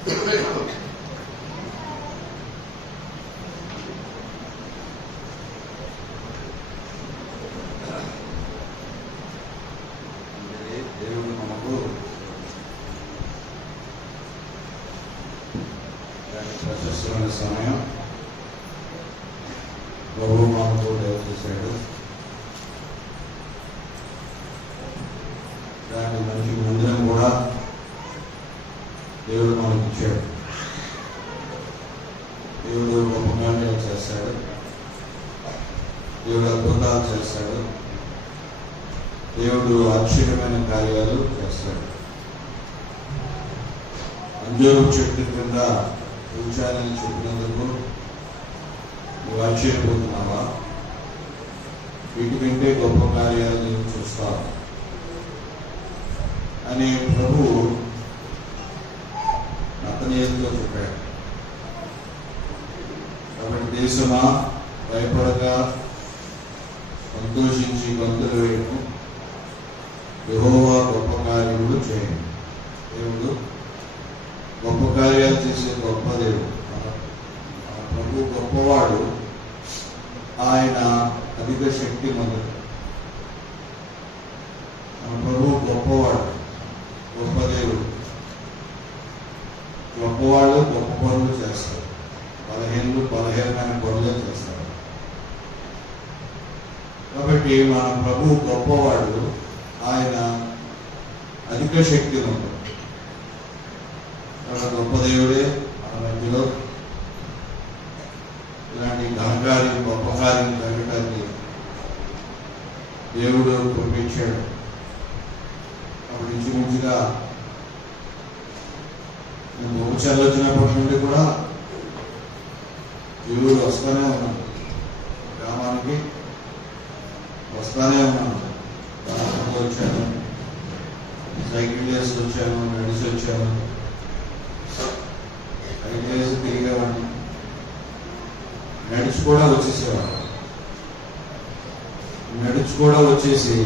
దేవుడు మనకు ప్రశస్తమైన సమయం ప్రభువు మనకు దయచేశాడు. దాని మంచి మందిరం కూడా దేవుడు మనకి ఇచ్చాడు. దేవుడు గొప్ప కార్యాలు చేస్తాడు, దేవుడు అద్భుతాలు చేస్తాడు, దేవుడు ఆశ్చర్యమైన కార్యాలు చేస్తాడు. అంజూరు చెట్టు కింద కూర్చాలని చెప్పినందుకు నువ్వు ఆశ్చర్యపోతున్నావా? వీటి కంటే గొప్ప కార్యాలు నీవు చూస్తావు అని ప్రభు నతనీయులతో చెప్పాడు. కాబట్టి దేశమా భయపడగా సంతోషించి గంతులు వేయము, యెహోవా గొప్ప కార్యములు చేయండి. దేవుడు గొప్ప కార్యాలు చేసే గొప్ప దేవుడు. మన ప్రభు గొప్పవాడు, ఆయన అధిక శక్తి మందుడు. మన ప్రభు గొప్పవాడు, గొప్ప దేవుడు. గొప్పవాళ్ళు గొప్ప పనులు చేస్తారు, బలహీనమైన పనులే చేస్తారు. కాబట్టి మన ప్రభు గొప్పవాడు, ఆయన అధిక శక్తి మందుడు. గొప్ప దేవుడే మన మధ్యలో ఇలాంటి ఘనకార్యం గొప్ప కార్యం జరగటానికి దేవుడు పంపించాడు. అప్పుడు ఇంచుమించుగా నేను భూచర్లు వచ్చినప్పటి నుండి కూడా దేవుడు వస్తానే ఉన్నాను, గ్రామానికి వస్తానే ఉన్నాను. వచ్చాను, సైకిల్ చేసి వచ్చాను, నడిచి వచ్చాను, సైకిల్ వేసి తిరిగేవాడిని, నడిచి కూడా వచ్చేసేవాడు. నడిచి కూడా వచ్చేసి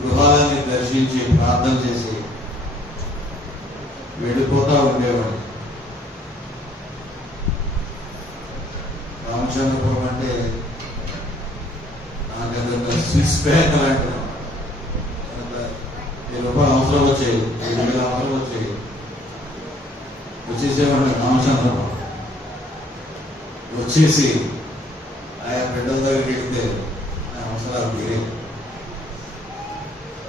గృహాలని దర్శించి ప్రార్థన చేసి వెళ్ళిపోతా ఉండేవాడు. రామచంద్రపురం అంటే నాకు స్విస్ బ్యాంక్ లాంటి రూపాయలు అవసరం వచ్చాయి, 5,000 అవసరం వచ్చాయి, వచ్చేసేవాడు రామచంద్రపురం. వచ్చేసి ఆయా బిడ్డల దగ్గరికి వెళితే అవసరాలు తీరే.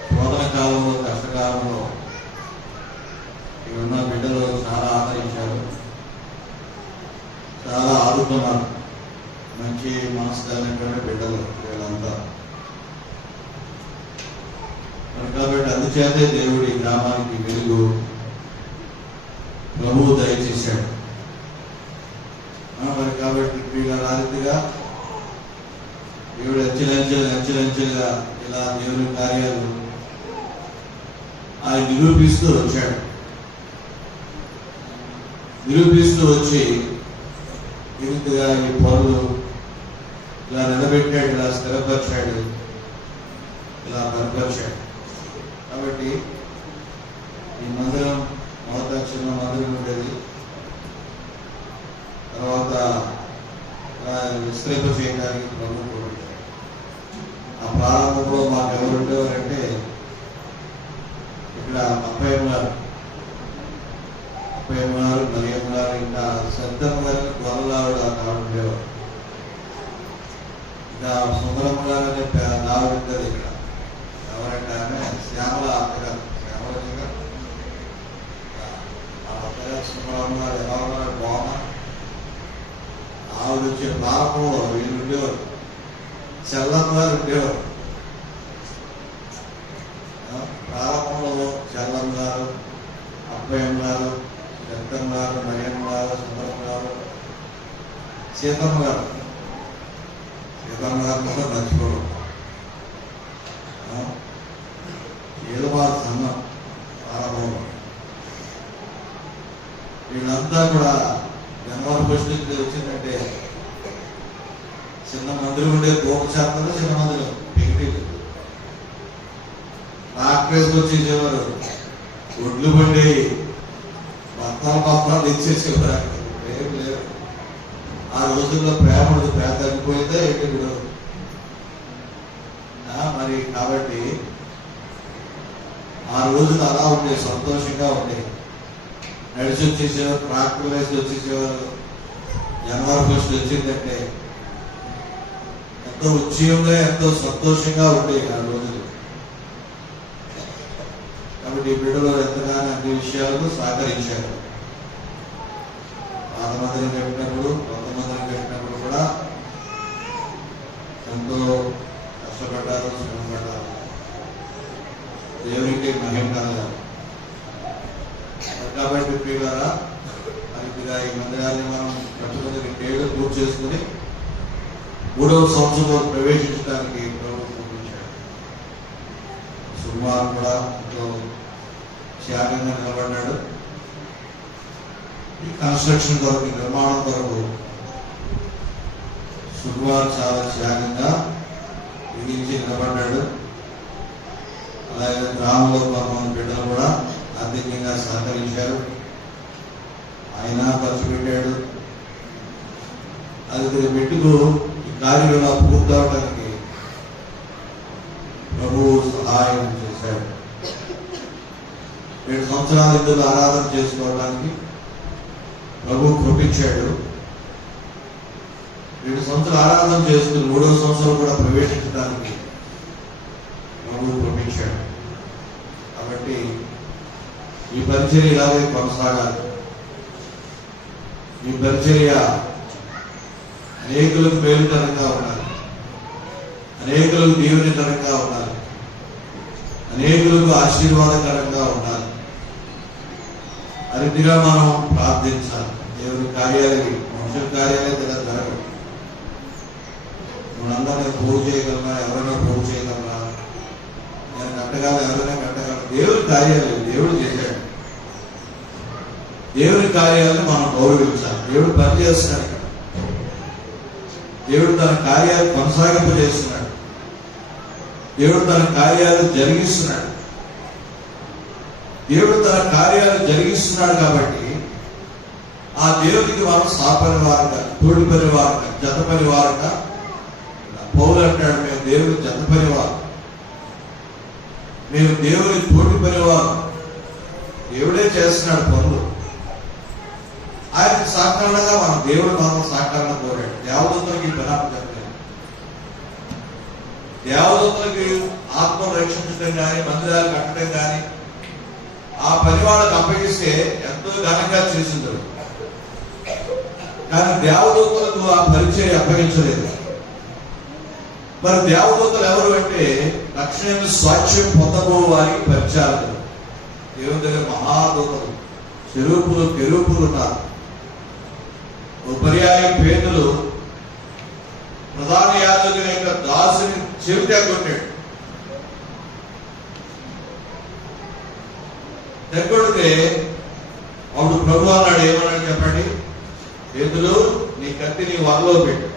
శోధన కాలంలో, కష్టకాలంలో ఇక్కడున్న బిడ్డలు చాలా ఆదరించారు, చాలా ఆదుకున్నారు. మంచి మనసుదారినటువంటి బిడ్డలు వీళ్ళంతా. కాబట్టి అందుచేతే దేవుడి గ్రామానికి వెలుగు ప్రభువు దయచేశాడు. మరి కాబట్టి వీళ్ళ రీతిగా దేవుడు అంచెలంచెలుగా ఇలా దేవుని కార్యాలు ఆయన నిరూపిస్తూ వచ్చాడు. నిరూపిస్తూ వచ్చి ఈ రీతిగా ఈ పనులు ఇలా నిలబెట్టాడు, ఇలా స్థిరపరిచాడు, ఇలా బలపరిచాడు. కాబట్టి ఈ మందిరం మొదట చిన్న మందిరం ఉండేది, తర్వాత విస్తరింప చేయడానికి ప్రభుత్వం కూడా. ఆ ప్రారంభంలో మాకు ఎవరు ఉండేవారంటే ఇక్కడ అప్పయ్య గారు, మరియమ్మ గారు, ఇంకా సద్దమ్మ గారికి గొల్లలావిడ ఆవిడ ఉండేవారు. ఇంకా సుందరమ్మ గారు అనే ఆవిడ ఉండేది ఇక్కడ. ఎవరంటే ఆమె శ్యామల అత్తగారు, ఆ అత్తగారు సుందరమ్మ గారు ఎలా ఉన్నారు, బాగున్నా. ఆవిడ వచ్చే ప్రారంభంలో వీళ్ళు ఉండేవారు, చెల్లమ్మ గారు ఉండేవారు. ప్రారంభంలో చెల్లమ్మ గారు, అప్పయ్యమ్మ గారు, పెద్దమ్మ గారు, మరియమ్మ గారు, సుందరమ్మ గారు, సీతమ్మ గారు కూడా మర్చిపోవడం. ఏదో వాళ్ళ సంఘం ప్రారంభంలో వీళ్ళంతా కూడా జనవరి 1 వచ్చిందంటే చిన్న మందిరం ఉండే గోపశాలలో చిన్న మందిరం పెగిటీలు రాకేసుకు వచ్చేసేవారు. ఒడ్లు పండి బత్తాలు తెచ్చేసేవారు. ఏం లేదు. ఆ రోజుల్లో ప్రేమ తగ్గిపోయిందే ఇప్పుడు. మరి కాబట్టి ఆ రోజులు అలా ఉండేవి, సంతోషంగా ఉండేవి. నడిచి వచ్చేసేవారు, ట్రాక్టర్ వేసి వచ్చేసేవారు. జనవరి 1 వచ్చిందంటే ఎంతో ఉత్సవంగా, ఎంతో సంతోషంగా ఉండేవి ఆ రోజులు. కాబట్టి ఈ బిడ్డలు ఎంతగానో అన్ని విషయాలకు సహకరించారు. కొంతమందిని పెట్టినప్పుడు కూడా ఎంతో కష్టపడ్డారు, శ్రమపడ్డారు. దేవునికి మహిమ కలగాలి. కాబట్టి ప్రియులారా, మరి ఈ మందిరాన్ని మనం కట్టుకుని 2 ఏళ్ళు పూర్తి చేసుకుని 3వ సంవత్సరంలో ప్రవేశించడానికి ప్రభుత్వం పంపించాడు. సుమారు కూడా ఎంతో త్యాగంగా నిలబడ్డాడు. ఈ కన్స్ట్రక్షన్ కొరకు, నిర్మాణం కొరకు సుమారు చాలా త్యాగంగా విధించి నిలబడ్డాడు. అలాగే గ్రామంలో కొంతమంది బిడ్డలు కూడా ఆర్థికంగా సహకరించారు. ఆయన ఖర్చు పెట్టాడు. అది మెట్టుకు ఈ కార్యంలో పూర్తవడానికి ప్రభువు సహాయం చేశాడు. 7 సంవత్సరాల ఇద్దరు ఆరాధన చేసుకోవడానికి ప్రభు కృపించాడు. 7 సంవత్సరాలు ఆరాధన చేసుకుని 3వ సంవత్సరం కూడా ప్రవేశించడానికి ప్రభు కృపించాడు. కాబట్టి ఈ పరిచర్య ఇలాగే కొనసాగాలి. ఈ పరిచర్య అనేకులకు మేలుకరంగా ఉండాలి, అనేకులకు దీవెనకరంగా ఉండాలి, అనేకులకు ఆశీర్వాదకరంగా ఉండాలి. అరిదిగా మనం ప్రార్థించాలి. దేవుని కార్యాలకి, మనుషుల కార్యాలకి ఇలా జరగదు. మనందరినీ పోగు చేయగలరా? ఎవరైనా పోగు చేయగలరా? నేను కట్టగలను, ఎవరైనా కట్టగలరు? దేవుని కార్యాలయం దేవుడు చేశాడు. దేవుని కార్యాలను మనం గౌరవించాలి. దేవుడు పనిచేస్తున్నాడు ఇక్కడ. దేవుడు తన కార్యాలు కొనసాగింపు చేస్తున్నాడు. దేవుడు తన కార్యాలు జరిగిస్తున్నాడు. దేవుడు తన కార్యాలు జరిగిస్తున్నాడు కాబట్టి ఆ దేవునికి మనం సాపరివారంగా, తోడి పరివారంగా, జత పరివారంగా. పౌలు అంటాడు, మేము దేవుని జత పరివారం, మేము దేవుని తోటి పరివారం. దేవుడే చేస్తున్నాడు పనులు. ఆయన సాకారణంగా మనం దేవుడు మనం సాకారణ కోరాడు. దేవదూతలకి పనాపం చెప్పలేదు. దేవదూతలకి ఆత్మను రక్షించడం కానీ, మందిరాలు కట్టడం కానీ ఆ పని వాళ్ళకి అప్పగిస్తే ఎంతో ఘనంగా చేసింది. కానీ దేవదూతలకు ఆ పరిచయం అప్పగించలేదు. మరి దేవదూతలు ఎవరు అంటే రక్షణ స్వాచ్ఛ్యం పొందబో వారికి పరిచారకులు. దేవుని దగ్గర మహాదూతలు, కెరూపులు ఉన్నారు. పర్యాయం పేదలు ప్రధాన యాజకుని యొక్క దాసుని చెవిటా కొట్టాడు. దగ్గొడితే అప్పుడు ప్రభు అన్నాడు, ఏమన్నాడు చెప్పండి? పేదలు, నీ కత్తి నీ వరలో పెట్టు.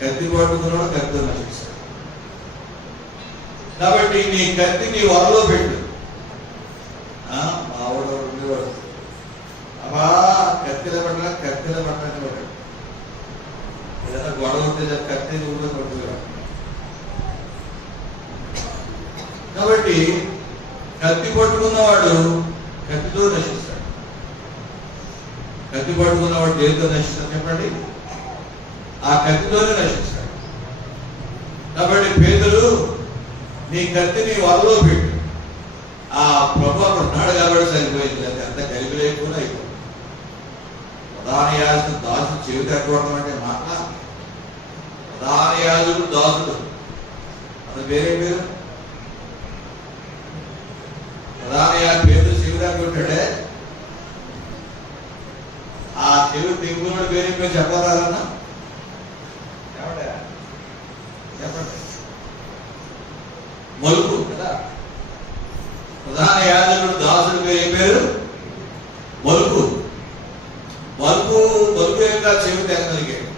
కత్తి పట్టుకున్నాడు, కత్తి నశిస్తాడు. కాబట్టి నీ కత్తి నీ వరలో పెట్టు. మావాడు ఉండేవాడు, అబ్బా కత్తిల పట్టని వాడు. ఏదైనా గొడవ ఉంటే కత్తి నువ్వు పట్టుకున్నాడు. కాబట్టి కత్తి పట్టుకున్నవాడు కత్తితో నశిస్తాడు. కత్తి పట్టుకున్నవాడు దేనితో నశిస్తాడు చెప్పండి? ఆ కత్తితోనే నశిస్తాడు. కాబట్టి పేదలు, నీ కత్తి నీ వరలో పెట్టు. ఆ ప్రభు అక్కడ ఉన్నాడు కాబట్టి సరిపోయింది. అది అంత కలిపి లేకుండా అయిపోయింది. ప్రధాన యాజకుడు దాసుడు చెవి తగ్గడం అంటే మాట. ప్రధాన యాజకుడు దాసుడు, అది వేరే పేరు. ప్రధాన యాజకుడు పేరు చెవి తగ్గుంటాడే, ఆ చెవి తెగున్నాడు వేరే పేరు చెప్పరాలన్నా చెప్పండి. మలుపు కదా. ప్రధాన యాజకుడు దాసుడు పేరు ఏ పేరు? మలుపు. మలుపు యొక్క చెవి తెగనలిగాడు.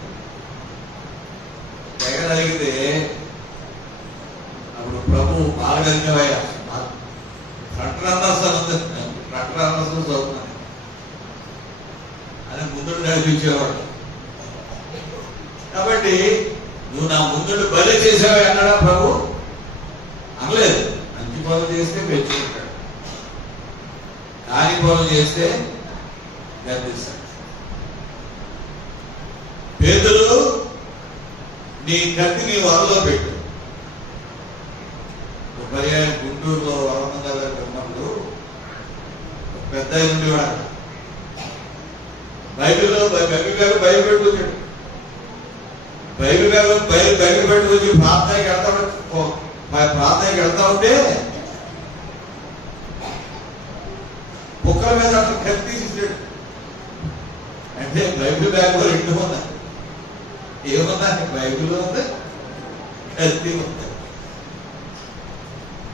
తెగనలిగితే అప్పుడు ప్రభు పాలగలిగేవయ్యా ఫ్రంట్ రన్నర్స్ చదువుతున్నాను అని ముందుడు నడిపించేవాడు. కాబట్టి నువ్వు నా ముందుడు బలి చేసావా అన్నాడా ప్రభు? అనలేదు. మంచి పనులు చేస్తే మెచ్చుకుంటాడు, కాని పనులు చేస్తే గర్దిస్తాడు. పేదలు నీ కత్తి నీ వరలో పెట్టు. పర్యాయం గుంటూరులో వరమంద గారు ఉన్నప్పుడు పెద్ద ఉండేవాడు. బైబిల్లో బైబిల్ గారు బైబిల్ పెట్టుకొచ్చాడు. బైబిల్ గారు బైబిల్ పెట్టుకొచ్చి ప్రార్థనకి వెళ్తా ఉంటే కుక్కల మీద అట్లా కత్తి తీసేసాడు. అంటే బైబిల్ బ్యాగ్లో రెండు ఉన్నాయి. ఏమన్నా బైబిల్లో ఉంది, కత్తి ఉంది.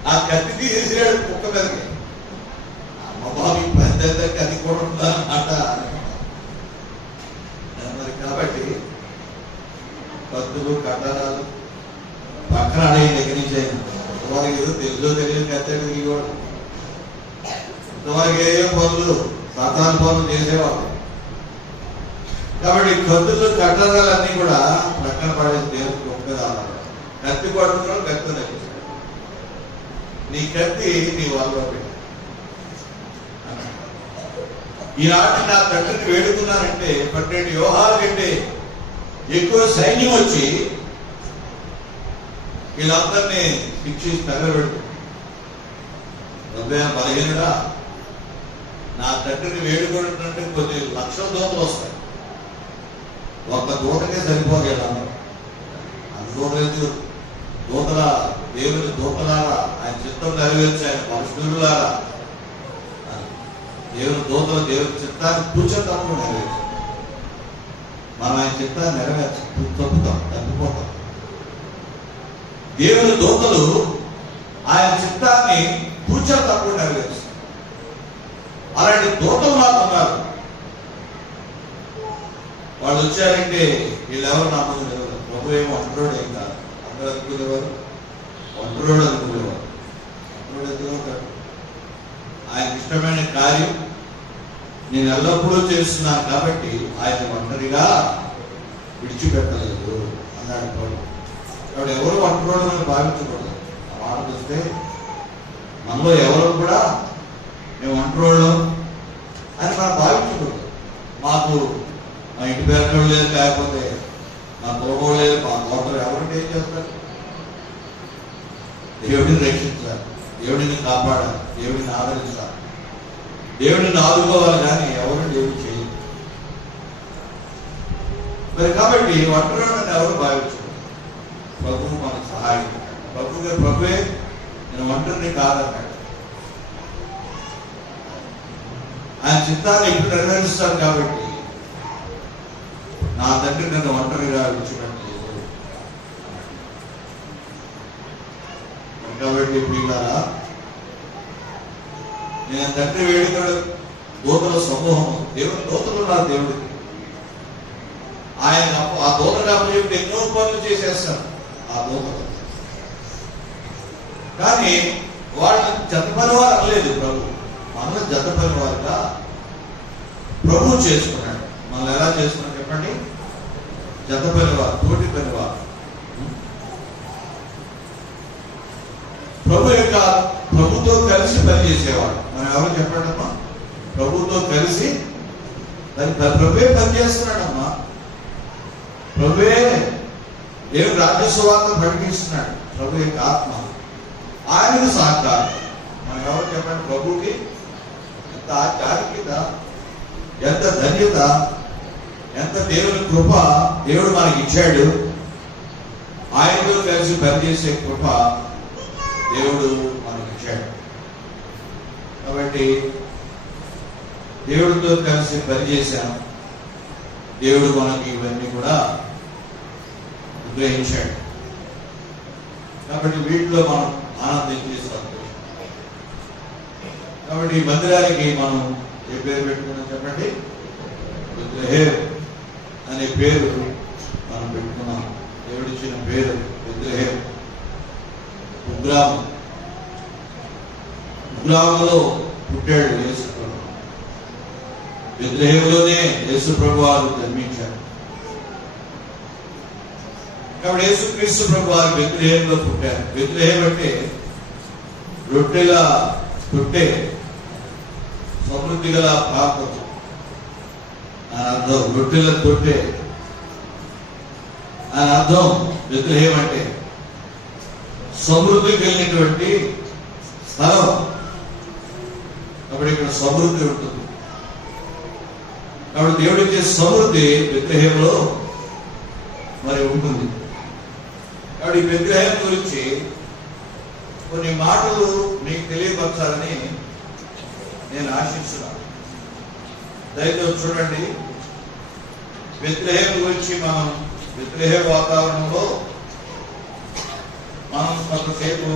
ఆ కత్తి తీసేసాడు కుక్క మీదకి. అమ్మ బాబు ఈ పెద్ద కత్తి కూడా ఉందా అన్నమాట. మరి కాబట్టి కత్తులు కట్టడాలు పక్కన అడిగి దగ్గర నుంచి అయినా ఇంతవరకు ఏదో తెలుగులో తెలియదు కత్తి దిగేవాడు. ఇంతవరకు ఏదో పనులు సాధారణ పనులు చేసేవాడు. కాబట్టి కత్తులు కట్టడాలన్నీ కూడా పక్కన పడేసి దేవుడు గొప్పగా రావాలి. కత్తి పడుతున్నాడు, కత్తి నచ్చేసాడు. నీ కత్తి నీ వాళ్ళలో పెట్టు. ఈనాటి నా తండ్రిని వేడుకున్నానంటే 12 వ్యూహాల కంటే ఎక్కువ సైన్యం వచ్చి వీళ్ళందరినీ శిక్షించి తగలబెడుతుంది. బలహీనుడా, నా తండ్రిని వేడుకుంటుంటే కొన్ని లక్షల దూతలు వస్తాయి. ఒక్క దూతకే సరిపోగలరు. అందుకోలేదు దూతల దేవుని దూతలారా, ఆయన చిత్తం నెరవేర్చి ఆయన మనుషులారా, దేవుని దూతలు దేవుని చిత్తాన్ని తూచతప్పుడు నెరవేర్చారు. మనం ఆయన చిత్తాన్ని నెరవేర్చాం, తప్పిపోతాం. దేవుని దూతలు ఆయన చిత్తాన్ని తూచతప్పుడు నెరవేర్చారు. అలాంటి దూతలు మాకు ఉన్నారు. వాళ్ళు వచ్చారంటే వీళ్ళెవరు నా ముందు ఎవరు? ప్రభు ఏమో అంటున్నాడు ఏం కాదు. అందరూ అనుకునేవారు ఒంటరోడు అనుకునేవారు. ఒంటరోడు ఎందుకు? ఆయన ఇష్టమైన కార్యం నేను ఎల్లప్పుడూ చేస్తున్నాను కాబట్టి ఆయన ఒంటరిగా విడిచిపెట్టలేదు అన్నాడు ప్రభు. కాబట్టి ఎవరు ఒంటరోడు భావించకూడదు. ఆ మాట చూస్తే మనలో ఎవరు కూడా మేము ఒంటరోళ్ళు అని మనం భావించకూడదు. మాకు మా ఇంటి పేరు లేదు, లేకపోతే మా కులమో లేదు, మా కోటలు ఎవరికి ఏం చేస్తారు? దేవుడిని రక్షించాలి, దేవుడిని కాపాడాలి, దేవుడిని ఆదరించాలి, దేవుడిని ఆదుకోవాలి. కానీ ఎవరు దేవుడు చేయరు. మరి కాబట్టి ఒంటరిని ఎవరు భావించరు. ప్రభువు మనకు సహాయం. ప్రభువే నేను ఒంటరిని కాదన్నాడు. ఆయన చిత్తాన్ని ఇప్పుడు నెరవేరుస్తాడు. కాబట్టి నా తండ్రి నన్ను ఒంటరిగా విడిచిపెట్టలేదు. కాబట్టి పిల్లారా, నేను తండ్రి వేడుకడు దూతల సమూహం, దేవుని దూతలు నా దేవుడికి. ఆయన ఆ దూతలు అప్పచెప్పి ఎన్నో పనులు చేసేస్తాను ఆ దూతలు. కానీ వాళ్ళని జత పనివారు అనలేదు ప్రభు. మనల్ని జత పనివారుగా ప్రభు చేసుకున్నాడు. మనల్ని ఎలా చేసుకున్నాడు చెప్పండి? జత పనివారు, తోటి పనివారు. ప్రభుతో కలిసి పనిచేసేవాడు. మనం ఎవరు చెప్పాడమ్మా? ప్రభుతో కలిసి ప్రభువే పనిచేస్తున్నాడమ్మా. ప్రభువే దేవుడు రాజ్యసువార్త ప్రకటిస్తున్నాడు. ప్రభు యొక్క ఆత్మ, ఆయనకు సహకారం. మనం ఎవరు చెప్పండి? ప్రభుకి ఎంత ఆచారికత, ఎంత ధన్యత, ఎంత దేవుని కృప దేవుడు మనకి ఇచ్చాడు. ఆయనతో కలిసి పనిచేసే కృప దేవుడు మనకి ఇచ్చాడు. కాబట్టి దేవుడితో కలిసి పనిచేశాం. దేవుడు మనకి ఇవన్నీ కూడా గ్రహించాడు. కాబట్టి వీటిలో మనం ఆనందించి సంతోషం. కాబట్టి ఈ మందిరానికి మనం ఏ పేరు పెట్టుకున్నాం చెప్పండి? బెత్లెహేమ్ అనే పేరు మనం పెట్టుకున్నాం. దేవుడిచ్చిన పేరు బెత్లెహేమ్. కుగ్రామంలో పుట్టాడు యేసు ప్రభు. బెత్లెహేములోనే యేసు ప్రభు వారు జన్మించారు. కాబట్టి యేసుక్రీస్తు ప్రభు వారు బెత్లెహేములో పుట్టారు. బెత్లెహేము అంటే రొట్టెల తొట్టె, సమృద్ధి గల ప్రాంతం అర్థం. రొట్టెల తొట్టె అని అర్థం. బెత్లెహేము అంటే సమృద్ధి కలిగినటువంటి స్థలం. కాబట్టి ఇక్కడ సమృద్ధి ఉంటుంది. కాబట్టి దేవుడిచ్చే సమృద్ధి బెత్లెహేములో మరి ఉంటుంది. కాబట్టి ఈ బెత్లెహేము గురించి కొన్ని మాటలు మీకు తెలియపరచాలని నేను ఆశిస్తున్నాను. దయతో చూడండి. బెత్లెహేము గురించి మనం బెత్లెహేము వాతావరణంలో మనం కొంతసేపు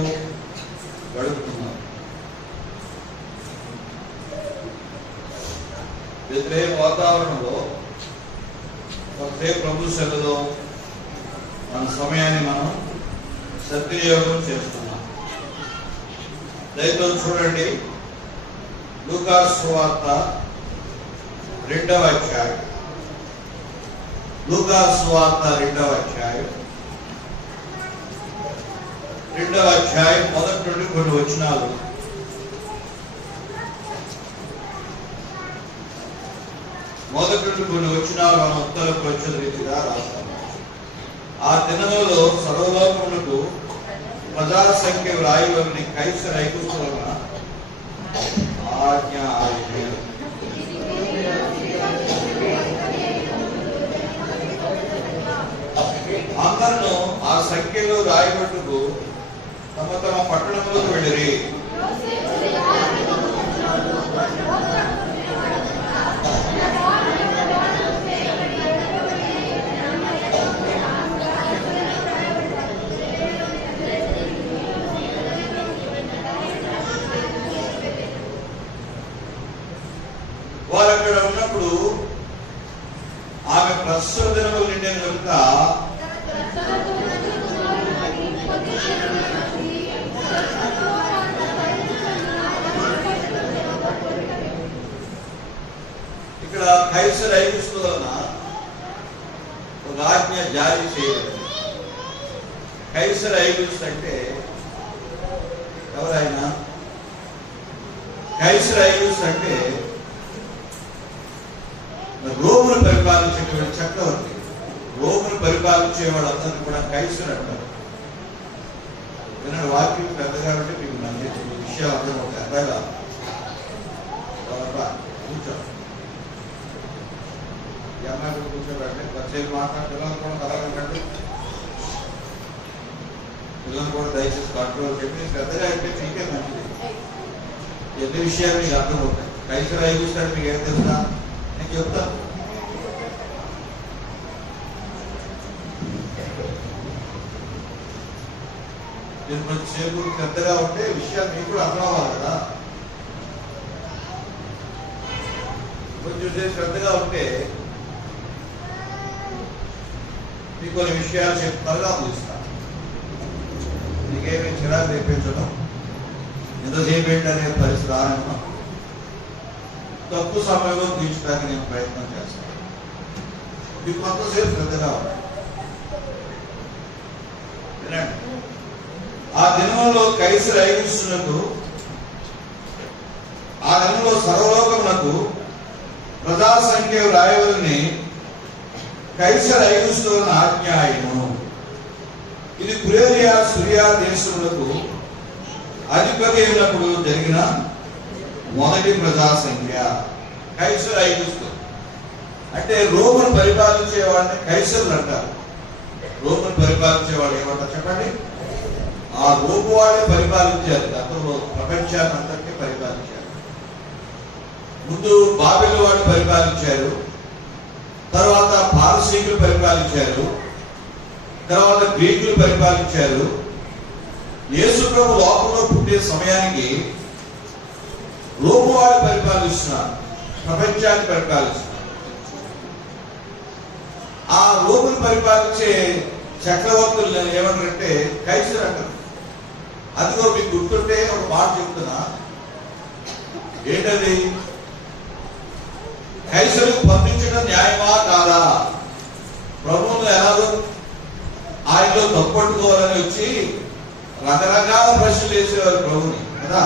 గడుపుతున్నాం. బెత్లెహేము వాతావరణంలో కొంతసేపు ప్రభు సన్నిధిలో మన సమయాన్ని మనం సద్వినియోగం చేస్తున్నాం. దయతో చూడండి. లూకాసు సువార్త 2వ అధ్యాయం. లూకాసు సువార్త 2వ అధ్యాయం. 2వ అధ్యాయం మొదటి నుండి కొన్ని వచనాలు. మొదటి నుండి కొన్ని వచనాలు మనం ఉత్తరకు వచ్చిన రీతిగా రాస్తాం. ఆ దినములలో సర్వలోకమునకు ప్రజా సంఖ్య వ్రాయవలని కైసర్ ఐగుప్తుల ఆజ్ఞ ఆజ్ఞ. అందరూ ఆ సంఖ్యలో రాయబట్టుకు తమ తమ పట్టణంలోకి వెళ్ళిరి. వారు అక్కడ ఉన్నప్పుడు ఆమె ప్రస్తుత దినములు నిండిన కనుక ఇక్కడ కైసర్ ఐగుప్తులో ఒక ఆజ్ఞ జారీ చేయబడింది. కైసర్ ఐగుప్తు అంటే ఎవరైనా? కైసర్ ఐగుప్తు అంటే రోమును పరిపాలించేటువంటి చక్రవర్తి. రోమును పరిపాలించే వాళ్ళందరూ కూడా కైసర్ అంటారు. వినండి, వాక్యం పెద్దగా ఉంటే మీకు మంచి విషయాలు అర్థం అవుతాయి. అబ్బాయిలా కూర్చో, ఈ అమ్మాయి కూర్చోబెట్టండి. ప్రత్యేక పిల్లలు కూడా కలగండి. పిల్లలు కూడా దయచేసి కంట్రోల్ పెట్టి పెద్దగా అంటే మీకే మంచిది. ఎన్ని విషయాలు మీకు అర్థం అవుతాయి. కైసర్ ఐగుప్తు మీకు ఏం తెలుసా? నేను చెప్తాను. నేను కొంచెంసేపు పెద్దగా ఉంటే విషయాలు మీకు కూడా అర్థం అవ్వాలి కదా. కొంచెం సేపు శ్రద్ధగా ఉంటే మీకు కొన్ని విషయాలు చెప్తారుగా ముగిస్తాను. నీకేమీ చిరాకు తెప్పించడం, ఎంతసేపు ఏంటనే పరిస్థితి ఆనందం, తప్పు సమయంలో తీర్చడానికి నేను ప్రయత్నం చేస్తాను. మీకు కొంతసేపు శ్రద్ధగా ఉండాలి. వినండి. ఆ దినంలో కైసర్ ఐగుప్తునకు, ఆ దినంలో సర్వలోకమునకు ప్రజా సంఖ్య రాయవలని కైసర్ ఐగుప్తులో ఆజ్ఞ ఆయను. ఇది కురేలియా సిరియా దేశములకు అధిపతి అయినప్పుడు జరిగిన మొదటి ప్రజా సంఖ్య. కైసర్ ఐగుప్తు అంటే రోమును పరిపాలించే వాళ్ళని కైసర్లు అంటారు. రోమును పరిపాలించే వాళ్ళు ఏమంటారు చెప్పండి? ఆ రోము వాళ్ళే పరిపాలించారు. గతంలో ప్రపంచాన్ని అంతటినీ పరిపాలించారు. ముందు బాబెలు వాళ్ళు పరిపాలించారు, తర్వాత పారసీకులు పరిపాలించారు, తర్వాత గ్రీకులు పరిపాలించారు. యేసు ప్రభు లోకంలో పుట్టే సమయానికి రోము వాళ్ళు పరిపాలిస్తున్నారు, ప్రపంచాన్ని పరిపాలిస్తున్నారు. ఆ రోమును పరిపాలించే చక్రవర్తులు ఏమంటారంటే కైసర్ అంటారు. అదిగో మీకు గుర్తుంటే ఒక మాట చెప్తున్నా, ఏంటది? కైసరుకు పంపించడం న్యాయమా కాదా? ప్రభువును ఎలాగో ఆయనలో తప్పట్టుకోవాలని వచ్చి రకరకాల ప్రశ్నలు వేసేవారు ప్రభుని కదా,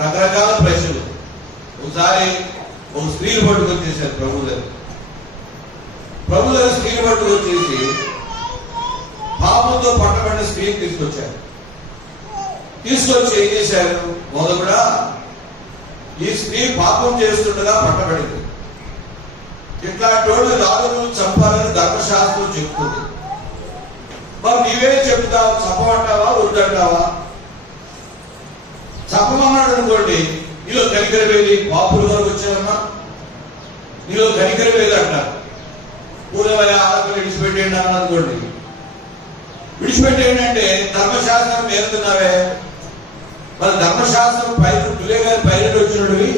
రకరకాల ప్రశ్నలు. ఒకసారి ఒక స్త్రీలు పట్టుకొచ్చేసారు ప్రభు దగ్గర స్త్రీలు పట్టుకొచ్చేసి పాపంతో పట్టబడిన స్త్రీని తీసుకొచ్చి ఏం చేశారు? మొదలుగా ఈ స్త్రీ పాపం చేస్తుండగా పట్టబడింది, ఇట్లాంటి వాళ్ళు రాజును చంపాలని ధర్మశాస్త్రం చెప్తుంది. మరి నీవే చెప్తావు, చంపమంటావా వద్దంటావా? చంపమన్నాడు అనుకోండి, నీలో కనికరవేది పాపుల వరకు వచ్చావమ్మా, నీలో కనికరవేది అంటారు. పూలవలే ఆడపిల్ల విడిచిపెట్టేయండి అన్న అనుకోండి, విడిచిపెట్టేయండి అంటే ధర్మశాస్త్రం మేలుతున్నావే. మరి ధర్మశాస్త్రం పైన దులే గారి పైన వచ్చినవి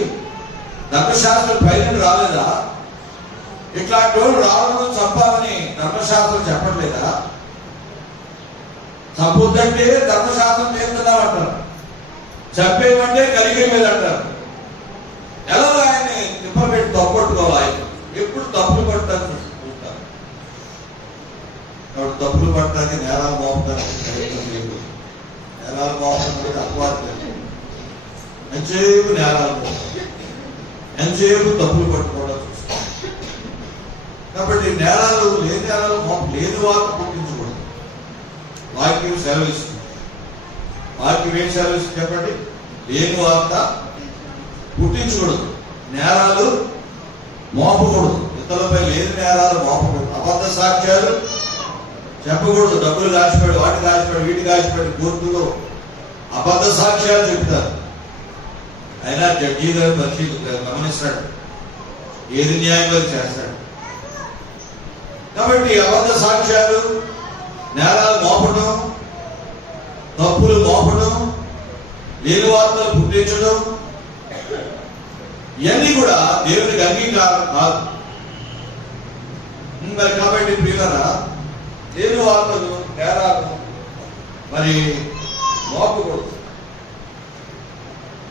ధర్మశాస్త్రం పైన రాలేదా? ఇట్లాంటి వాళ్ళు రావడం చంపాలని ధర్మశాస్త్రం చెప్పట్లేదా? చంపొద్దంటే ధర్మశాస్త్రం చేస్తున్నావు అంటారు, చంపేయమంటే కలిగే మీద అంటారు. ఎలా ఆయన్ని తిప్పబెట్టి తప్పట్టుకోవాలి? ఆయన ఎప్పుడు తప్పులు పడతాను చూస్తారు. కాబట్టి తప్పులు పడటానికి నేరాలు మోపుతారు, నేరాలు మోపడం అపవాదం. ఎంతసేపు నేరాలు మోపుతారు, ఎంతసేపు తప్పులు పట్టుకోవడం చూస్తారు. కాబట్టి నేరాలు లేని వార్త పుట్టించకూడదు. వాక్యం సెలవు ఇస్తుంది. వాక్యం ఏం సెలవు ఇస్తుంది చెప్పండి? లేని వార్త పుట్టించకూడదు, నేరాలు మోపకూడదు, ఇతరులపై లేని నేరాలు మోపకూడదు, అబద్ధ సాక్ష్యాలు చెప్పకూడదు. డబ్బులు కాసిపోయాడు, వాటి కాసిపోయాడు, వీటి కాసిపోయాడు, కోర్టులో అబద్ధ సాక్ష్యాలు చెప్తారు. అయినా జడ్జి గారు గమనిస్తాడు, ఏది న్యాయంగా చేస్తాడు. కాబట్టి అబద్ధ సాక్ష్యాలు, నేరాలు మోపడం, తప్పులు మోపడం, లేని వార్తలు పుట్టించడం, ఇవన్నీ కూడా దేవునికి అంగీకారం కాదు. మరి కాబట్టి ప్రియులారా, లేని వార్తలు, నేరాలు మరి మోపకూడదు.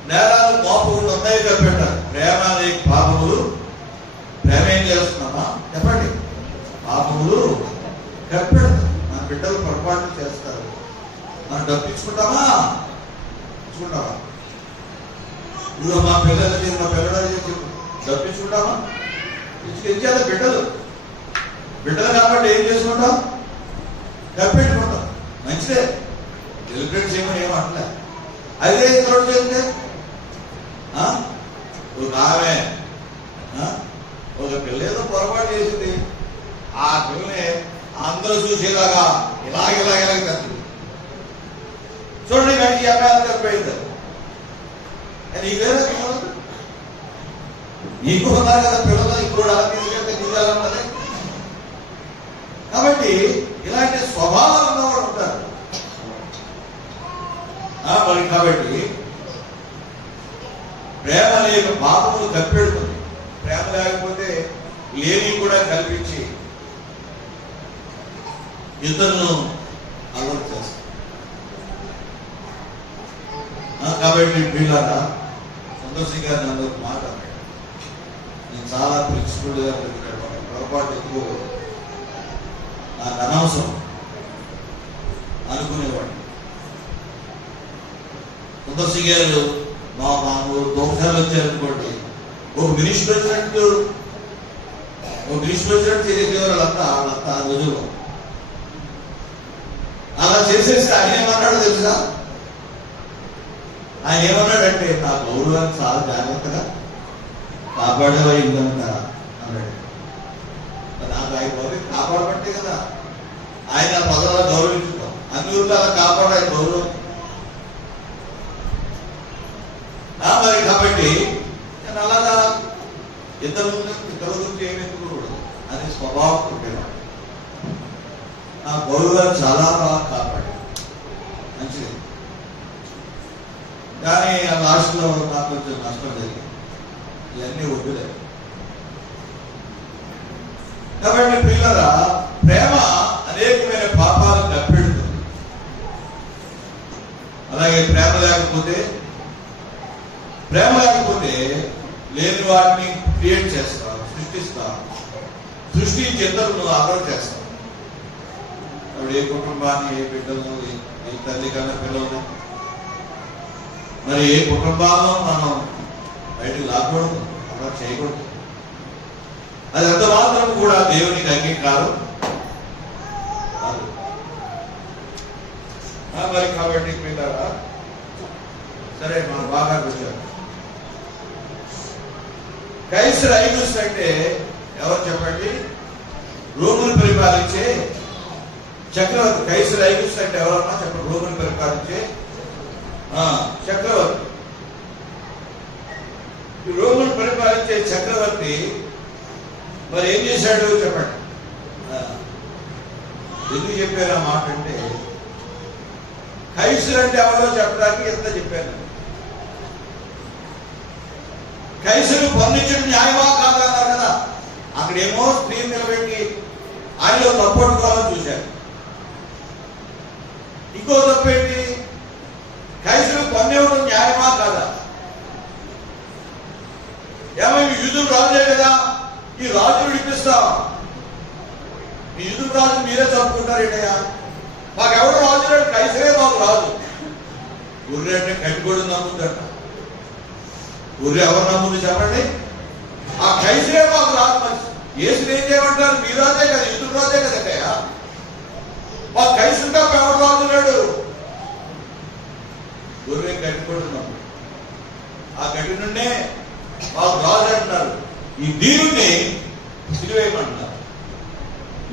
నేరాలు మోపకూడదు. ఉన్నాయి చెప్పారు, ప్రేమ అనే పాపములు. ప్రేమ ఏం చేస్తున్నామా చెప్పండి? పాపములు కప్పెడతాం. మన బిడ్డలు పొరపాటు చేస్తారు, మనం డబ్బించుకుంటామా? ఇచ్చుకుంటామా? ఇప్పుడు మా పిల్లలకి డబ్బించుకుంటామా? ఇచ్చేది బిడ్డలు కాబట్టి ఏం చేసుకుంటాం? కప్పెట్టుకుంటాం. మంచిదే, సెలబ్రేట్ చేయమని ఏమంటలే. అదే ఇతరుడు చేస్తే ఒక ఆమె ఒక పిల్ల ఏదో పొరపాటు చేసింది, ఆ పిల్లని అందరూ చూసేలాగా ఇలాగ తప్పింది. చూడండి, వెనక్కి అమ్మాయి తప్పిపోయింది. నీకేదో పిల్లలు నీకు ఉన్నారు కదా, పిల్లలు ఇప్పుడు అలా తీసుకెళ్తే నీకు ఉన్నది. కాబట్టి ఇలాంటి స్వభావాలు ఉన్నవాడు ఉంటారు. మరి కాబట్టి ప్రేమ లేక పాపములు కప్పెడుతుంది. ప్రేమ లేకపోతే లేని కూడా కల్పించి ఇతరులను అలవాటు చేస్తారు. కాబట్టి వీళ్ళారా సంతోషంగా నన్ను ఒక మాట అన్నాడు. నేను చాలా ప్రిన్సిపల్గా పొరపాటు ఎక్కువ నాకు అనవసరం అనుకునేవాడు. సంతోష్ గారు మా దోషాలు వచ్చారనుకోండి, ఒక మినిస్టర్ వచ్చినట్టు చేసేవారు వాళ్ళంతా రోజుల్లో. అలా చేసేసి ఆయన ఏమన్నాడు తెలుసా? ఆయన ఏమన్నాడంటే, నా గౌరవాన్ని చాలా జాగ్రత్తగా కాపాడేవాయిందంట అన్నాడు. నాకు ఆయన గౌరవం కాపాడబట్టే కదా ఆయన పదవులా గౌరవించుతాం. అన్ని ఊళ్ళో అలా కాపాడాలి గౌరవం. మరి కాబట్టి నేను అలాగా ఇతరుల గురించి ఏమెత్తుకోకూడదు అనే స్వభావం ఉండేవాడు. నా గౌరవాన్ని చాలా బాగా కాపాడు, మంచిది. కానీ ఆ లాస్ట్లో నాకు కొంచెం నష్టం జరిగింది. ఇవన్నీ వద్దులే. కాబట్టి పిల్లరా, ప్రేమ అనేకమైన పాపాలు కప్పెడుతుంది. అలాగే ప్రేమ లేకపోతే లేని వాటిని క్రియేట్ చేస్తావు, సృష్టిస్తావు. సృష్టించి ఇతరులను ఆదరణ చేస్తావు. అప్పుడు ఏ కుటుంబాన్ని, ఏ బిడ్డలను, ఏ తల్లి కన్నా పిల్లలు, మరి ఏ కుటుంబాలను మనం బయటకు లాక్కూడదు, అలా చేయకూడదు. అది ఎంత మాత్రం కూడా దేవునికి అంగీకారం కాదు. మరి కాబట్టి పిల్లరా, సరే మనం బాగా వచ్చారు. కైసర్ ఐగుస్తు అంటే ఎవరు చెప్పండి? రోమును పరిపాలించే చక్రవర్తి. కైసర్ ఐగుస్తు అంటే ఎవరన్నా చెప్పండి? రోమును పరిపాలించే చక్రవర్తి. ఈ రోమును పరిపాలించే చక్రవర్తి మరి ఏం చేశాడు చెప్పండి? ఎందుకు చెప్పారు ఆ మాట అంటే, కైసర్ అంటే ఎవరో చెప్పడానికి ఎంత చెప్పాను. కైసరు పన్నించడం న్యాయమా కాదా అన్నారు కదా. అక్కడేమో స్త్రీని నిలబెట్టి ఆయనలో తప్పట్టుకోవాలని చూశారు. ఇంకో తప్పేంటి? కైసరు పన్నివ్వడం న్యాయమా కాదా? ఏమైనా యూదుడు రాజే కదా, ఈ రాజు విడిపిస్తాం, ఈ యూదుడు రాజు మీరే చంపుకుంటారేటయ్యా, మాకెవడు రాజు లేడు, కైసరే మాకు రాజు. గుర్రె అంటే కట్టుకోడు నమ్ముందట. గుర్రె ఎవరు నమ్ముంది చెప్పండి? ఆ కైసరే మాకు రాజు. మంచి యేసుని ఏం చేయమంటారు? మీ రాజే కదా, యూదుడు రాజే కదటయ్యా, మా కైసరు తప్ప ఎవరు రాజు లేడు. గుర్రె కట్టుకోడు నమ్ము. ఆ గడ్డి నుండే మాకు రాజు అంటున్నారు. ఈ దీనుని సిలువేయమంటున్నారు.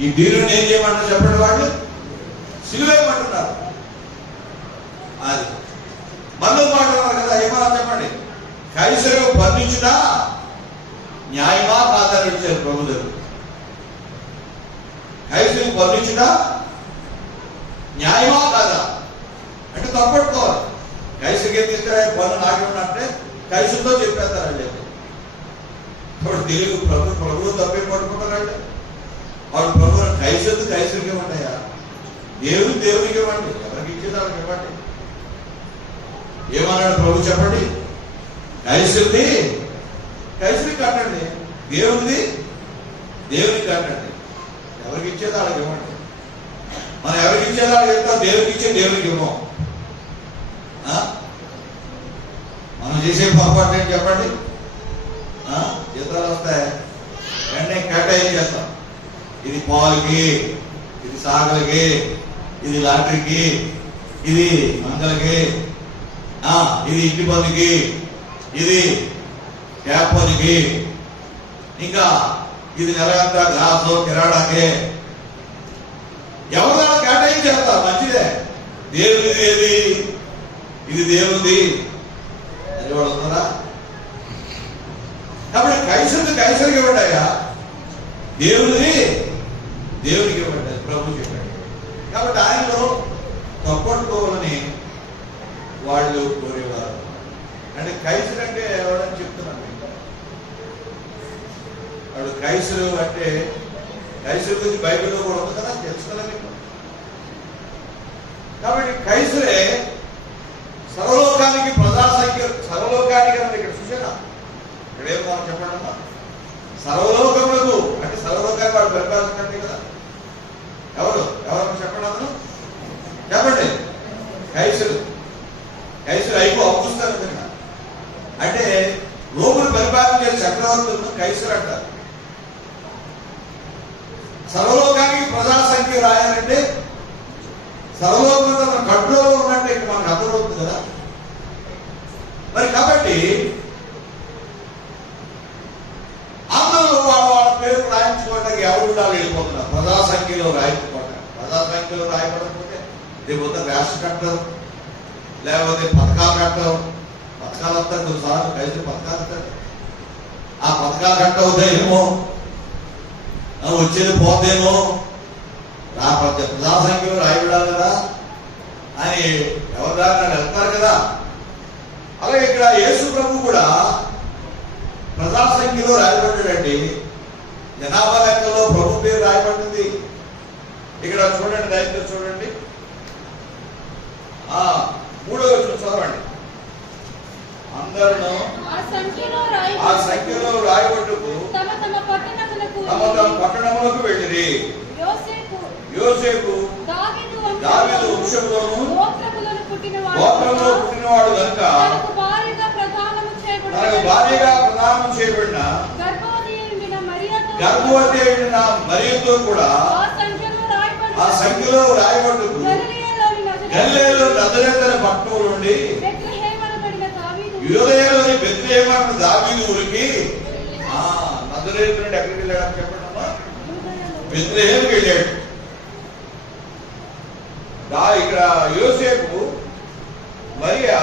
ఈ దీనుని ఏం చేయమంటారు చెప్పండి? వాళ్ళు సిలువేయమంటున్నారు. అది మనలో మాట్లాడారు కదా, ఏమన్నా చెప్పండి? కైసరు బంధించుట న్యాయమా కాదని ఇచ్చారు ప్రభు దగ్గర. కైసరు బంధించుట న్యాయమా కాదా అంటే తప్పట్టుకోవాలి. కైసరికి ఏం తీసుకురా పన్ను నాకే ఉన్నట్టే కైసరుతో చెప్పేస్తారండి. ఇప్పుడు తెలుగు ప్రభువు తప్పే పట్టుకుంటారండి. వాడు ప్రభు కైసరికి ఇవ్వండియా, దేవునికి ఇవ్వండి, ఎవరికి ఇచ్చేదానికి ఇవ్వండి. ఏమన్నాడు ప్రభు చెప్పండి? కైసరికి కట్టండి, దేవునికి కట్టండి, ఎవరికి ఇచ్చేదానికి ఇవ్వండి. మనం ఎవరికి ఇచ్చేదానికి చెప్తాం, దేవునికి ఇవ్వం. మనం చేసే పొరపాటు ఏంటి చెప్పండి? జీతాలు వస్తాయి, వెంటనే కేటాయించేస్తాం. ఇది పాలకి, ఇది సాగలకి, ఇది లాటరీకి, ఇది మంగళకి, ఇది ఇంటి పనికి, ఇది క్యాప్ పనికి, ఇంకా ఇది నెలంతా గ్లాసు కిరాడాకి. ఎవరైనా కేటాయించేస్తారు, మంచిదే. దేవునిది ఏది? ఇది దేవునిది అది వాడు ఉన్నారా? కాబట్టి కైసరికి ఇవ్వడాయా, దేవునికి ఇవ్వండి ప్రభు చెప్పాడు. కాబట్టి ఆయనలో తప్పట్టుకోవాలని వాళ్ళు కోరేవారు. అంటే కైసరు అంటే ఎవడని చెప్తున్నాను. వాడు కైసరు అంటే, కైసరు గురించి బైబిల్లో కూడా ఉంది కదా, తెలుసు కదా మీకు. కాబట్టి కైసరే సర్వలోకానికి సర్వలోకానికి అన్నది ఇక్కడ చూసారా? ఇక్కడేం మనం చెప్పండి అమ్మా, సర్వలోకములకు అంటే సర్వలోకానికి వాడు పరిపాలించండి కదా. ఎవరు చెప్పండి అతను చెప్పండి? కైసరు అవుగుస్తు కదా. అంటే రోమును పరిపాలించే చక్రవర్తులను కైసరు అంటారు. సర్వలోకానికి ప్రజా సంఖ్య రాయాలంటే సర్వలోకంలో కంట్రోల్లో ఉన్నట్టు ఇక్కడ మనకు అర్థమవుతుంది కదా. మరి కాబట్టి అందరూ వాళ్ళ పేరు రాయించుకోవడానికి ఎవరు ఉండాలి వెళ్ళిపోతున్నారు. ప్రజా సంఖ్యలో రాయబడకపోతే రేపు రేషన్ కట్టరు, లేకపోతే పథకాలు కట్టవు. పథకాలు వస్తారు కొన్నిసార్లు, కైసరు పథకాలు వస్తారు. ఆ పథకాలు కట్టవుతాయేమో, వచ్చేది పోతేమో, ప్రజా సంఖ్యలో రాయబడాలి కదా అని ఎవరి దాకా వెళ్తారు కదా. అలాగే ఇక్కడ యేసు ప్రభు కూడా ప్రజా సంఖ్యలో రాయబడ్డాడండి. జనాభా లెక్కలో ప్రభు పేరు రాయబడింది. ఇక్కడ చూడండి, రైతులు చూడండి, 3వ వచనం చదవండి అందరూ. ఆ సంఖ్యలో రాయబట్టుకు తమ తమ పట్టణములకు వెళ్ళిరి. యోసేపు దావీదు వంశంలోను గోత్రంలో పుట్టినవాడు కనుక తనకు భార్యగా ప్రదానం చేయబడిన గర్భవతి అయిన మరియతో కూడా ఆ సంఖ్యలో రాయబట్టుకు గలిలయలో నజరేతు పట్టణం నుండి యూదయలోని బెత్లెహేము అనే దావీదు ఊరికి. నజరేతు నుండి ఎక్కడికి వెళ్ళాడు చెప్పండి అమ్మా? బెత్లెహేముకి వెళ్ళాడు. ఇక్కడ యోసేపు మరియా,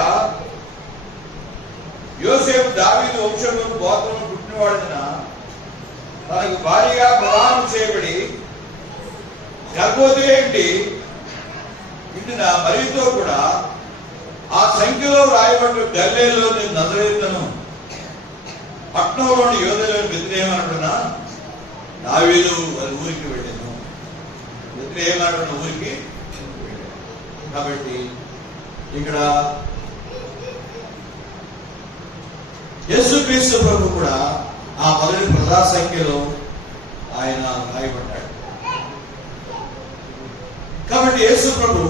యోసేపు దావీదు వంశంలో గోత్రంలో పుట్టినవాడిన తనకు భార్యగా ప్రదానం చేయబడి గర్భవతి ఏంటి ఇంటిన మరియతో కూడా ఆ సంఖ్యలో రాయబడి గలిలయలోని నజరేతును పట్నంలోని యూదయలోని బెత్లెహేము అంటున్నా దావీదు వారి ఊరికి వెళ్ళాను. బెత్లెహేము అంటున్న ఊరికి. కాబట్టి ఇక్కడ యేసుక్రీస్తు ప్రభు కూడా ఆ మొదటి ప్రజా సంఖ్యలో ఆయన రాయబడ్డాడు. కాబట్టి యేసు ప్రభు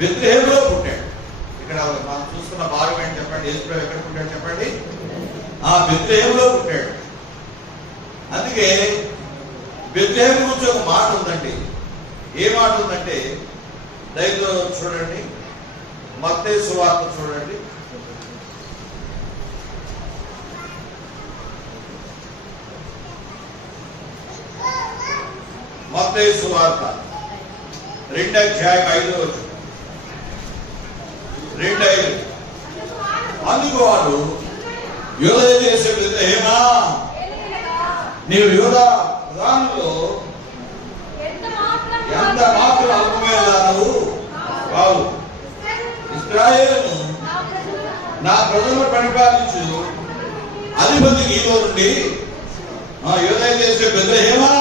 బెత్లెహేములో పుట్టాడు. ఇక్కడ మనం చూస్తున్న భాగం ఏంటి చెప్పండి? యేసు ప్రభు ఎక్కడ పుట్టాడు చెప్పండి? ఆ బెత్లెహేములో పుట్టాడు. అందుకే బెత్లెహేము గురించి ఒక మాట ఉందండి. ఏ మాట ఉందంటే దయతో చూడండి, మత్తయి సువార్త చూడండి. మత్తయి సువార్త 2వ అధ్యాయం 5వ వచనం. 2:5. అందుకు వాడు యూదయ దేశం బెత్లెహేమా, నీవు యూదా ప్రధానుల్లో ఎంత మాత్రం అల్పమైన దానవు కావు. ఇశ్రాయేలును నా ప్రజలను పరిపాలించు అధిపతి నీలో నుండి యూదయ దేశం బెత్లెహేమా,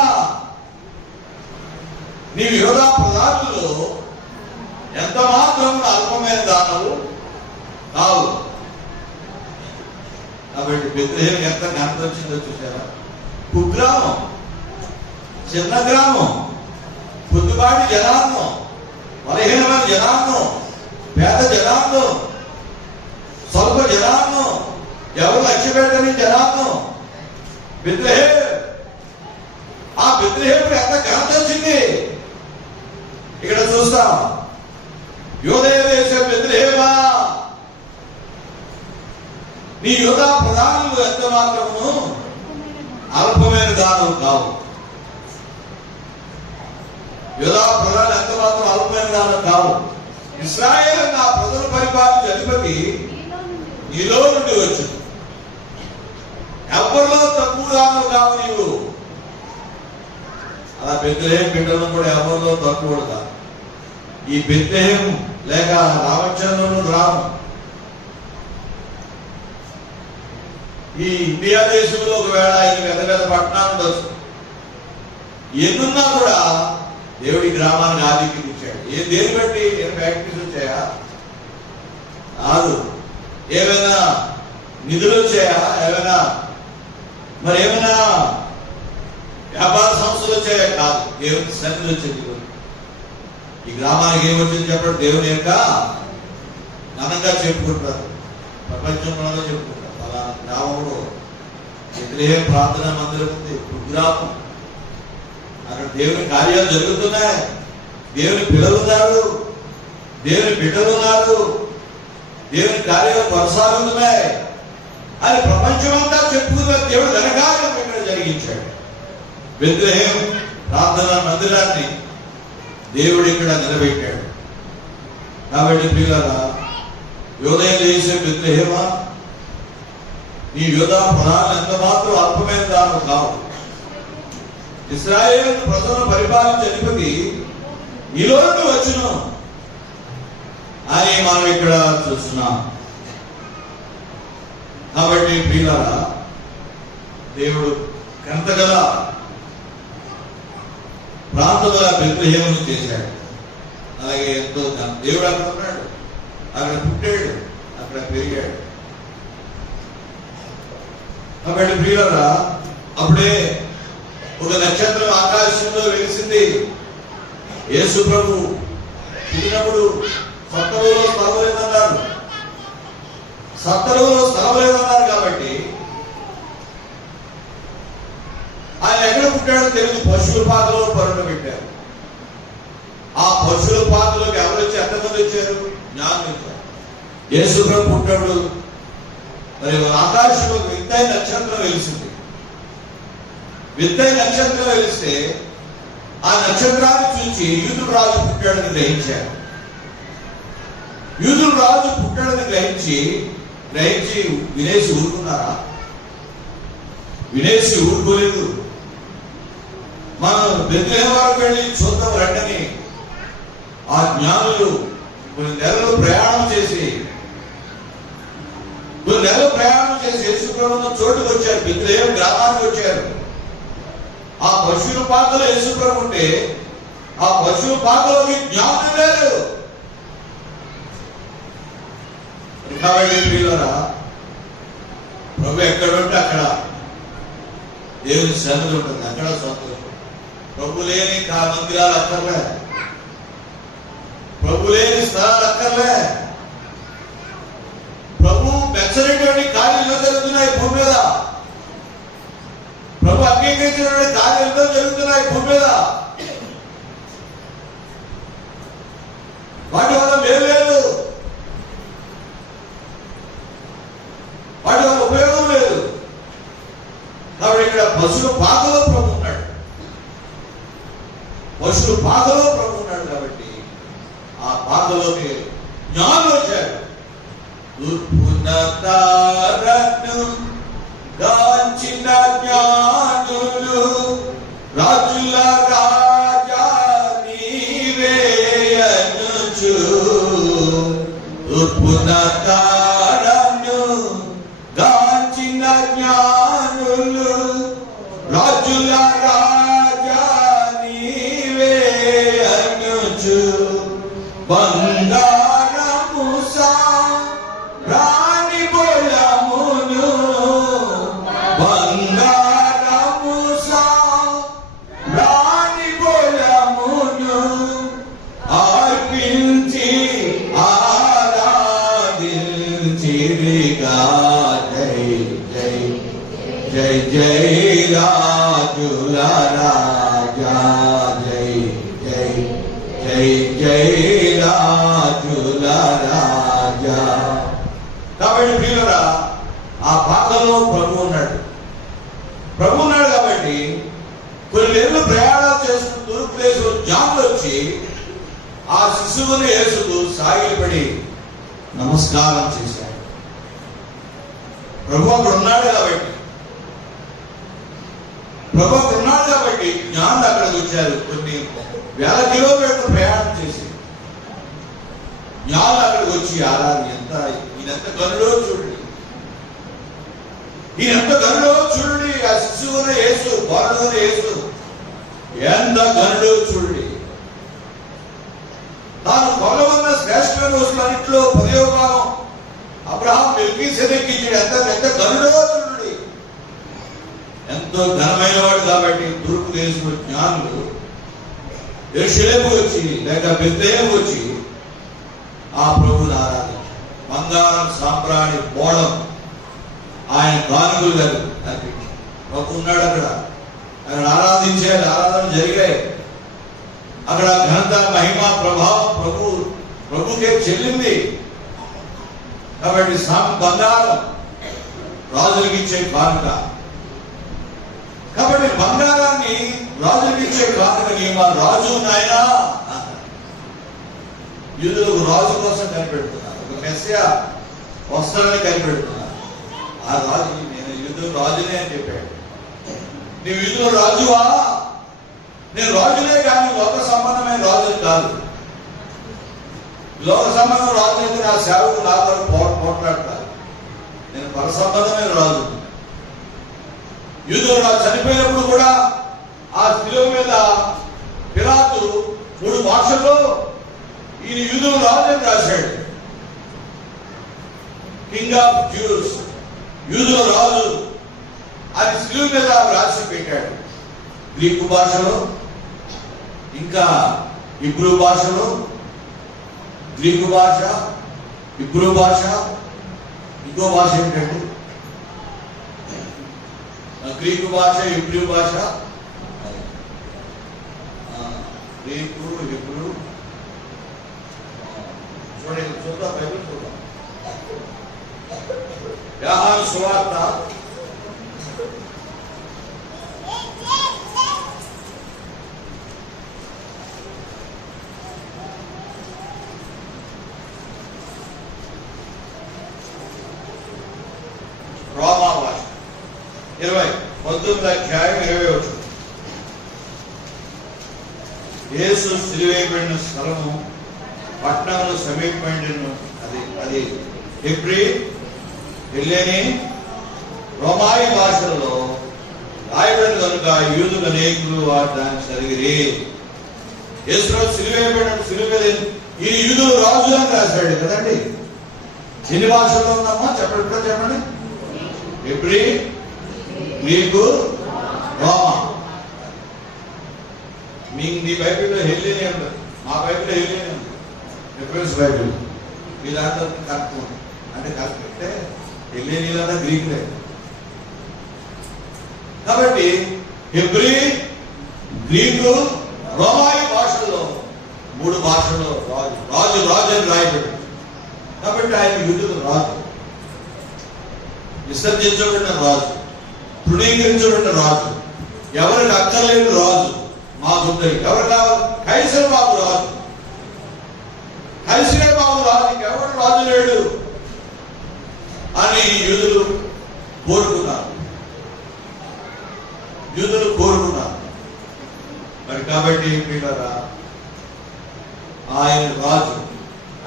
నీవు యూదా ప్రధానుల్లో ఎంత మాత్రం అల్పమైన దానవు కావు. కాబట్టి బెత్లెహేము ఎంత ఘనత వచ్చిందో చూసారా? కుగ్రామం, చిన్న గ్రామం, పొద్దుబాటి జనాంగం, బలహీనమైన జనాంగం, పేద జనాంగం, స్వల్ప జనాంగం, ఎవరు లక్ష్య పెట్టని జనాంగం బెత్లెహేము. ఆ బెత్లెహేముకి ఎంత ఘనత వచ్చింది ఇక్కడ చూస్తాం. యూదయ దేశం బెత్లెహేమా, నీ యూదా ప్రధానులు ఎంత మాత్రము అల్పమైన దానం కావు. యూదా ప్రధానులు ఎంత మాత్రం అల్పమైన దానం కావు. ఇశ్రాయేలు నా ప్రజలు పరిపాలించే అధిపతి నీలో నుండి వచ్చు. ఎవరిలో తక్కువ దానం కావు నీవు. అలా బెత్లెహేము బిడ్డలను కూడా ఎవరిలో తక్కువ కాదు. ఈ బెత్లెహేము లేక రామచంద్రుని గ్రామం ఈ ఇండియా దేశంలో ఒకవేళ ఆయన పెద్ద పెద్ద పట్టణాలు ఉండొచ్చు. ఎన్నున్నా కూడా దేవుడి గ్రామాన్ని ఆధిక్యం ఇచ్చాడు. దేని బట్టి? ఏం ఫ్యాక్టరీస్ వచ్చాయా? కాదు. ఏమైనా నిధులు వచ్చాయా? ఏమైనా మరి ఏమైనా వ్యాపార సంస్థలు వచ్చాయా? కాదు. దేవుని సన్నిధి వచ్చింది. ఈ గ్రామానికి ఏమొచ్చింది చెప్పండి? దేవుని యొక్క ఘనంగా చెప్పుకుంటారు, ప్రపంచంలో చెప్పుకుంటారు. అలా గ్రామంలో బెత్లెహేము ప్రార్థనా మందిరం ఉంది, కుగ్రామం. అక్కడ దేవుని కార్యాలు జరుగుతున్నాయి, దేవుని పిల్లలు ఉన్నారు, దేవుని బిడ్డలు ఉన్నారు, దేవుని కార్యాలు కొనసాగుతున్నాయి అని ప్రపంచమంతా చెప్పుకున్న దేవుడు ఘనకార్యం ఇక్కడ జరిగించాడు. బెత్లెహేము ప్రార్థనా మందిరాన్ని దేవుడు ఇక్కడ నిలబెట్టాడు. కాబట్టి ప్రియులారా, యూదయ దేశం బెత్లెహేమా, నీ యూదా ప్రధానులు ఎంత మాత్రం అల్పమైన దానం కావు. ఇశ్రాయేలు ప్రజలను పరిపాలించే అధిపతి నీలో నుండి వచ్చును అని మనం ఇక్కడ చూస్తున్నాం. కాబట్టి ప్రియులారా, దేవుడు కంతగల ప్రాంతంలో బెత్లెహేమును చేశాడు. అలాగే ఎంతో దేవుడు అక్కడ ఉన్నాడు. అక్కడ పుట్టాడు, అక్కడ పెరిగాడు. కాబట్టి ప్రియులారా, అప్పుడే ఒక నక్షత్రం ఆకాశంలో వెలిసింది. యేసు ప్రభు పుట్టినప్పుడు సత్తరులో స్థలం లేదన్నారు. సత్తరులో స్థలం లేదన్నారు కాబట్టి ఆయన ఎక్కడ పుట్టాడో తెలియదు. పశువుల పాకలో పరుండ పెట్టారు. ఆ పశువుల పాకలోకి ఎవరు వచ్చి ఎంతమంది వచ్చారు? జ్ఞానం. యేసు ప్రభు పుట్టాడు. మరి ఆకాశంలో వింతైన నక్షత్రం వెలిసింది. వింతైన నక్షత్రం వెలిస్తే ఆ నక్షత్రాన్ని చూసి యూదుల రాజు పుట్టాడని గ్రహించారు. యూదుల రాజు పుట్టాడని గ్రహించి వినేసి ఊరుకున్నారా? వినేసి ఊరుకోలేదు. మనం బెత్లెహేము వరకు వెళ్ళి చూద్దాం రండని ఆ జ్ఞానులు కొన్ని నెలలు ప్రయాణం చేసి యేసు ప్రభువును చోటుకు వచ్చారు. బెత్లెహేము గ్రామానికి వచ్చారు. ఆ పశువుల పాకలో యేసు ప్రభు ఉంటే ఆ పశువుల పాకలోకి జ్ఞానం లేదు. కాబట్టి ప్రియులారా, ప్రభు ఎక్కడ ఉంటే అక్కడ దేవుని సన్నిధి ఉంటుంది. అక్కడ సంతోషం. ప్రభు లేని మందిరాలు అక్కర్లే, ప్రభు లేని స్థలాలు అక్కర్లే. ప్రభు మెచ్చనటువంటి కార్యాలు జరుగుతున్నాయి భూమి మీద. ప్రభు అంగీకరించినటువంటి కార్యాలతో జరుగుతున్నాయి భూమి మీద. వాటి వల్ల మేలు లేదు, వాటి వల్ల ఉపయోగం లేదు. కాబట్టి ఇక్కడ పశువుల పాకలో ప్రభు ఉన్నాడు. పశువుల పాకలో ప్రభు ఉన్నాడు. కాబట్టి ఆ పాకలోకి జ్ఞానులు వచ్చారు. దాచిన జ్ఞానులు రాజుల రాజా నీవే అనుచు ఉప్పునతారను దాచిన జ్ఞానులు రాజుల రాజా నీవే అనుచు బంగారము రాణి బోలమును బంగారము రాణి బోలమును అర్పించి ఆరాధించిరిగా జై జై జై జై రాజుల రాజా జై జై జై జై రాజుల రాజా. కాబట్టి ప్రియులారా, ఆ పాకలో ప్రభు ఉన్నాడు. ప్రభు ఉన్నాడు కాబట్టి కొన్ని నెలలు ప్రయాణాలు చేసుకుని తూర్పు దేశంలో జ్ఞానులు వచ్చి ఆ శిశువుని యేసుకు సాగిలపడి నమస్కారం చేశాడు. ప్రభు అక్కడ ఉన్నాడు కాబట్టి జ్ఞానులు అక్కడికి వచ్చారు. కొన్ని వేల కిలోమీటర్లు ప్రయాణం చేసి జ్ఞానులు అక్కడికి వచ్చి ఆరాధన ఈయనంత గనుడో చూడండి, ఆ శిశువున యేసు, బాలుడైన యేసు ఎంత గనుడో చూడండి. తాను కొలవన్న శ్రేష్టమైన వస్తువులన్నింటిలో 10వ భాగం అబ్రహాం మెల్కీసెదెకుకి ఇచ్చాడు. ఎంత గనుడో చూడండి. ఎంతో ఘనమైన వాడు. కాబట్టి తూర్పు దేశంలో జ్ఞానులు యెరూషలేముకు వచ్చి లేక బెత్లెహేముకు వచ్చి ఆ ప్రభువుని ఆరాధించారు. బంగారం సాంబ్రాణి బోళం ఆయన కానుకలు గారు ప్రభు ఉన్నాడు. అక్కడ ఆరాధించాడు. ఆరాధన జరిగాయి. అక్కడ ఘనత మహిమ ప్రభావం ప్రభుకే చెల్లింది. కాబట్టి బంగారం రాజులకి ఇచ్చే కానుక. కాబట్టి బంగారాన్ని రాజులకి ఇచ్చే కానుకని మా రాజు నాయనా యూదులు రాజు కోసం కనిపెడుతున్నారు. ఒక మెస్సియా వస్త్రాన్ని కనిపెడుతున్నారు. ఆ రాజు నేను యూదులు రాజునే అని చెప్పాడు. నీవు యూదులు రాజువా? నేను రాజులే కానీ లోక సంబంధమైన రాజుని కాదు. లోక సంబంధం రాజు అయితే నా సేవకు నాతో పోట్లాడతారు. నేను పర సంబంధమైన రాజు. యూదులు రాజు చనిపోయినప్పుడు కూడా ఆ శిలువ మీద పిలాతు 3 భాషల్లో ఈయన యూదులు రాజు అని రాశాడు. కింగ్ ఆఫ్ జ్యూస్, యూదుల రాజు అది శిలువ మీద రాసి పెట్టాడు. గ్రీకు భాషలో, ఇంకా ఇబ్రూ భాషలో, గ్రీకు భాష, ఇబ్రూ భాష, ఇంకో భాష ఏంటంటే గ్రీకు భాష, ఇబ్రూ భాష, గ్రీకు, ఇబ్రూ. చూడండి, చూద్దాం, బైబిల్ చూద్దాం. యోహాను సువార్త రోమా భాష 19వ అధ్యాయం 20వ వచనం. యేసు సిలువేయబడిన స్థలము పట్టణంలో సమీపమైనను అది హెబ్రీ, హెల్లెనీ, రోమాయి భాషలలో రాయబడిన కనుక యూదులు అనేకులు వారు దాన్ని చదివిరి. యేసు సిలువేయబడిన సిలువ ఈ యూదులు రాజు అని రాశాడు కదండి. ఎన్ని భాషల్లో ఉందమ్మా చెప్పండి, ఇప్పుడు చెప్పండి. హెబ్రీ, గ్రీకు, రోమా. మీ బైబిల్లో హెల్లెనీ ఉంది, మా బైబిల్లో హెల్లెనీ ఉంది, రిఫరెన్స్ బైబిల్. వీళ్ళంతా కరెక్ట్ అంటే కరెక్ట్ అంటే హెల్లెనీలంతా గ్రీకులే. కాబట్టి హెబ్రీ, గ్రీకు, రోమాయి భాషల్లో 3 భాషల్లో రాజు అని రాయబడి. కాబట్టి ఆయన యూదుల రాజు, విసర్జించబడిన రాజు, తృణీకరించబడిన రాజు, ఎవరికి అక్కర్లేని రాజు. మాకుంది ఎవరు కావాలి? కైసరు బాబు రాజు, కైసరే బాబు రాజు, ఇంకెవరు రాజు లేడు అని యూదులు కోరుకున్నారు. మరి కాబట్టి పిల్లరా, ఆయన రాజు,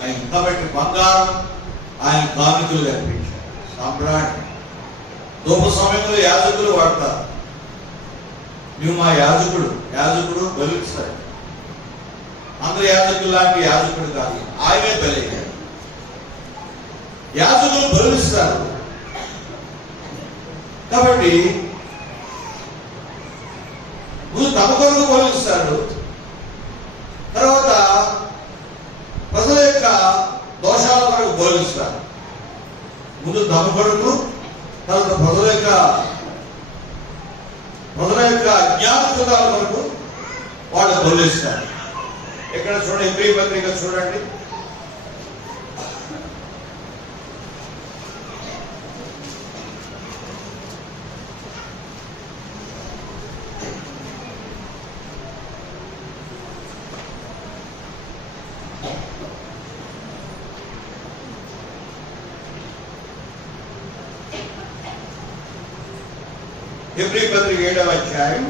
ఆయన కాబట్టి బంగారం ఆయన కానుకలు కనిపించారు. సాంబ్రాణి ధూప సమయంలో యాజకులు వాడతారు. నువ్వు మా యాజకుడు బలిస్తాడు. అందరు యాజకులు లాంటి యాజకుడు కాదు, ఆయనే బలయ్యాడు. యాజకులు బలిస్తారు. కాబట్టి ముందు తమ కొరకు బలిస్తాడు, తర్వాత ప్రజల యొక్క దోషాల కొరకు బలిస్తాడు. ముందు తమ కొరకు, తర్వాత ప్రజల యొక్క అజ్ఞానకృతాల కొరకు వాళ్ళు బలిస్తారు. ఇక్కడ చూడండి, హెబ్రీ పత్రిక చూడండి. హెబ్రీ పత్రిక 7వ అధ్యాయం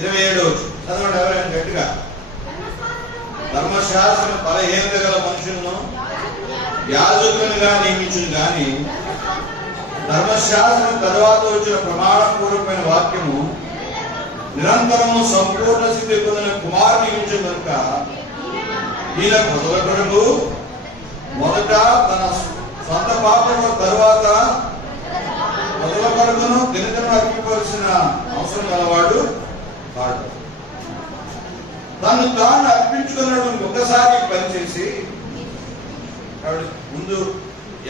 27 చదవండి. ఎవరైనా గట్టిగా. ధర్మశాస్త్రం బలహీనత గల మనుషులను యాజకులుగా నియమించును గాని ధర్మశాస్త్రం తర్వాత వచ్చిన ప్రమాణపూర్వకమైన వాక్యము నిరంతరము సంపూర్ణ సిద్ధి పొందిన కుమారుడు నియమించిన కనుక ఈయన ప్రజల కొరకు మొదట తన సొంత పాపముల తరువాత ప్రజల కొరకును దినదినం అర్పించవలసిన అవసరం గలవాడు కాడు. తను తాను అర్పించుకున్నాడు ఒకసారి పనిచేసి. ముందు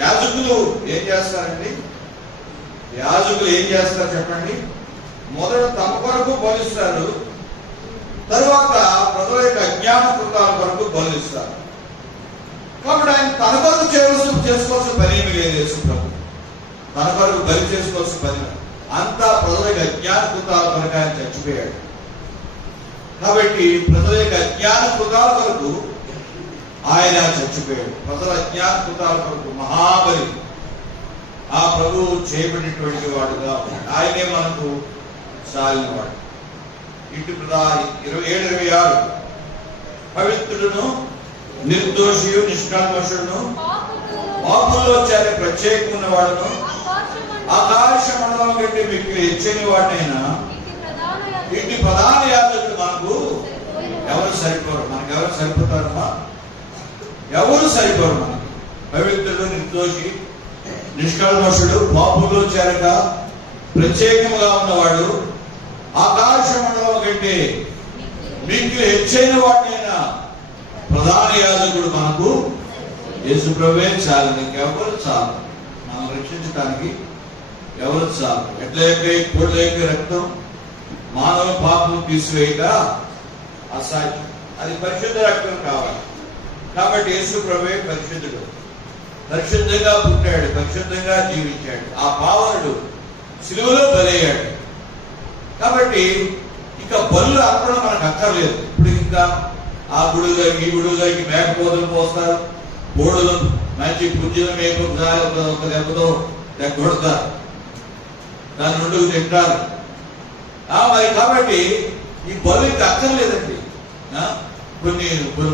యాజకులు ఏం చేస్తారండి? యాజకులు ఏం చేస్తారు చెప్పండి? మొదట తమ కొరకు బలిస్తారు, తరువాత ప్రజల యొక్క అజ్ఞాన కృతాల కొరకు బలిస్తారు. కాబట్టి ఆయన తన కొరకు చేసుకోవాల్సిన పని ఏమి లేదు. యేసు ప్రభు తన కొరకు బలి చేసుకోవాల్సిన పని అంతా ప్రజల యొక్క అజ్ఞాన కృతాల కొరకు ఆయన చచ్చిపోయాడు. కాబట్టి ప్రజల యొక్క అజ్ఞాన కృతాల కొరకు ఆయన చచ్చిపోయాడు. ప్రజల అజ్ఞాన కృతాల కొరకు మహాబలి ఆ ప్రభువు చేయబడినటువంటి వాడుగా ఆయనే మనకు సాలినవాడు. ఇటు 27-26 పవిత్రుడును నిర్దోషియు నిష్కల్మషుడును పాపుల్లో చేరే ప్రత్యేకం ఉన్నవాడును ఆకాశ మండలం కంటే మీకు హెచ్చని వాడినైనా ఇంటి ప్రధాన యాజకుడు మనకు ఎవరు సరిపోరు. మనకు ఎవరు సరిపోతారమ్మా? ఎవరు సరిపోరు మనకి. పవిత్రుడు, నిర్దోషి, నిష్కల్మషుడు, పాపుల్లో చేరక ప్రత్యేకముగా ఉన్నవాడు, ఆకాశ మండలం కంటే మీకు హెచ్చైన వాడినైనా ప్రధాన యాజకుడు మనకు యేసు ప్రభువే చాలు. ఇంకెవరు చాలు మనం రక్షించడానికి, ఎవరు చాలు. ఎట్లయితే కోట్ల యొక్క రక్తం మానవ పాపం తీసివేయక అసాధ్యం. అది పరిశుద్ధ రక్తం కావాలి. కాబట్టి యేసు ప్రభువే పరిశుద్ధుడు, పరిశుద్ధంగా పుట్టాడు, పరిశుద్ధంగా జీవించాడు. ఆ పావనుడు సిలువలో బలయ్యాడు. కాబట్టి ఇక బలు అర్పణ మనకు అక్కర్లేదు. ఇప్పుడు ఇంకా ఆ గుడి దగ్గర ఈ గుడి దగ్గరికి మేకపోతలు పోస్తారు, కోడులు మంచి పుంజుల మేపు ఒక దెబ్బతో కొడతారు, దాని నుండి తింటారు. మరి కాబట్టి ఈ బలు ఇంకా అక్కర్లేదండి. కొన్ని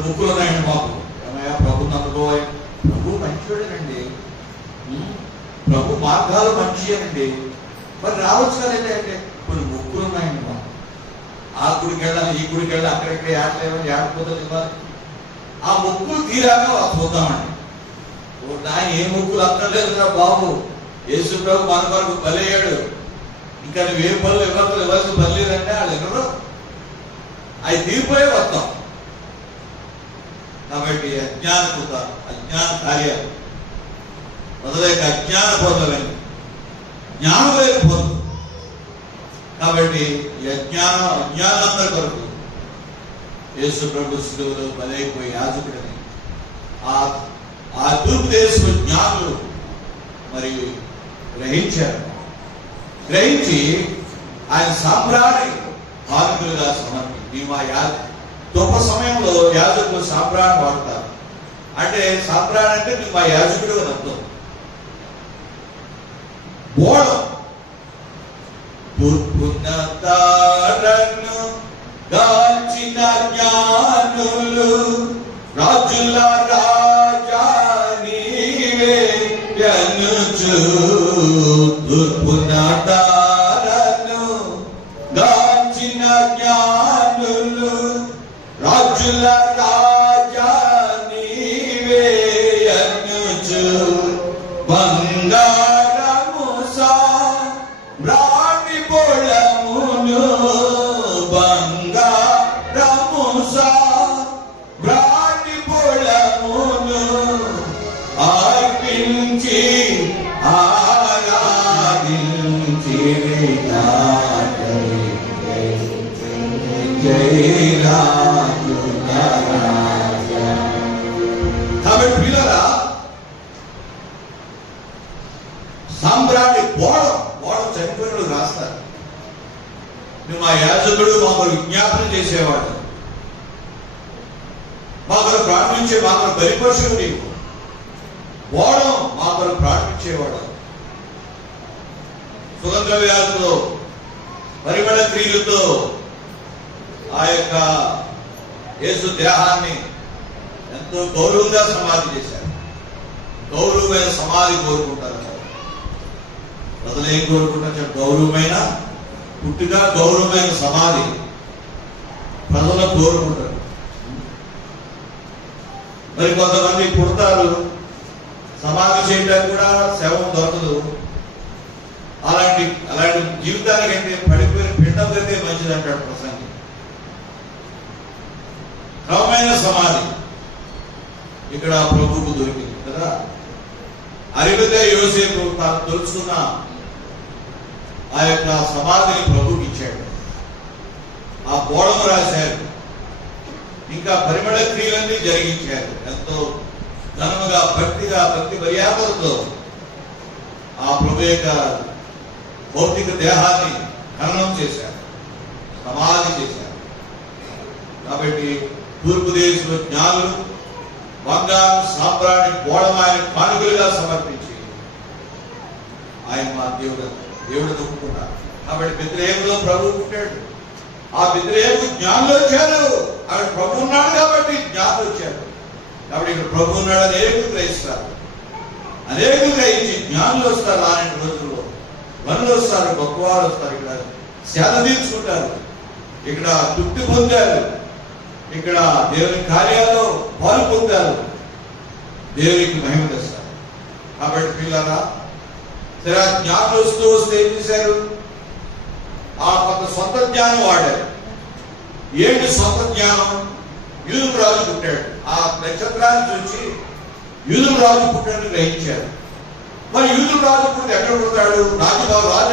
ముక్కులు ఉన్నాయండి మాకు. ఏమయ్యా ప్రభు నమ్ముకోవాలి, ప్రభు మంచివాడేనండి, ప్రభు మార్గాలు మంచియేనండి, మరి రావచ్చు కదండి అంటే కొన్ని ముక్కులు ఉన్నాయండి మాకు. ఆ గుడికి వెళ్ళాలి, ఈ గుడికి వెళ్ళాలి, అక్కడిక్కడ ఏడలేమని ఏడపోతుంది ఇవ్వాలి. ఆ ముక్కులు తీరాక చూద్దామండి. నా ఏ ముక్కులు అక్కర్లేదు బాబు, యేసు ప్రభు మన వరకు బలయ్యాడు, ఇంకా నువ్వు ఏ పనులు ఇవ్వాల్సిన పని లేదంటే వాళ్ళు ఎవరు అవి తీరిపోయే వస్తాం. కాబట్టి అజ్ఞాన కార్యాలు మొదలైక అజ్ఞాన పొందలని జ్ఞానమైన పొందు. కాబట్టి ఈ అజ్ఞానందరి కొరకు యేసు ప్రభు శిలువలో బలైపోయి యాజకుడని ఆ తూర్పు దేశపు జ్ఞానులు మరియు గ్రహించి ఆయన సాంబ్రాణి కానుకలుగా సమర్పి గొప్ప సమయంలో యాజకులు సాంబ్రాణి వాడతారు. అంటే సాంబ్రాణి అంటే మా యాజకుడు అని అర్థం. బోళం తూర్పున తారను గాల్చిన జ్ఞానులు రాజుల రాజా నీవే యనుచు. తూర్పున తారను గాల్చిన జ్ఞానులు రాజుల రాజా నీవే యనుచు. బంగారము సామ్రాణి పొలమును బంగారము సామ్రాణి పొలమును అర్పించి ఆరాధించి కాబట్టి పిల్లరా సాంబ్రాణి బోళం చనిపోయిన రాస్తారు. నువ్వు మా యాజకుడు మాకు విజ్ఞాపన చేసేవాడు, మాకు ప్రార్థించే మాకు బలిపశువు నీవు. బోళం మాకు ప్రార్థించేవాడు. సుగంధ వ్యాధులతో పరిమళ క్రియలతో ఆ యొక్క యేసు దేహాన్ని ఎంతో గౌరవంగా సమాధి చేశారు. గౌరవమైన సమాధి కోరుకుంటారు. ప్రజలు ఏం కోరుకుంటారు? గౌరవమైన పుట్టుక, గౌరవమైన సమాధి ప్రజలు కోరుకుంటారు. మరి కొంతమంది పుడతారు, సమాధి చేయడానికి కూడా శవం దొరకదు. అలాంటి జీవితానికంటే పడిపోయిన పిండం అయితే మంచిది అంటాడు ప్రసంగి. క్రమమైన సమాధి ఇక్కడ ప్రభువుకు దొరికింది కదా. అరిగితే యోసేపు తాను తెలుసుకున్న ఆ యొక్క సమాధిని ప్రభువుకి ఇచ్చాడు. ఆ బోళము రాశారు, ఇంకా పరిమళ క్రియలన్నీ జరిగించారు. ఎంతో ఘనముగా భక్తి మర్యాదలతో ఆ ప్రభు యొక్క భౌతిక దేహాన్ని ఖననం చేశారు, సమాధి చేశారు. కాబట్టి తూర్పు దేశంలో జ్ఞానులు బంగారు సాంబ్రాణి బోళమాయని కానుకలుగా సమర్పించి ఆయన మా దేవుడు నొప్పుకున్నారు. కాబట్టి బెత్లెహేములో ప్రభు పుట్టాడు. ఆ బెత్లెహేము జ్ఞానులు వచ్చారు. అక్కడ ప్రభు ఉన్నాడు కాబట్టి జ్ఞానులు వచ్చారు. కాబట్టి ఇక్కడ ప్రభు ఉన్నాడు అనేకులు గ్రహిస్తారు. అనేకులు గ్రహించి జ్ఞానులు వస్తారు. అలాంటి రోజుల్లో వనులు వస్తారు, గొప్పవారు వస్తారు. ఇక్కడ సేద తీర్చుకుంటారు, ఇక్కడ తృప్తి పొందారు, ఇక్కడ దేవుని కార్యాల్లో పాలు పొందారు. దేవునికి మహిమ తెస్తారు. కాబట్టి పిల్లరా, సరే జ్ఞానం వస్తూ వస్తే ఏం చేశారు? ఆ కొంత సొంత జ్ఞానం వాడారు. ఏంటి సొంత జ్ఞానం? యూదుడు రాజు పుట్టాడు, ఆ నక్షత్రాన్ని చూసి యూదుడు రాజు పుట్టాడని గ్రహించారు. మరి యూదుడు రాజు పుట్టి ఎక్కడ పుడతాడు? రాజు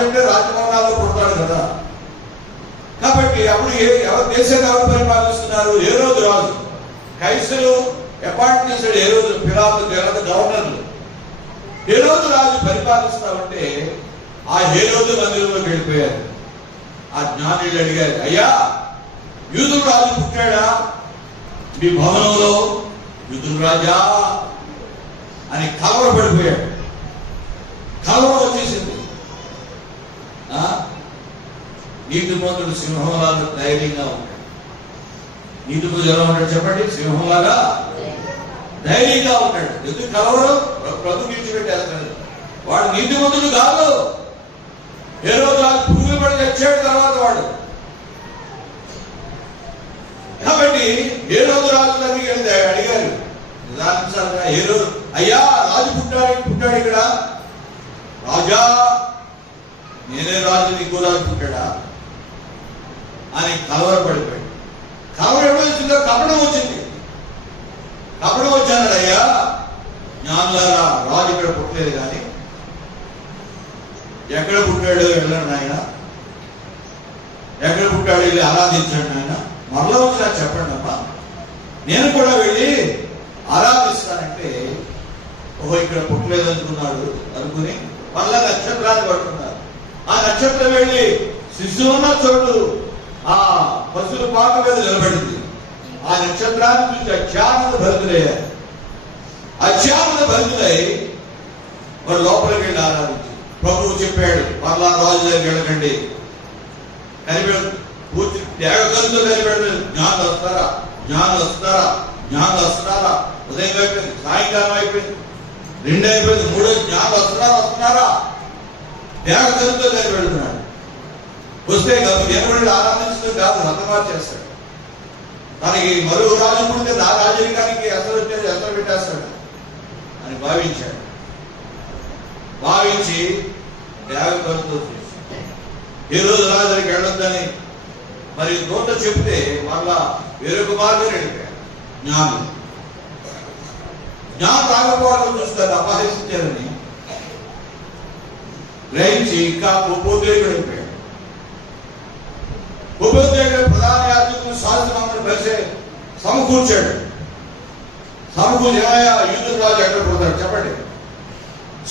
అంటే రాజభవనాల్లో పుడతాడు కదా. కాబట్టి అప్పుడు ఎవరు దేశాన్ని ఎవరు పరిపాలిస్తున్నారు? హేరోదు రాజు. కైసరు అపాయింట్ చేశాడు హేరోదు, పిలాతు గవర్నర్లు. హేరోదు రాజు పరిపాలిస్తా ఉంటే ఆ హేరోదు మందిరంలోకి వెళ్ళిపోయారు. ఆ జ్ఞానులు అడిగారు, అయ్యా యూదుడు రాజు పుట్టాడా మీ భవనంలో? యూదుడు రాజా అని కలవరపడిపోయాడు. కలవరం వచ్చేసింది. నీతిమంతుడు సింహంలాగా ధైర్యంగా ఉంటాడు. నీతిమంతుడు ఎలా ఉంటాడు చెప్పండి? సింహంలాగా ధైర్యంగా ఉంటాడు. ఎందుకు కలవరం? ప్రభు విడిచిపెట్టేస్తాడు. వాడు నీతిమంతుడు కాదు. ఏ రోజు పురుగులు పడి తెచ్చాడు తర్వాత వాడు. కాబట్టి ఏ రోజు రాజు దగ్గరికి అడిగారు నిదానించాలిగా. ఏ రోజు అయ్యా రాజు పుట్టాడు ఇక్కడ. రాజా నేనే రాజు, నీకు రాజు పుట్టాడా అని కలవరపడిపోయాడు. కలవరం ఎప్పుడు వచ్చిందో? కపడం వచ్చింది. కపడం వచ్చాడు. అయ్యా జ్ఞానులారా, రాజు ఇక్కడ పుట్టలేదు కానీ ఎక్కడ పుట్టాడు వెళ్ళండి ఆయన, ఎక్కడ పుట్టాడు వెళ్ళి ఆరాధించండి ఆయన. మరలా వచ్చినా చెప్పండి అమ్మా, నేను కూడా వెళ్ళి ఆరాధిస్తానంటే ఓహో ఇక్కడ పుట్టలేదు అనుకుని మరలా నక్షత్రాన్ని పట్టుకున్నారు. ఆ నక్షత్రం వెళ్ళి శిశువు ఉన్న చోటు ఆ పశువుల పాక మీద నిలబడింది. ఆ నక్షత్రాన్ని చూసి అత్యానంద భరితులయ్యారు. అత్యానంద భరితులై వారు లోపలికి వెళ్ళి ఆరాధించారు. ప్రభువు చెప్పాడు, మరలా రాజు దగ్గరికి వెళ్ళకండి, పూర్తి త్యాగంతో కనిపెడతారు. జ్ఞానం వస్తారా, జ్ఞానం వస్తారా, జ్ఞానం వస్తున్నారా? ఉదయం అయిపోయింది, సాయంకాలం అయిపోయింది, 2 అయిపోయింది, 3 జ్ఞానం వస్తున్నారా? త్యాగంతో కనిపెడుతున్నాడు. వస్తే దేవుడు ఆరాధించడం కాదు, హతమార్ చేస్తాడు. తనకి మరో రాజు పుడితే నా రాజరికానికి ఎసరు పెట్టేస్తాడు అని భావించాడు. భావించి త్యాగంతో ఈ రోజు రాజుకి వెళ్ళొద్దని మరి దూత చెప్తే మళ్ళా వేరొక మార్గం వెళ్ళిపోయాడు. జ్ఞానం రాకపోవడం చూస్తారు, అపహరించారని గ్రహించి ఇంకా ఉపోద్యోగుడు వెళ్ళిపోయాడు. ఉపోద్యోగుడు ప్రధాన యాజకులు శాస్త్రం కలిసి సమకూర్చాడు. సమకూర్చి యూదుడు రాజు ఎక్కడ పోతాడు చెప్పండి?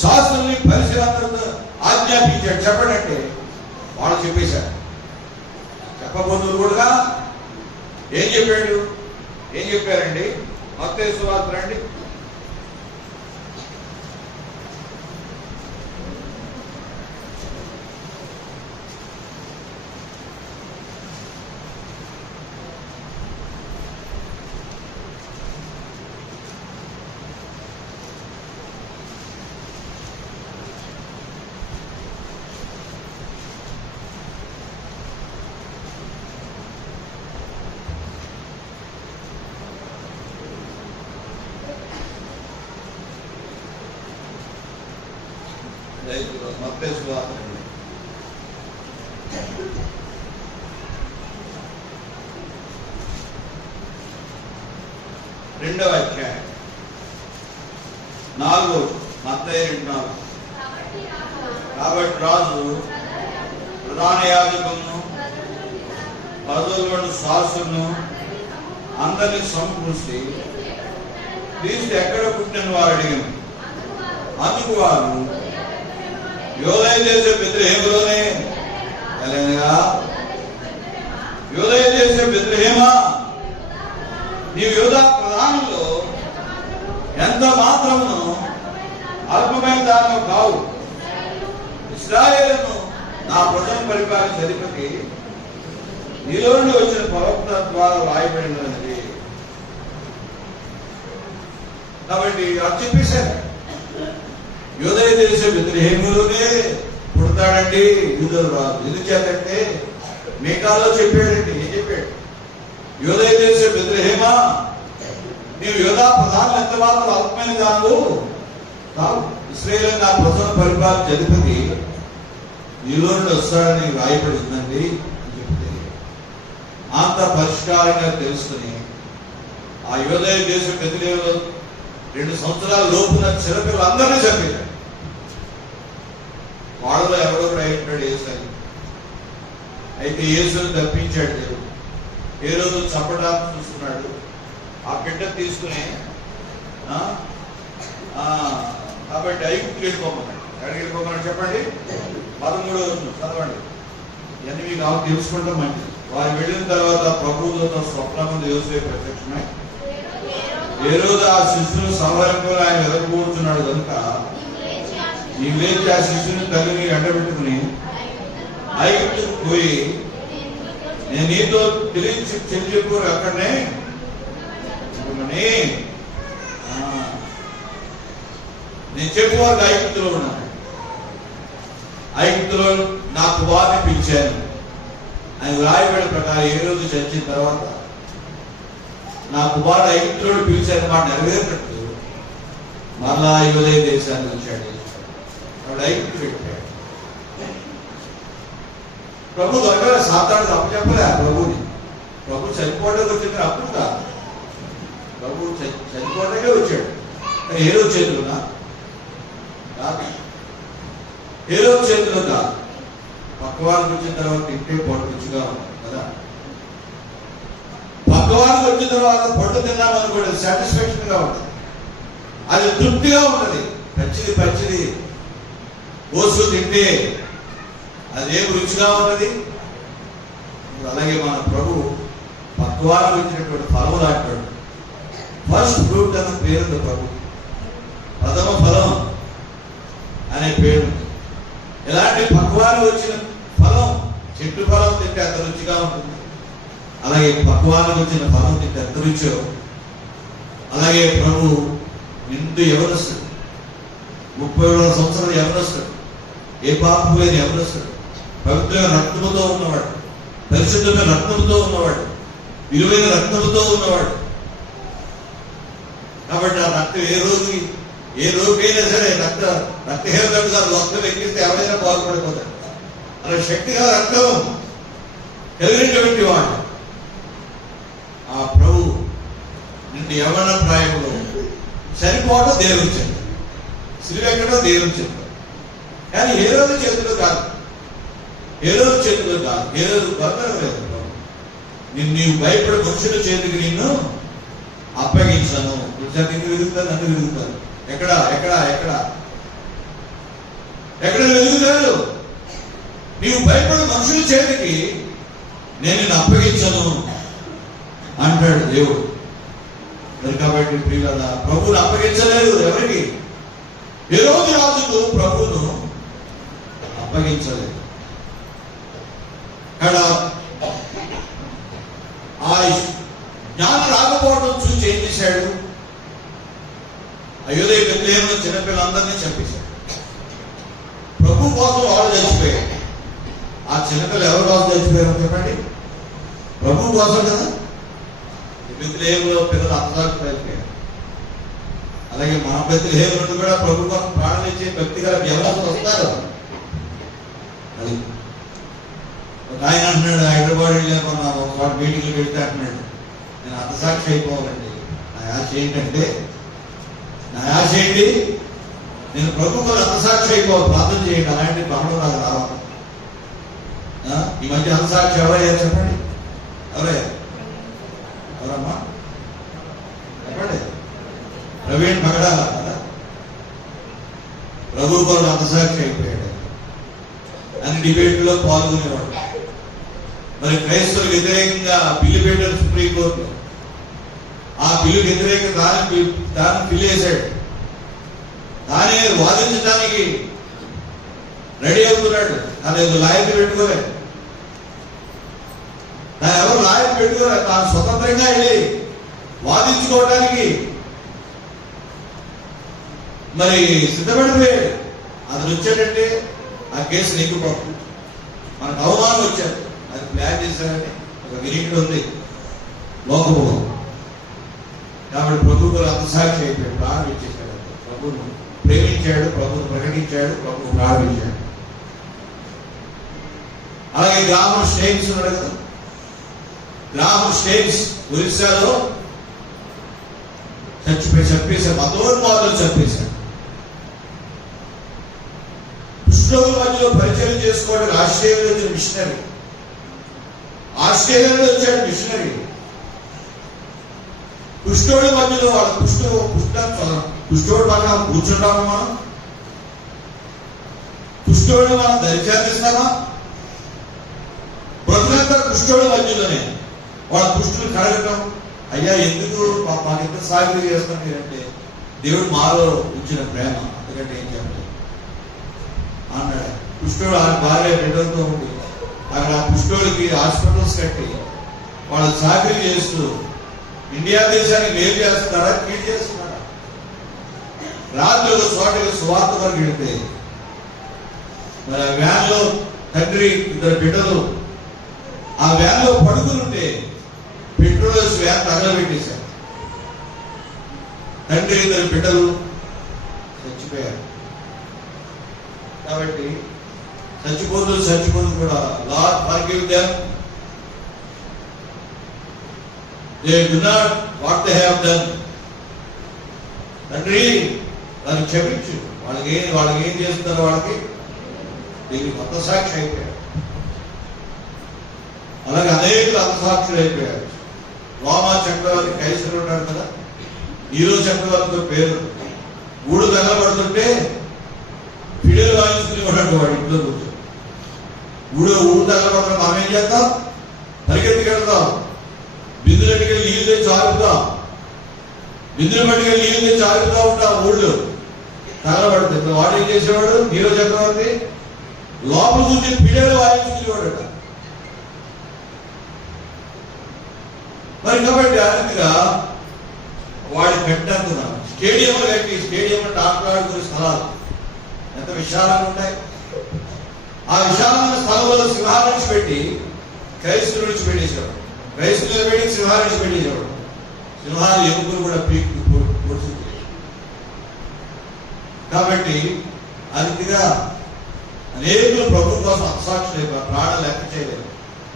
శాస్త్రుల్ని పరిశీలనతో ఆజ్ఞాపించాడు చెప్పండి అంటే వాళ్ళు చెప్పేశారు. చెప్పబోతున్నారు కూడా ఏం చెప్పారండి? మత్తయి సువార్త రండి. మత్తయి సువార్త రండి. 2వ అధ్యాయం 4 మత్తయి 2:4. కాబట్టి రాజు ప్రధాన యాజకులను పదవులను శాస్త్రులను అందరినీ సమకూర్చి క్రీస్తు ఎక్కడ పుట్టిన వారు అడిగాను. అందుకు వారు యూదయ దేశం బెత్లెహేములోనే. యూదయ దేశం బెత్లెహేమా, నీవు యూదా ప్రధానంలో ఎంత మాత్రమును అల్పమైన దానము కావు. ఇశ్రాయేలును నా ప్రజలను పరిపాలించే అధిపతి నీలో నుండి వచ్చిన ప్రవక్త ద్వారా రాయబడినది. కాబట్టి అది చెప్పేశారు, యూదయ దేశం బెత్లెహేములోనే పుడతాడండి యూదుడు రాజు. ఎందుచేతంటే మీకాలో చెప్పాడండి. ఏం చెప్పాడు? యూదయ దేశం బెత్లెహేమా, నీవు యోధా ప్రధానులు ఎంత మాత్రం అల్పమైన కాదు కాదు. ఇశ్రాయేలు నా ప్రజలను పరిపాలన జరుపుది నీలో నుండి వస్తాడని రాయబడి ఉందండి అని చెప్తే అంత పరిష్కారంగా తెలుసుకుని ఆ యోదయ దేశం బెత్లెహేములో 2 సంవత్సరాల లోపున చిన్నపిల్లలు అందరినీ చంపారు. వాళ్ళలో ఎవరో ప్రయత్నాడు యేసని. అయితే యేసుని తప్పించాడు దేవుడు. ఏ రోజు చంపడానికి చూస్తున్నాడు. ఆ బిడ్డ తీసుకుని కాబట్టి ఐగుప్తుకి వెళ్ళిపోమన్నాడు. ఎక్కడికి వెళ్ళిపోమన్నాడు చెప్పండి. 13 చదవండి. ఇవన్నీ మీకు కావాలి తెలుసుకుంటాం మంచిది. వారు వెళ్ళిన తర్వాత ప్రభువుతో స్వప్నమందు యోసేపు ప్రత్యక్షమై ఏ రోజు ఆ శిశువును సంవరంలో ఆయన ఎదుర్కొంటున్నాడు కనుక నీవు లేచి ఆ శిశువుని తల్లిని ఎండబెట్టుకుని ఐగుప్తుకు పోయి నేను నీతో తెలియచెప్పు అక్కడనే నేను చెప్పువారు ఐగుప్తులో ఉన్నాను. ఐగుప్తులో నా కుమారుని పిలిచాను. ఆయన రాయబడిన ప్రకారం ఏ రోజు చచ్చిన తర్వాత నా కుమారుడు ఐగుప్తులో పిలిచాను మాట నెరవేరినట్టు మరలా యోదయ దేశానికి వచ్చాడు. అప్పుడు ఐగుప్తు పెట్టాడు. ప్రభు దగ్గర సాతాడు అప్పచెప్పలే ప్రభుని. ప్రభు చనిపోవడానికి వచ్చింది అప్పుడు కాదు. ప్రభు చనిపోవడానికే వచ్చాడు. ఏ రోజు చేతులున్నా కాదు. ఏ రోజు చేతులు కాదు. పక్కవారికి వచ్చిన తర్వాత తింటే పొట్టు రుచిగా ఉంటుంది కదా. పక్కవారికి వచ్చిన తర్వాత పొట్టు తిన్నామనుకోండి సాటిస్ఫాక్షన్ గా ఉంటుంది. అది తృప్తిగా ఉంటుంది. పచ్చిది కోసు తింటే అదేం రుచిగా ఉన్నది. అలాగే మన ప్రభు పక్వానికి వచ్చినటువంటి ఫలము లాంటాడు. ఫస్ట్ ఫ్రూట్ అన్న పేరు ప్రభు. ప్రథమ ఫలం అనే పేరు. ఎలాంటి పక్వానికి వచ్చిన ఫలం చెట్టు ఫలం తింటే అంత రుచిగా ఉంటుంది. అలాగే పక్వానికి వచ్చిన ఫలం తింటే ఎంత రుచో అలాగే ప్రభు నిండు ఎవరొస్తాడు. 30 సంవత్సరాలు ఎవరొస్తాడు. ఏ పాపం లేని ఎవరొస్తాడు. పవిత్రమైన రక్తముతో ఉన్నవాడు. పరిశుద్ధమైన రక్తముతో ఉన్నవాడు. విలువైన రక్తముతో ఉన్నవాడు. కాబట్టి ఆ రక్తం ఏ రోజుకైనా సరే రక్తహీనత రక్తం ఎక్కిస్తే ఎవరైనా బాగుపడిపోతాడు. అలా శక్తిగా రక్తం కలిగినటువంటి వాడు ఆ ప్రభు నిండి యవ్వన ప్రాయంలో చనిపోవడం దేవుని చెంది. సిలువెక్కడో దేవుని చెంది. కానీ ఏ రోజు చేతిలో కాదు. ఏ రోజు చేతిలో కాదు. ఏ రోజు బంధం లేదు. నీవు భయపడే మనుషుల చేతికి నిన్ను అప్పగించను. నిన్ను వెలుగుతాను, నన్ను వెలుగుతాను. ఎక్కడ వెలుగుతారు. నీవు భయపడే మనుషుల చేతికి నేను నిన్ను అప్పగించను అంటాడు దేవుడు. కాబట్టి ప్రియులారా ప్రభువును అప్పగించలేదు ఎవరికి. ఏ రోజు రాజుకు ప్రభువును అప్పగించలేదు. ఇక్కడ ఆ జ్ఞానం రాకపోవడం చూసి ఏం చేశాడు. యోదయ బెత్లెహేములో చిన్నపిల్లలందరినీ చంపేశాడు. ప్రభు కోసం వాడు చచ్చిపోయాడు. ఆ చిన్నపిల్లలు ఎవరి కోసం చచ్చిపోయారో చెప్పండి. ప్రభు కోసం కదా. బెత్లెహేములో పిల్లలు అర్థాలు అయిపోయారు. అలాగే మా బెత్లెహేము నుండి కూడా ప్రభు కోసం ప్రాణం ఇచ్చే వ్యక్తి గల ఎవరు వస్తారు. అది ఒక ఆయన అంటున్నాడు, హైదరాబాద్ వెళ్ళాను ఒకసారి మీటింగ్లు పెడితే అంటున్నాడు, నేను అర్థసాక్షి అయిపోవాలండి. నా ఆశ ఏంటి నేను ప్రభుత్వం అర్థసాక్షి అయిపోవాలి. ప్రార్థన చేయండి. అలాంటి భావన నాకు రావాలి. ఈ మధ్య అర్థసాక్షి ఎవరయ్యారు చెప్పండి. ఎవరమ్మా చెప్పండి. ప్రవీణ్ పగడాల కదా. ప్రభు కొరకు అర్థసాక్షి అయిపోయాడు. అన్ని డిబేట్లో పాల్గొనేవాడు. మరి క్రైస్తవులకు వ్యతిరేకంగా బిల్లు పెట్టారు సుప్రీంకోర్టులో. ఆ బిల్లుకి వ్యతిరేకంగా తాను బిల్లు వేశాడు. తానే వాదించడానికి రెడీ అవుతున్నాడు. తను లాయర్ని పెట్టుకోలేదు. తాను ఎవరు లాయర్ని పెట్టుకోలేదు. తాను స్వతంత్రంగా వెళ్ళి వాదించుకోవడానికి మరి సిద్ధపడిపోయాడు. అతను వచ్చాడంటే ఆ కేసు నెగ్గిపోతుంది. మనకు అవమానం వచ్చారు. అది ప్లాన్ చేశారని ఒక వినికిడి ఉంది లోకములో. కాబట్టి ప్రభు కూడా అంతసాక్షి అయిపోయాడు, ప్రారంభించేశాడు. ప్రభువును ప్రేమించాడు, ప్రభువును ప్రకటించాడు, ప్రభువు ప్రారంభించాడు. అలాగే గ్రామం స్టేమ్స్ ఉన్నాడు కదా, గ్రామం స్టేమ్స్ ఒరిస్సాలో చంపేశారు, మతోన్మాదులు చంపేశారు. కుష్ఠరోగుల మధ్యలో పరిచయం చేసుకోవడానికి ఆస్ట్రేలియాలో వచ్చిన మిషనరీ, ఆస్ట్రేలియాలో వచ్చాడు మిషనరీ. కుష్ఠోడి మధ్యలో వాళ్ళ కుష్ఠోడి పక్కన కూర్చుంటామా మనం? కుష్ఠోడిని మనం దరిచేస్తామా? బ్రతులంతా కుష్ఠోడి మధ్యలోనే వాళ్ళ కుష్ఠులు కడగటం. అయ్యా ఎందుకు మాకు ఎంత సాగులు చేస్తాం మీరంటే, దేవుడు మాలో ఇచ్చిన ప్రేమ, అందుకంటే ఏం చెప్పలేదు అన్నాడు. కుష్ఠోడు భార్య బిడ్డలతో ఉండి అక్కడ కుష్ఠోడికి హాస్పిటల్స్ కట్టి వాళ్ళు చాకరీ చేస్తూ ఇండియా దేశానికి మేలు చేస్తున్నారా, కీడు చేస్తున్నారా? రాత్రి ఒక చోటకి సువార్త వరకు వెళితే మరి ఆ వ్యాన్లో తండ్రి, ఇద్దరు బిడ్డలు ఆ వ్యాన్లో పడుకునుంటే పెట్రోల్ వేసి వ్యాన్ తగలబెట్టేశారు. తండ్రి, ఇద్దరు బిడ్డలు చచ్చిపోయారు. కాబట్టి చచ్చిపోతూ కూడా lord forgive them, they do not what they have done. తండ్రి దాన్ని క్షమించు, వాళ్ళకి ఏం చేస్తున్నారు, వాళ్ళకి దీనికి హతసాక్షి అయిపోయారు. అలాగే అనేకులు హతసాక్షులు అయిపోయారు. రోమా చక్రవర్తి కైసరు ఉన్నాడు కదా, హీరో చక్రవర్తితో పేరు. ఊడు తగలబడుతుంటే పిడులు వాయించుకుని ఉన్నాడు వాడు ఇంట్లో కూర్చొని. ఊడు తగలబడుతున్న మనం ఏం చేస్తాం? పరిగెత్తికెళ్తాం, బిందులు పట్టుకెళ్ళి నీళ్ళు తెచ్చి ఆరుపుతాం, బిందులు పట్టుకెళ్ళి నీళ్ళు తెచ్చి ఆరుపుతా ఉంటాం. ఊళ్ళు తగలబడుతుంది. వాడు ఏం చేసేవాడు? హీరో చక్రవర్తి లోపల చూసి పిడులు వాయించుకునేవాడట. మరి కాబట్టి అతిగా వాడి పెట్టందున స్టేడియంలు కట్టి, స్టేడియం ఆటలాడుకునే స్థలాలు ఎంత విశాలంగా ఉంటాయి. ఆ విశాలమైన స్థలంలో సింహాలు పెట్టి క్రైస్తవులు విడిచిపెట్టేసేవాడు, క్రైస్తవులు పెట్టి సింహాలు విడిచిపెట్టేసేవాడు. సింహాలు ఎముకలు కూడా పీకి పొడుచుంటాయి. కాబట్టి అతిగా అనేకులు ప్రభు కోసం అసాక్షులే, ప్రాణాలు లెక్క చేయలేదు.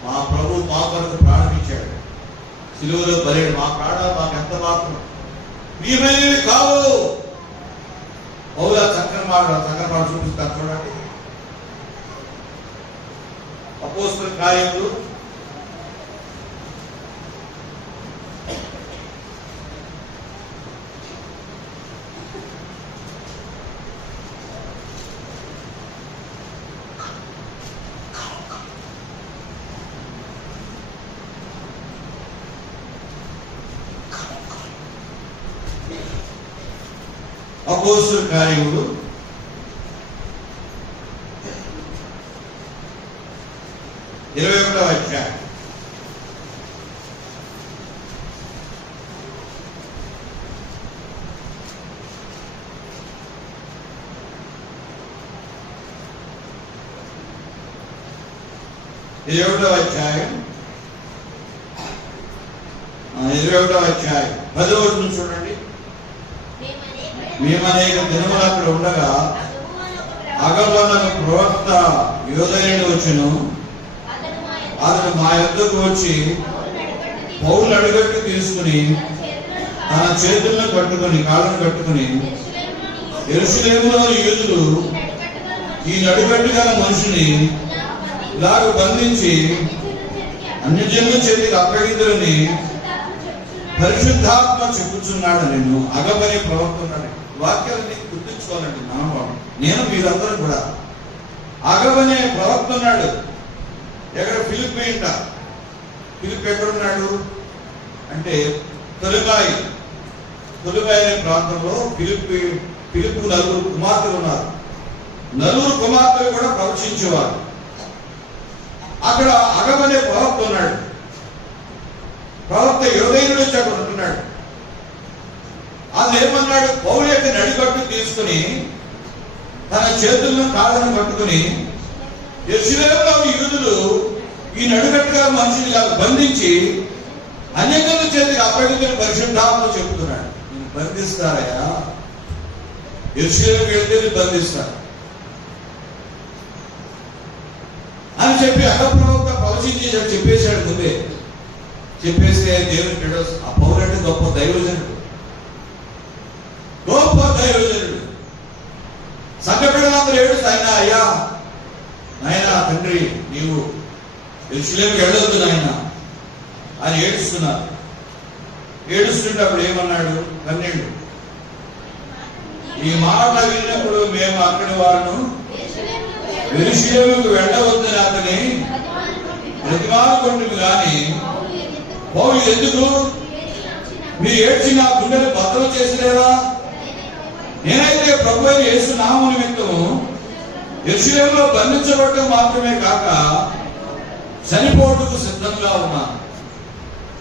మా ప్రభు మా కొరకు ప్రారంభించాడు, సిలువలో బలేడు. మా ప్రాణాలు మాకు ఎంత మాత్రం ప్రియమైనవి కావు. బహుళ చక్కని మాట చూపిస్తారు చూడండి. అపోస్తల కార్యములు 21వ అధ్యాయం. అధ్యాయం 10వ నుంచి చూడండి. మేము అనేక దినములు అక్కడ ఉండగా అగబనకు ప్రవక్త యోదయుడు వచ్చును. అతడు మా యొద్దకు వచ్చి పౌలు అడుగట్టు తీసుకుని తన చేతులను కట్టుకుని, కాళ్ళను కట్టుకుని, యెరూషలేములోని యూదులు ఈ నడుగట్టు గల మనుషుని ఇలాగ బంధించి అన్యజనుల చేతికి అప్పగిందులని పరిశుద్ధాత్మ చెప్పుచున్నాడు. నేను అగబనే ప్రవక్త ఉన్నాడు. వాక్యాలని గుర్తుంచుకోవాలండి మనం, నేను మీరందరూ కూడా. అగబనే ప్రవక్త ఉన్నాడు. ఎక్కడ? ఫిలిప్పి ఇంట. ఫిలిప్ ఎక్కడున్నాడు అంటే తొలిబాయి అనే ప్రాంతంలో ఫిలిప్పు నలుగురు కుమార్తెలు ఉన్నారు. నలుగురు కుమార్తెలు కూడా ప్రవచించేవారు. అక్కడ అగబనే ప్రవక్త ఉన్నాడు. ప్రవక్త యోదయుడు వచ్చి అక్కడ ఉంటున్నాడు. అది ఏమన్నాడు? పౌలు యొక్క నడికట్టు తీసుకుని తన చేతులను కాళ్ళను పట్టుకుని యెరూషలేములోని యూదులు ఈ నడుగట్టుగా మనుషులు ఇలా బంధించి అన్యజనుల చేతికి అప్పగించిన పరిశుద్ధాత్మ చెబుతున్నాడు, నేను బంధిస్తారయ్యా, యెరూషలేముకి వెళ్తే బంధిస్తారు అని చెప్పి అగప్రవక్త ప్రవచించి చెప్పేశాడు. ముందే చెప్పేస్తే దేవుని బిడ్డ ఆ పౌరుడు గొప్ప దైవజనుడు, గొప్ప దైవజనుడు. సంఘ బిడ్డలందరూ ఏడుస్తూ ఆయన, అయ్యా నాయన తండ్రి నీవు యెరూషలేముకి వెళ్ళొద్దు నాయన అని ఏడుస్తున్నారు. ఏడుస్తుంటే అప్పుడు ఏమన్నాడు? 12 ఈ మాట విన్నప్పుడు మేము అక్కడి వారిను యెరూషలేముకు వెళ్ళవద్దని అతని ప్రతిమానుకుంటుంది. కానీ పౌలు ఎందుకు మీరు ఏడ్చి నా గుండెలు భద్రం చేసలేదా? నేనైతే ప్రభు అయిన యేసు నామము నిమిత్తము యెరూషలేములో బంధించబడటం మాత్రమే కాక చనిపోవటకు సిద్ధంగా ఉన్నాను.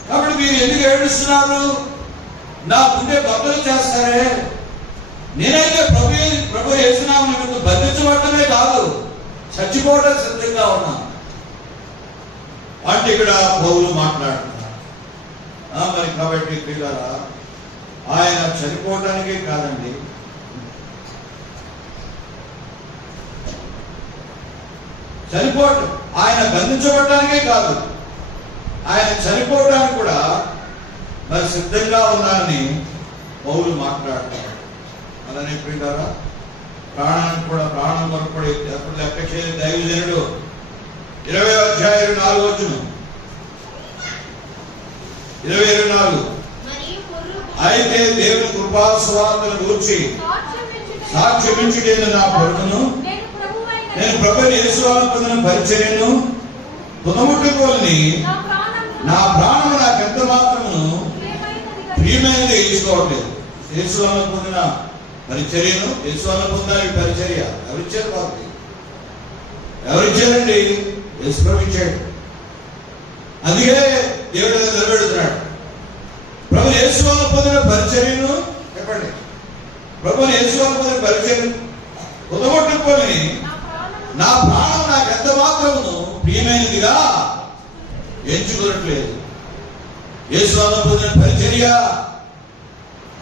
కాబట్టి మీరు ఎందుకు ఏడుస్తున్నారు? నా గుండె భద్రం చేస్తారే. నేనైతే ప్రభు యేసు నామము నిమిత్తం బంధించబడటమే కాదు, చచ్చిపోవడం సిద్ధంగా ఉన్నాను అంటే ఇక్కడ పౌలు మాట్లాడుతున్నారు. మరి కాబట్టి పిల్లరా, ఆయన చనిపోవటానికే కాదండి, చనిపోవటం ఆయన బంధించబడటానికే కాదు, ఆయన చనిపోవడానికి కూడా మరి సిద్ధంగా ఉన్నారని పౌలు మాట్లాడతారు. అలానే పిల్లరా, ప్రాణానికి కూడా ప్రాణం కొరకు కూడా ఎప్పుడు లెక్క చేయని దైవజనుడు 20వ అధ్యాయం 4వ వచనం 20-24 అయితే దేవుని కృపా సువార్తను గూర్చి సాక్ష్యమించుటేను నా పరుగును నేను ప్రభువైన యేసు పొందిన పరిచర్యను తుదముట్టుకోని నా ప్రాణము నాకెంత మాత్రమును ప్రియమైనది ఎంచుకోవట్లేదు. యేసు పొందిన పరిచర్యను, యేసు పొందిన ఈ పరిచర్య ఎవరిచ్చారు? బాబు ఎవరిచ్చారండి? యేసు ప్రభు ఇచ్చాడు. అందుకే దేవుడు నిలబెడుతున్నాడు. ప్రభు యేసు పొందిన పరిచర్యను, చెప్పండి, ప్రభు యేసు పొందిన పరిచర్యను కుదగొట్టుకొని నా ప్రాణం నాకు ఎంత మాత్రమును ప్రియమైనదిగా ఎంచుకోవట్లేదు. యేసు పొందిన పరిచర్య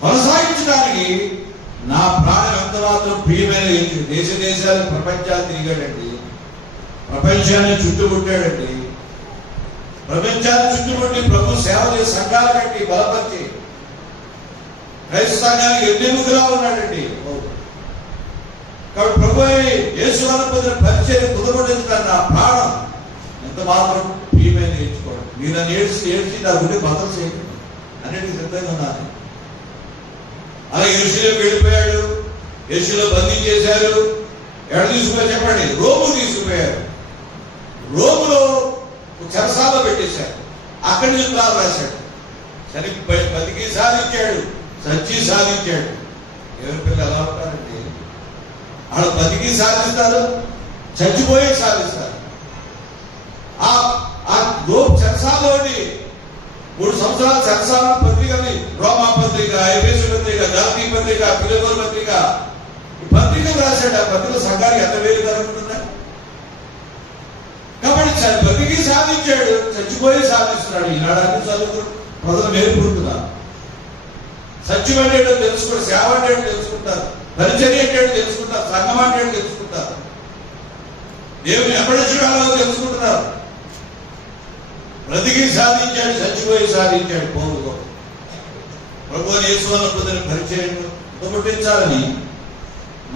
కొనసాగించడానికి నా ప్రాణం ఎంత మాత్రం ప్రియమైనది ఎంచు. దేశ దేశాలు ప్రపంచాలు తిరిగాడండి, ప్రపంచాన్ని చుట్టుముట్టాడండి, ప్రపంచాన్ని చుట్టుముట్టి ప్రభు సేవ చేసి సంఘాలు కట్టి బలపరిచి క్రైస్తవ సంఘానికి ఎన్నెముకలా ఉన్నాడండి. కాబట్టి ప్రభు యేసు పొందిన పరిచర్య కుదరబడింది. నా ప్రాణం ఎంత మాత్రం ప్రియమైన ఎంచుకోవడం. మీరు నన్ను ఏడ్చి నా గుండె భద్రం చేయండి అన్నిటికీ సిద్ధంగా ఉన్నాను. అలా యెరూషలేముకి వెళ్ళిపోయాడు, యెరూషలేములో బంధించేశారు. ఎక్కడ తీసుకుపోయారు చెప్పండి? రోము తీసుకుపోయారు. రోములో చెరసాలలో పెట్టేశారు. అక్కడి నుంచి కాదు రాశాడు. బతికి సాధించాడు, సచ్చి సాధించాడు. ఎవరి పిల్లలు ఎలా ఉంటారండి? వాళ్ళు బతికి సాధిస్తారు, చచ్చిపోయి సాధిస్తారు. ఆ చెరసాలోని 3 సంవత్సరాలు చెరసాల పత్రికని, రోమా పత్రిక, ఎఫెసు పత్రిక, గలతీ పత్రిక, ఫిలిప్పీ పత్రిక, ఈ పత్రికలు రాశాడు. ఆ పత్రిక సంఘానికి ఎంత వేలు కలుగుతుందా? కాబట్టి బతికి సాధించాడు, చచ్చిపోయి సాధిస్తున్నాడు. ఈనాడు అన్ని చదువుకుని ప్రజలు మేలుకుంటున్నారు. సత్యం అంటే తెలుసుకుంటారు, సేవ అంటే తెలుసుకుంటారు, పరిచర్య అంటే తెలుసుకుంటారు, సంఘం అంటే తెలుసుకుంటారు, దేవుని ఎప్పటిలో తెలుసుకుంటున్నారు. బ్రతికి సాధించాడు, చచ్చిపోయి సాధించాడు. పౌలు ప్రభు యేసు పొందిన పరిచర్యను తుదముట్టించాలని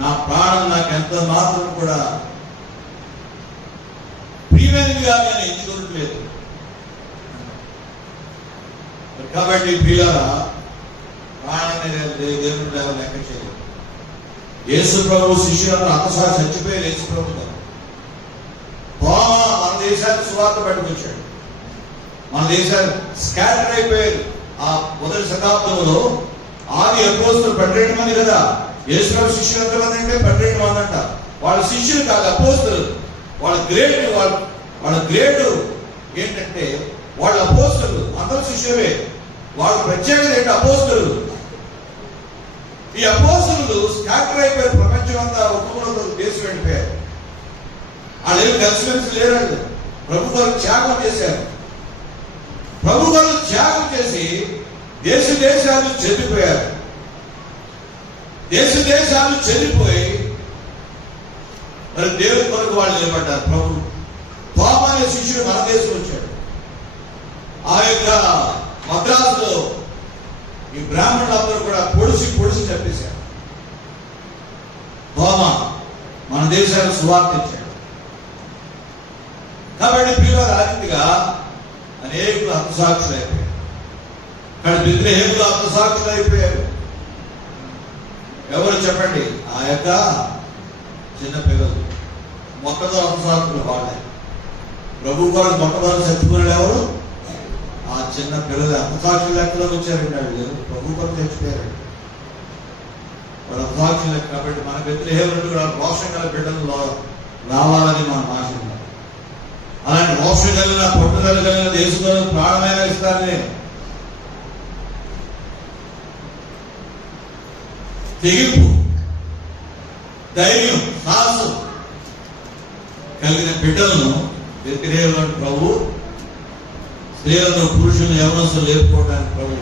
నా ప్రాణం నాకు ఎంత మాత్రం కూడా ప్రియమైనదిగా నేను ఎంచుకోవట్లేదు. కాబట్టి ప్రియులారా, ప్రాణాన్ని దేవుడు లెక్క చేయలేదు. యేసు ప్రభు శిష్యులను అంతసారి చచ్చిపోయారు. యేసు ప్రభు మన దేశాన్ని సువార్త పట్టుకొచ్చాడు. మన దేశాన్ని స్కాటర్ అయిపోయారు. ఆ మొదటి శతాబ్దంలో ఆది అపోస్తులు 12 మంది కదా. యేసు ప్రభు శిష్యులు ఎంతమంది అంటే 12 మంది అంట. వాళ్ళ శిష్యులు కాదు, అపోస్తులు. వాళ్ళ గ్రేడ్ ఏంటంటే వాళ్ళ అపోస్తులు, అందరూ శిష్యులే. వాళ్ళ ప్రత్యేకత ఏంటి? అపోస్తులు. ఈ అపోస్తులు స్కాటర్ అయిపోయారు. ప్రపంచం అంతా ఒక్కొక్కరు దేశం వెళ్ళిపోయారు. వాళ్ళు ఏమి కలిసిమెలిసి లేరండి. ప్రభు వారు త్యాగం చేశారు. ప్రభు గారు త్యాగం చేసి దేశాలు చెల్లిపోయారు. దేశాలు చెల్లిపోయి మరి దేవుని కొరకు వాళ్ళు నిలబడ్డారు. ప్రభు తోమా అనే శిష్యుడు మన దేశం వచ్చాడు. ఆ యొక్క మద్రాసులో ఈ బ్రాహ్మణులందరూ కూడా పొడిచి చంపేశారు. తోమా మన దేశానికి సువార్త ఇచ్చాడు. కాబట్టి ప్రియులారా, ఆ రీతిగా అనేకులు హతసాక్షులు అయిపోయారు. కానీ బెత్లెహేములో హతసాక్షులు అయిపోయారు. ఎవరు చెప్పండి? ఆ యొక్క చిన్న పిల్లలు. మొట్టమొదటి హతసాక్షులు వాళ్ళే. ప్రభు గారు మొట్టమొదటి చచ్చిపోయిన ఎవరు? ఆ చిన్న పిల్లలు. హతసాక్షులు లెక్కలో వచ్చారండి. ప్రభు గారు చచ్చిపోయారు. వాళ్ళు హతసాక్షులు లెక్క. కాబట్టి మన బెత్లెహేము కూడా రోషం గల బిడ్డలు రావాలని మనం ఆశిద్దాం. అలాంటి రోషం కలిగిన పట్టుదల కలిగిన దేశంలో ప్రాణమైన ఇస్తారని తెగింపు, ధైర్యం, సాహసం కలిగిన బిడ్డలను బెత్లెహేములోని ప్రభు స్త్రీలను పురుషులను యవనస్తులు లేపుకోవడానికి ప్రభు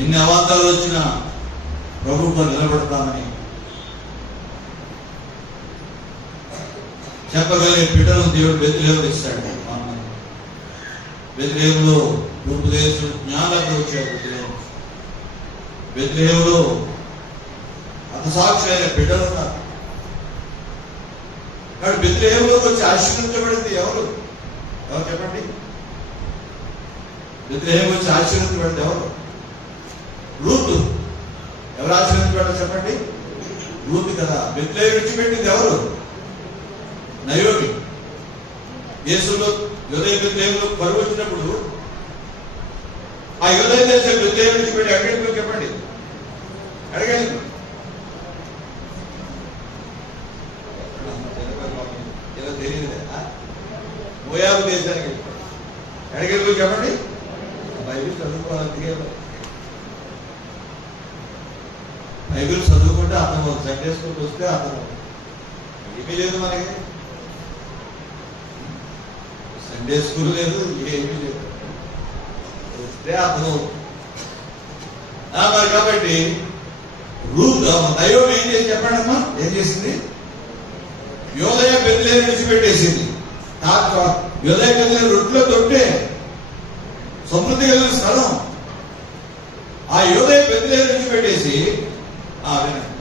ఎన్ని అవాంతరాలు వచ్చినా ప్రభుత్వం నిలబడతామని చెప్పగలిగే బిడ్డలను దేవుడు బెత్లెహేములో ఇస్తాడు. బెత్లెహేములో తూర్పు దేశం జ్ఞానంగా వచ్చాడు. బెత్లెహేములో హతసాక్షులైన బిడ్డలు ఉన్నారు. కాబట్టి బెత్లెహేములోకి వచ్చి ఆశీర్వదించబడింది ఎవరు చెప్పండి? బెత్లెహేము వచ్చి ఆశీర్వదించబడింది ఎవరు? రూతు. ఎవరు ఆశీర్వదించబడ్డారు చెప్పండి? రూతు కదా. బెత్లెహేము విడిచిపెట్టింది ఎవరు? నయోమి. దేశంలో యోదయ బెత్లెహేములో కరువు వచ్చినప్పుడు ఆ యోదయ దేశం బెత్లెహేము విడిచిపెట్టి అడిగి చెప్పండి, అడగండి. ఇలా తెలియదు. మోయాబు దేశానికి అడిగి చెప్పండి. బైబిల్ చదువుకోవాలి. బైబిల్ చదువుకుంటే అర్థమవుతుంది. సండే స్కూల్కి వస్తే అర్థమవుతుంది. ఏమీ లేదు మనకి. సండే స్కూల్ లేదు, ఏమీ లేదు. వస్తే అర్థమవుతుంది. మరి కాబట్టి రూత్ నయోమి ఏం చేసి చెప్పండి అమ్మా? ఏం చేసింది? యోదయ బెత్లెహేము విడిచిపెట్టేసింది. యోదయ బెత్లెహేము రొట్టెలో తొట్టే సమృద్ధి కలిగిన స్థలం. ఆ యోదయ బెత్లెహేము విడిచిపెట్టేసి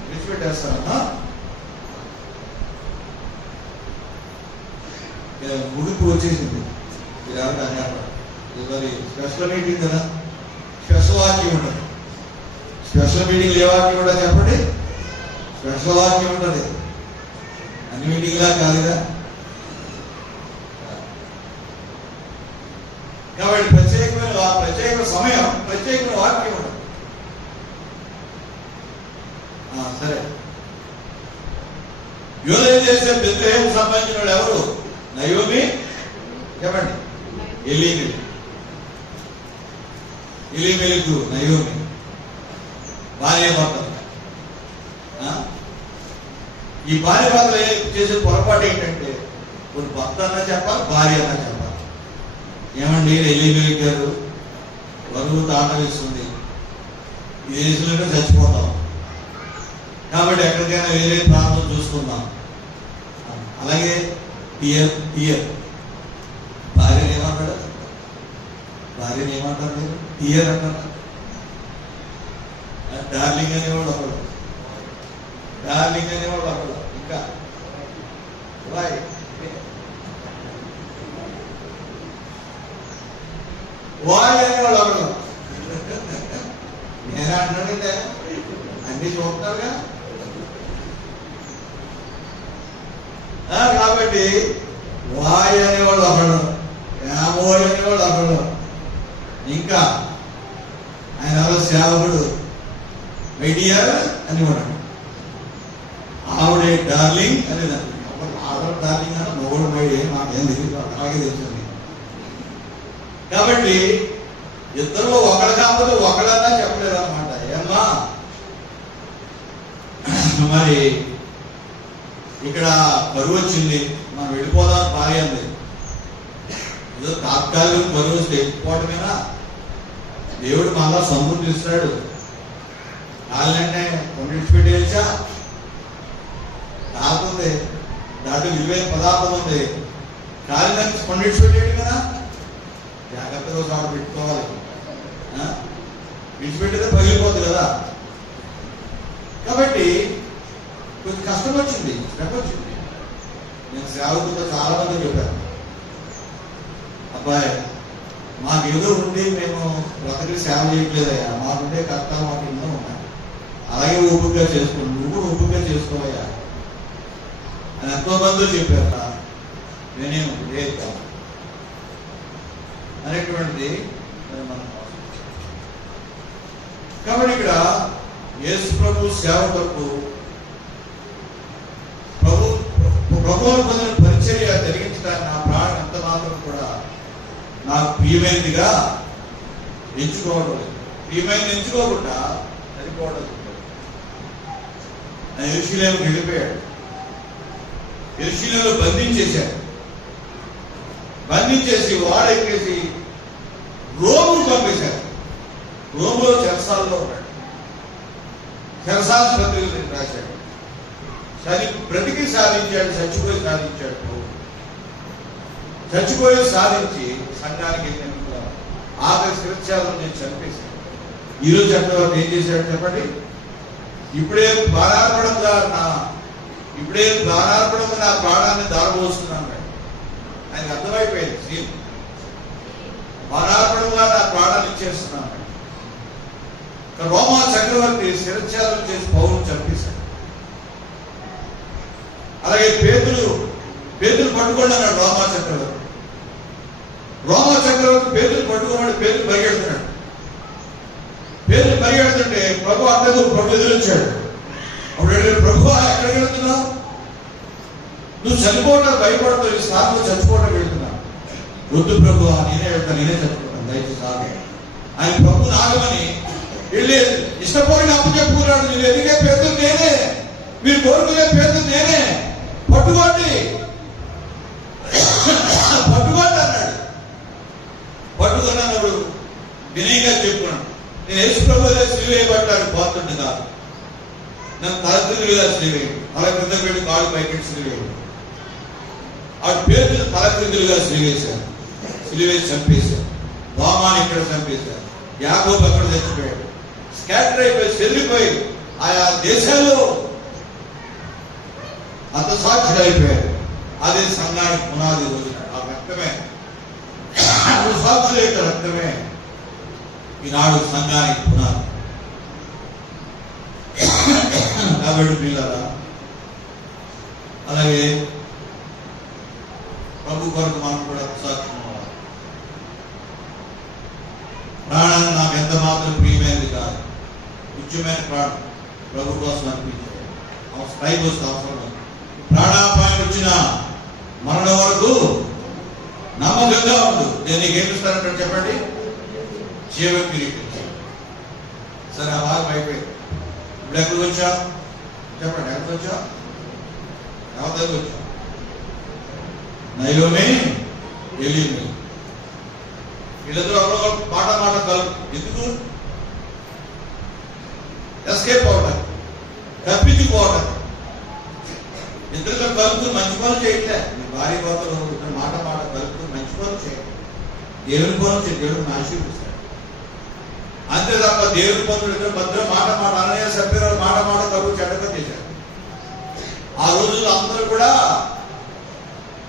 విడిచిపెట్టేస్తానమ్మా. ముగింపు వచ్చేసింది. మరి స్పెషల్ మీటింగ్ కదా, స్పెషల్ వాక్యం ఉంటుంది. స్పెషల్ మీటింగ్ ఏ వాక్యం కూడా చెప్పండి? స్పెషల్ వాక్యం ఉంటుంది. అన్ని మీటింగ్లా కాదుగా. కాబట్టి ప్రత్యేకమైన సమయం, ప్రత్యేకమైన వాక్యం ఉంటుంది. సరే, యోదయ దేశం బెత్లెహేముకు సంబంధించిన వాళ్ళు ఎవరు? నయోమి చెప్పండి. ఎలీమెలెకు నయోమి భార్య భర్తలు. ఈ భార్య భర్తలు చేసే పొరపాటు ఏంటంటే కొన్ని భర్త అన్నా చెప్పాలి, భార్య అన్నా చెప్పాలి. ఏమండి ఎలీమెలెకు గారు వరువు తాటవిస్తుంది, ఈ దేశంలోనే చచ్చిపోతాం, కాబట్టి ఎక్కడికైనా వేరే ప్రాంతం చూసుకుందాం. అలాగే టియర్ భార్యను ఏమంటాడు? భార్యను ఏమంటారు మీరు? టియర్ అంటారా? డార్లింగ్ అనేవాడు ఒకడు, డార్లింగ్ అనేవాడు ఒకడు, ఇంకా వాయ్ అనేవాడు ఒకడు. నేనే అంటున్నానంటే అన్ని చూస్తారుగా. కాబట్టి వాయ్ అనేవాడు ఒకడు, యామోయ్ అనేవాడు ఒకడు, ఇంకా ఆయన ఎవరో సేవకుడు మైడియర్ అనేవాడు. ఆవిడే డార్లింగ్ అనేది. ఆవిడ డార్లింగ్ అన్న మొగుడు మైడియర్ మాకేం తెలియదు, అలాగే తెలుస్తుంది. కాబట్టి ఇద్దరు ఒకడు కాకపోతే ఒకడన్నా చెప్పలేదు అన్నమాట. ఏమ్మా మరి ఇక్కడ కరువు వచ్చింది, మనం వెళ్ళిపోదాం భార్య అంది. ఏదో తాత్కాలిక బరువు తెచ్చిపోవడమేనా? దేవుడు మళ్ళా సమృద్ధి ఇస్తాడు. కాళ్ళంటే కొండిచి పెట్టేయచ్చా? కాకుంది దాంట్లో విలువైన పదార్థం ఉంది, కాళ్ళని కొండిచి పెట్టేయడం కదా. జాగ్రత్తగా చోట పెట్టుకోవాలి. విడిచిపెట్టితే పగిలిపోతుంది కదా. కాబట్టి కొంచెం కష్టం వచ్చింది, శ్రమ వచ్చింది. నేను సేవకులతో చాలా మంది చెప్పాను, అబ్బాయి మాకేదో ఉండి మేము బ్రతకి సేవ చేయట్లేదయ్యా, మాకుండే కష్టాలు మాకు ఎన్నో ఉన్నాయి, అలాగే ఊపిగా చేసుకోండి, నువ్వు కూడా ఊపిగా చేసుకోవయ్యా అని ఎంతో మంది చెప్పారు. నేనేం లేదు అనేటువంటిది మనం. కాబట్టి ఇక్కడ యేసు ప్రభు సేవకులకు ప్రభువును పొందిన పరిచర్య జరిగించడానికి నా ప్రాణం ఎంత మాత్రం కూడా నాకు ప్రియమైనదిగా ఎంచుకోవడం లేదు. ప్రియమైనది ఎంచుకోకుండా సరిపోవడం. ఆయన యెరూషలేముకు వెళ్ళిపోయాడు. యెరూషలేములో బంధించేశాడు. బంధించేసి వాడెక్కేసి రోమును పంపేశారు. రోములో చెరసాల్లో ఉన్నాడు. చెరసాల పత్రికలు రాశాడు. బ్రతికి సాధించాడు, చచ్చిపోయి సాధించాడు. చచ్చిపోయి సాధించి సంఘానికి ఆఖరి శిరచ్ఛేదం నేను చంపేశాను. ఈరోజు చక్రవర్తి ఏం చేశాడు చెప్పండి? ఇప్పుడే బాణార్పణంగా నా ప్రాణాన్ని దారబోస్తున్నాను. ఆయనకు అర్థమైపోయింది సీన్. బాణార్పణంగా నా ప్రాణాన్ని ఇచ్చేస్తున్నాను. రోమా చక్రవర్తి శిరచ్ఛేదం చేసి పౌరుని చంపేశాడు. అలాగే పేతులు పట్టుకోండి అన్నాడు రోమా చక్రవర్తి. పేతులు పట్టుకున్నాడు. పేతులు పరిగెడుతున్నాడు. పరిగెడుతుంటే ప్రభు అడ్డకు ప్రభు ఎదురొచ్చాడు. అప్పుడు ప్రభు ఎక్కడికి వెళ్తున్నావు? నువ్వు చనిపోవడం భయపడతావు, ఈ స్థానంలో చచ్చిపోవడం వెళ్తున్నావు. వద్దు ప్రభు, నేనే వెళ్తాను, నేనే చచ్చిపోతాను, దయచేసి ఆగే. ఆయన ప్రభు నాగమని వెళ్ళి ఇష్టపోయిన అప్పు చెప్పుకున్నాడు. నేను ఎదిగే పేతులు నేనే, మీరు కోరుకునే పేతులు నేనే, పట్టుకోండి అన్నాడు. పట్టుకున్నాడు. వినయంగా చెప్పుకున్నాడు, నేను యేసు ప్రభువునే సిలువ వేయబడ్డాడు, పోతుండే కాదు. నన్ను తలక్రిందులుగా సిలువ వేయడు, తల క్రింద పెట్టి కాళ్ళు పైకి సిలువ వేయడు. ఆ పేతులు తలక్రిందులుగా సిలువ వేశారు. సిలువ వేసి చంపేశారు. దోమాని ఇక్కడ చంపేశారు. యాకోబు అక్కడ చచ్చిపోయాడు. స్కాటర్ అయిపోయి చెదిరిపోయి ఆయా దేశాల్లో హతసాక్షులు అయిపోయారు. అదే సంఘానికి పునాది రోజున ఆ రక్తమే, సాక్షుల యొక్క రక్తమే ఈనాడు సంఘానికి పునాది. కాబట్టి పిల్లరా, అలాగే ప్రభు కొరకు మనం కూడా సాక్ష్యం అవ్వాలి. ప్రాణాన్ని నాకు ఎంత మాత్రం ప్రియమైనది కాదు, ముఖ్యమైన ప్రాణం ప్రభు కోసం అనిపించాడు. టైం వస్తే అవసరం లేదు. ప్రాణాపాయం వచ్చిన మరణం వరకు నమ్మకంగా ఉండు. నేను నీకు ఏమిస్తానంటే చెప్పండి, జీవం కిరీటం. సరే, ఆ భాగం అయిపోయింది. ఇప్పుడు ఎక్కడికి వచ్చా చెప్పండి, ఎక్కడికి వచ్చా? ఎవరి దగ్గర వచ్చా? నయోమి, ఎలీమి. వీళ్ళిద్దరూ మాట కలుపు. ఎందుకు? ఎస్కేప్ అవడం, తప్పించుకోవడం. ఇద్దరితో కలుపుతూ మంచి పనులు చేయట్లే. మీ భార్య భర్తలు మాట కలుపుతూ మంచి పనులు చేయండి. దేవుని పనులు చేయండి, దేవుడిని ఆశీర్వదిస్తాడు. అంతే తప్ప దేవుని పనులు ఇద్దరు మధ్య మాట అనయ్య సభ్యులు మాట కలుపు చెడ్డగా చేశారు. ఆ రోజుల్లో అందరూ కూడా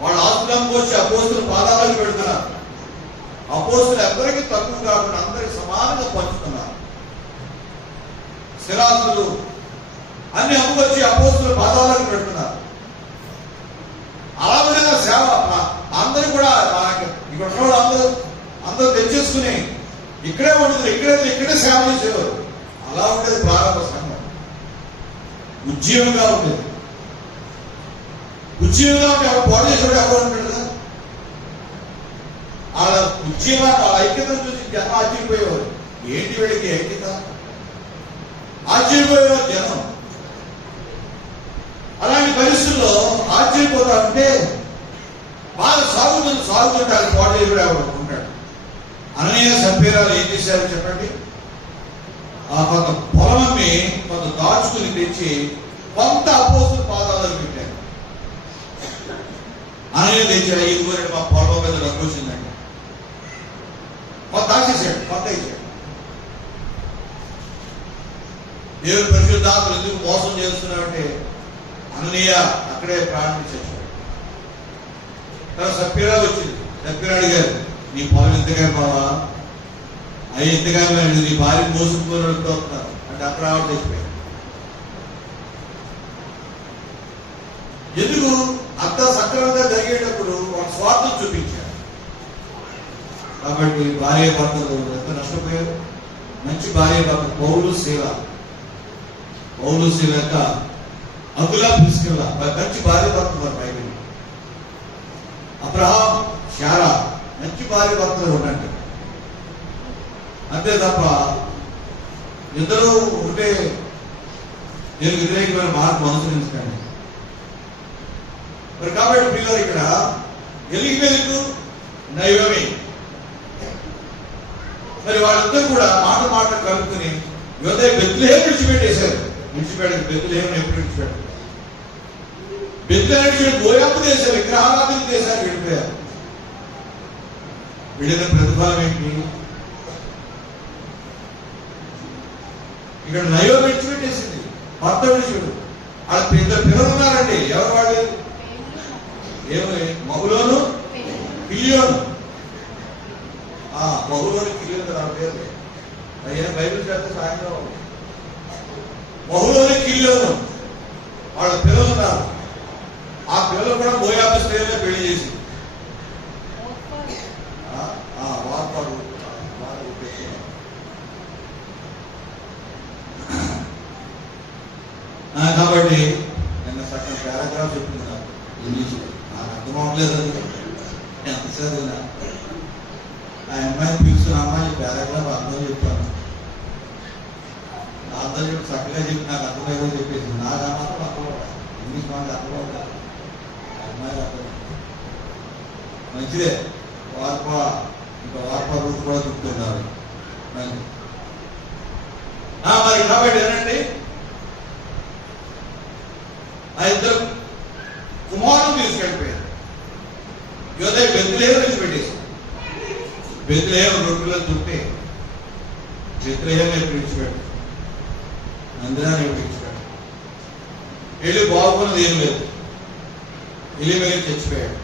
వాళ్ళ ఆస్తులం పోసి అపోస్తుల పాదాలకు పెడుతున్నారు. అపోస్తులు ఎవరికి తక్కువ కాకుండా అందరికి సమానంగా పంచుతున్నారు. స్థిరాస్తులు అన్ని అమ్ముకొచ్చి అపోస్తుల పాదాలకు పెడుతున్నారు. అలా విధంగా సేవ అందరూ కూడా ఇక్కడ అందరూ తెచ్చేసుకుని ఇక్కడే ఉంటుంది, ఇక్కడే సేవ చేసేవారు. అలా ఉండేది ప్రారంభ సంఘం. ఉద్యమంగా ఉండేది. ఉద్యమంగా ఉంటే ఎవరు పోటీ చేసేవాడు ఎవరు ఉంటాడు కదా. వాళ్ళ ఉద్యమాన్ని వాళ్ళ ఐక్యతను చూసి జనం ఆశ్చర్యపోయేవారు. ఏంటి వీళ్ళకి ఐక్యత? ఆశ్చర్యపోయేవారు జనం. అలాంటి పరిస్థితుల్లో ఆశ్చర్యపోతా ఉంటే బాగా సాగుతుంటే అది పాడు చేయడం ఎవరు ఉంటాడు. అననీయ సభ్యురాలు ఏం చేశారు చెప్పండి? ఆ కొంత పొలమని కొంత దాచుకుని తెచ్చి కొంత అపోస్తుల పాదాలకు పెట్టారు. అననీయ తెచ్చాడు, ఇదిగోరండి మా పొలం మీద డబ్బు వచ్చిందండి. కొంత దాచేసాడు, కొంత ఇచ్చాడు. దేవుని పరిశుద్ధాత్మలు ఎందుకు మోసం చేస్తున్నామంటే అననీయ అక్కడే ప్రాణం చచ్చాడు. తర్వాత సభ్యురా వచ్చింది. సభ్యురా అడిగారు, నీ పొలం ఎంతగా బావా? అవి ఎంతగా నీ భార్య మోసుకుపోతున్నారు అంటే అక్కడ ఆవిడ తెచ్చిపోయారు. ఎందుకు? అంతా సక్రమంగా జరిగేటప్పుడు ఒక స్వార్థం చూపించారు. కాబట్టి భార్య భర్తలు ఎంత నష్టపోయారు. మంచి భార్య భర్త పౌలు శీల యొక్క అకుల ప్రిస్కిల్లా మంచి భార్య భర్తలు బైబిల్. అబ్రహాం శారా మంచి భార్య భర్తలు ఉండండి. అంతే తప్ప ఇద్దరు ఉంటే నేను వ్యతిరేకమైన మార్పు అనుసరించకండి. మరి కాబట్టి పిల్లలు ఇక్కడ ఎలిమెలెకు నయోమి మరి వాళ్ళిద్దరు కూడా మాట కలుపుకుని యోసేపు బెత్లెహేము విడిచిపెట్టేశారు. బెత్లెహేమును ఎప్పుడు విడిచిపెట్టారు? బెత్లెహేము మోయాబు దేశం విగ్రహారాధన దేశానికి వెళ్ళిపోయారు. వీళ్ళ ప్రతిఫలం ఏంటి? ఇక్కడ నయోమి విడిచిపెట్టేసింది, భర్త విడిచిపెట్టు. వాళ్ళ ఇద్దరు పిల్లలు ఉన్నారండి. ఎవరు వాళ్ళు? ఏమి? మహులోను కిలియోను. మహులోను కిలియోను నా పేరు అయ్యా బైబిల్ చేస్తే సాయంత్రం. మహులోను కిలియోను వాళ్ళ పిల్లలు ఉన్నారు. ఆ పిల్లలు కూడా మోయాబు స్త్రీలే పెళ్లి చేసి వార్పాడు కాబట్టి నిన్న సగం పారాగ్రాఫ్ చెప్పింది నాకు ఇంగ్లీష్. నాకు అర్థం అవ్వలేదు. అది ఎంత చదివినా ఆ అమ్మాయిని పిలుస్తున్న అమ్మాయి పారాగ్రాఫ్ అర్థం చెప్పాను. అర్థం చెప్పి చక్కగా చెప్పి నాకు అర్థమయ్యేదో చెప్పేసి నాకు ఆ మాత్రం అర్థం ఇంగ్లీష్ మాకు అర్థం అవుతారు. అమ్మాయి అర్థం మంచిదే. ఇంకా వార్పా రూట్ కూడా చెప్తున్నారు. మరి కాబట్టి ఏంటంటే ఆ ఇద్దరు కుమారులు తీసుకెళ్ళిపోయారు. యోసేపు బెత్లెహేము విడిచిపెట్టేసి బెత్లెహేము రొట్టెలో చుట్టే బెత్లెహేము విడిచిపెట్టారు. మందిరాన్ని విడిచిపెట్టారు. వెళ్ళి బాగున్నది ఏం లేదు. ఎలిమెలెకు చచ్చిపోయాడు.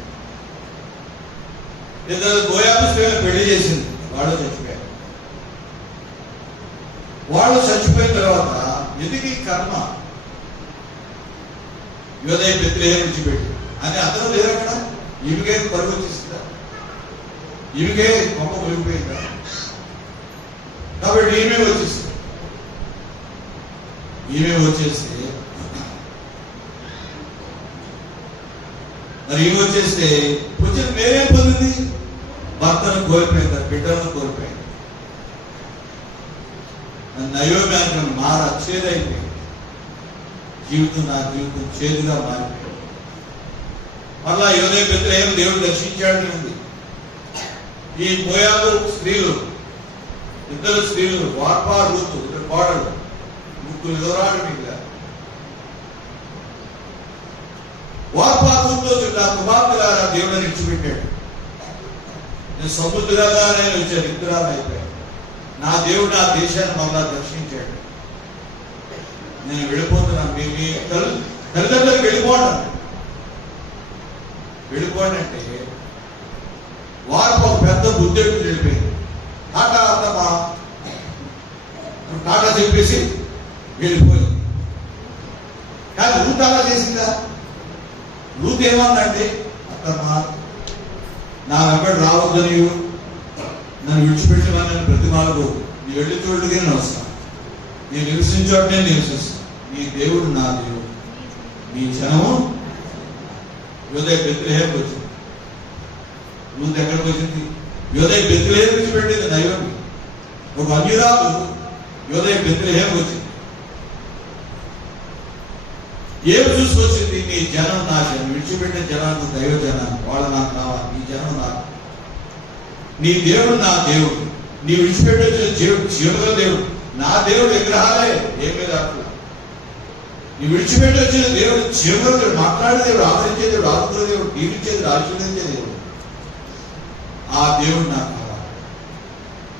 ఇద్దరు మోయాబు స్త్రీలను పెళ్లి చేసింది, వాడు చచ్చిపోయాడు. వాళ్ళు చచ్చిపోయిన తర్వాత ఎందుకు ఈ కర్మ? యోసేపు బెత్లెహేము విడిచిపెట్టి అని అతను లేదు అక్కడ. ఈమెకే పరుగు వచ్చేసిందా? ఈమెకే గొప్ప కొలిగిపోయిందా? కాబట్టి ఈమె వచ్చేసి మరి ఈమె వచ్చేస్తే కొంచెం నేనేం పొందింది? భర్తను కోల్పోయింది, బిడ్డలను కోల్పోయింది. నయోమి అంటాను చేదైపోయింది. నా జీవితం చేదుగా మారిపోయింది. మళ్ళా యోసేపు బెత్లెహేము దేవుడు దర్శించాడని ఉంది. ఈ మోయాబు స్త్రీలు ఇద్దరు స్త్రీలు వార్పా రూతు ఇద్దరు కోడలు ముగ్గురు వివరాలు మిగిలారు. వార్పా రూతుతో చుట్టూ కుమార్తెలారా దేవుడిని విడిచిపెట్టాడు. నేను సముద్రాగానే వచ్చాను, ఇద్దరాలు అయిపోయాను. నా దేవుడు నా దేశాన్ని మళ్ళా దర్శించాడు. నేను వెళ్ళిపోతున్నాను. మీ తల్లిదండ్రులకు వెళ్ళిపోండి అంటే వారికి ఒక పెద్ద బుద్ధెట్టు వెళ్ళిపోయింది. టాటా చెప్పేసి వెళ్ళిపోయింది. కానీ రూత్ అలా చేసిందా? రూత్ ఏమందండి? అత్తమ్మా నా వెంబడి రావద్దని నన్ను విడిచిపెట్టమని నన్ను ప్రతిమాలకు నీ వెళ్ళి చోటుకి నేను వస్తాను. నేను నివసించోటే నేను నివసిస్తాను. నీ దేవుడు నా దేవుడు, నీ జనము. యోసేపు బెత్లెహేము వచ్చింది. రూత్ ఎక్కడికి వచ్చింది? యోసేపు బెత్లెహేము విడిచిపెట్టింది నయోమి. ఒక అన్యురాలు యోసేపు బెత్లెహేము వచ్చింది. ఏమి చూసుకొచ్చింది? నీ జనం నా జనం, విడిచిపెట్టిన జనాన్ని, దైవ జనాన్ని, వాళ్ళు నాకు కావాలి. నీ జనం నాకు, నీ దేవుడు నా దేవుడు, నీ విడిచిపెట్టి వచ్చిన జీవుల దేవుడు, నా దేవుడు విగ్రహాలే ఏం మీద అట్లా. నీ విడిచిపెట్టి వచ్చిన దేవుడు జీవుల దేవుడు, మాట్లాడే దేవుడు, ఆదరించే దేవుడు, ఆదుకునే దేవుడు, దీవించేది, ఆశీర్వదించే దేవుడు. ఆ దేవుడు నాకు కావాలి.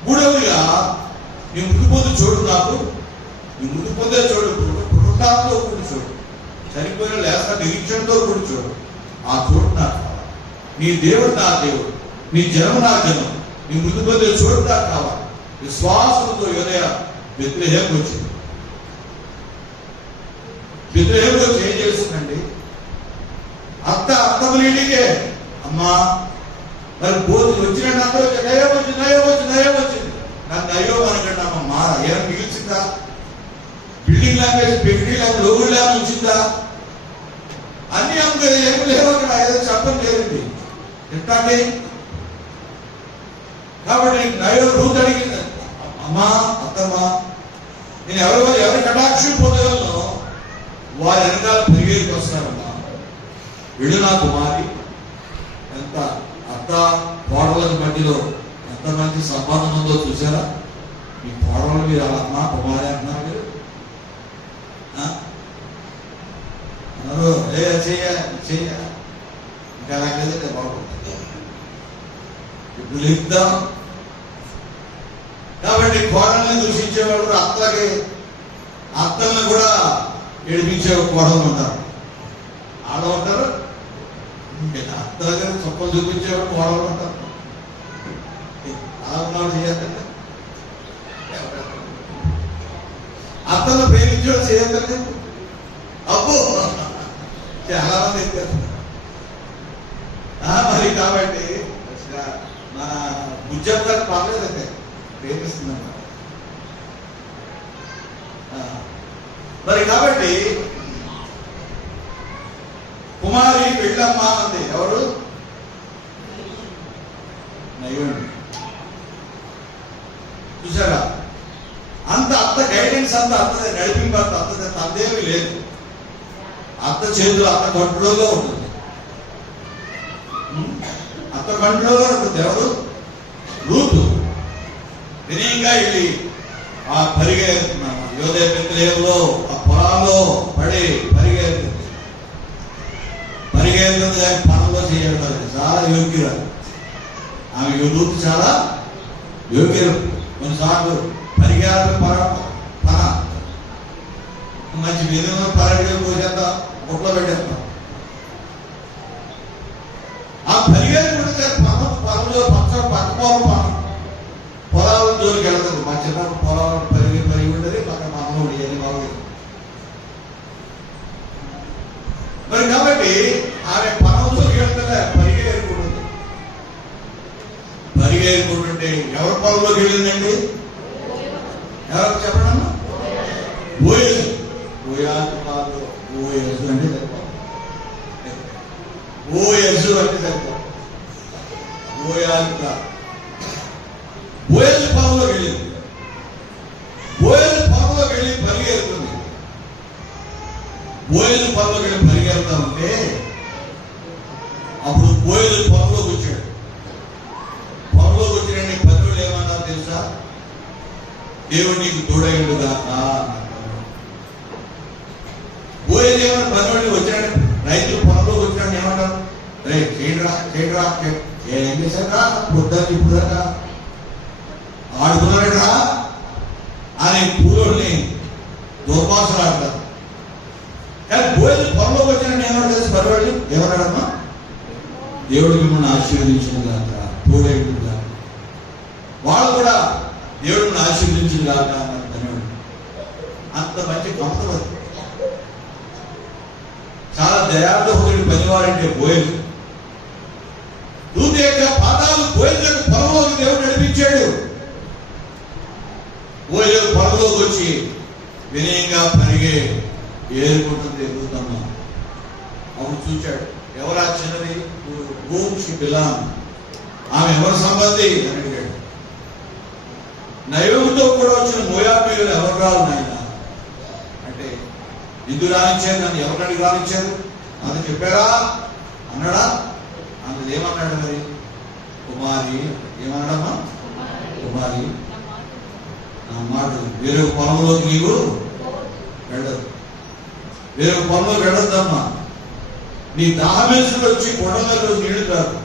మూడవదిగా నీ ముందు పొందు చూడు, నాకు నీ ముందు పొందే చూడు, పునరుత్థానంతో కూడి చూడు, చనిపోయిన లేక నిరీక్షణతో కూడి చూడు. ఆ చూడు నాకు కావాలి. నీ దేవుడు నా దేవుడు, నీ జనం నా జనం, నీ ముందు పొందే చూడు నాకు కావాలి. విశ్వాసంతో యోదయ బెత్లెహేముకు వచ్చింది. బెత్లెహేముకు వచ్చి ఏం చేస్తుందండి? అత్తమలీడికే అమ్మా మరి బోధులు వచ్చినట్టు అందరూ నయం వచ్చింది, నయం వచ్చింది, నయం వచ్చింది. నాకు నయం అనకండి అమ్మ మార ఏమైనా మిగిల్చిందా? బిల్డింగ్ లాంగ్వేజ్ బిల్డింగ్ లాంగ్వేజ్ లోగుడు లాగా ఉంచిందా? అన్ని అమ్మ ఏమి లేవు అక్కడ, ఏదో చెప్పని లేదండి. ఎట్లాంటి కాబట్టి నయం రూత్ అడిగింది, అమ్మా అత్తమ్మా నేను ఎవరి కటాక్షం పొందగలను వారి వెనకాల పరిగెత్తుకు వస్తానమ్మా. వీడు నా కుమారి. ఎంత అత్త కోడల మధ్యలో ఎంత మంచి సంబంధం ఉందో చూసారా? మీ కోడలు మీరు అలా అమ్మా కుమారి అంటున్నారు మీరు. అన్నారు చెయ్య ఇంకా అలాగేదంటే బాగుంటుంది. ఇప్పుడు ఇద్దాం. కాబట్టి కోడల్ని దూషించేవాడు అత్తలకి, అత్తల్ని కూడా ఏడిపించే కోడలు ఉంటారు, ఆడ ఉంటారు. అత్త దగ్గర చొక్కలు చూపించేవాడు కోడలు ఉంటారు. అలా ఉన్నాడు చేయాలంటే అత్తను ప్రేమించేవాడు చేయాలంటే అబ్బో చాలా మంది ఎత్తారు. మరి కాబట్టి మన ఉద్యోగం గారు పర్లేదంటే ప్రేమిస్తున్నాం మరి. కాబట్టి కుమారి వెళ్ళమ్మ అంది. ఎవరు? నయోమి. చూసారా? అంత అత్త గైడెన్స్ అంత అత్తదే, నడిపింపు అంత అత్తదే, తందేమీ లేదు. అత్త చేతులు అత్త కంట్రోల్లో ఉంటుంది, అత్త కంట్రోల్లో ఉంటుంది. ఎవరు? రూతు. వినయంగా వెళ్ళి ఆ పరిగెడుతున్నాము యోదయ బెత్లెహేములో ఆ పొలాల్లో పడి పరిగెడుతుంది. పనుల్లో చేయగలరు. చాలా యోగ్యురాలు ఆమె. రూతు చాలా యోగ్యులు. కొన్నిసార్లు పరిగెడ పన మంచి విధంగా పరగలు పోసేద్దాం, బుట్టలో పెట్టేస్తాం. ఆ పరిగెడు పనులు పక్క పొలాల జోలికి వెళ్తారు. మా చిన్న పొలాలు పరిగి ఉండేది పక్కన అమ్మఒడి అని బాగుంది. మరి కాబట్టి ఆమె పనులకి వెళ్తే పరిగెడుకుంటుంది. పరిగెడుకుంటుంటే ఎవరి పొలంలోకి వెళ్ళిందండి? ఎవరికి చెప్పడమ్మా? ఓయసు. ఓయాసు కాదు, ఓయసు అంటే సరిపోదు. ఓయసు అంటే సరిపోదు. ఓయాసు కాదు, బోయలు పొలంలో వెళ్ళింది. బోయలు పొలంలో వెళ్ళి పరిగెడుతుంది. బోయలు పొలంలో వెళ్ళి పరిగెడతా ఉంటే అప్పుడు బోయలు పొలంలోకి వచ్చాడు. పొలంలోకి వచ్చిన పనులు ఏమన్నా తెలుసా? దేవుడు నీకు తోడైండు దాకా. బోయలు ఏమన్నా పనులు వచ్చినాడు, రైతులు పొలంలోకి వచ్చినాడు ఏమన్నారు? రే చేయరా ఏం చేశారా? పొద్దున్న ఇప్పుడు ఆడుకున్నాడరా అని పూర్వుల్ని దుర్భాషలు ఆడతారు. కానీ బోయలు పొలంలోకి వచ్చిన ఏమన్నా తెలుసు? పర్వాలేదు ఏమన్నాడమ్మా? దేవుడు మిమ్మల్ని ఆశీర్వదించిన కాక, తోడైండు కాక. వాళ్ళు కూడా దేవుడిని ఆశీర్వదించిన కాక అన్నారు ధన్యుడు. అంత మంచి కమతవతి, చాలా దయాళుడు పనివారంటే బోయలు. రూతు యొక్క పాదాలు బోయలు పొలంలోకి దేవుడు నడిపించాడు. బోయలు పొలంలోకి వచ్చి వినయంగా పరిగే ఏరుకుంటుంది రూతమ్మ. అప్పుడు చూచాడు, ఎవరా చిన్నది? ఆమె ఎవరి సంబంధి అని అడిగాడు. నయోమితో కూడా వచ్చిన మోయాబీయులు ఎవరు రాదు నాయన అంటే ఎందుకు రానిచ్చారు, నన్ను ఎవరిని రానిచ్చారు అని చెప్పారా అన్నాడా? అందులో ఏమన్నాడు మరి? కుమారి ఏమన్నాడమ్మా? కుమారి నా మాట వేరే పొలంలోకి నీవు వెళ్ళదు, వేరే పొలంలో వెళ్ళొద్దమ్మా. నీ దాహమేసులు వచ్చి కొండలలో నీళ్లు కాదు,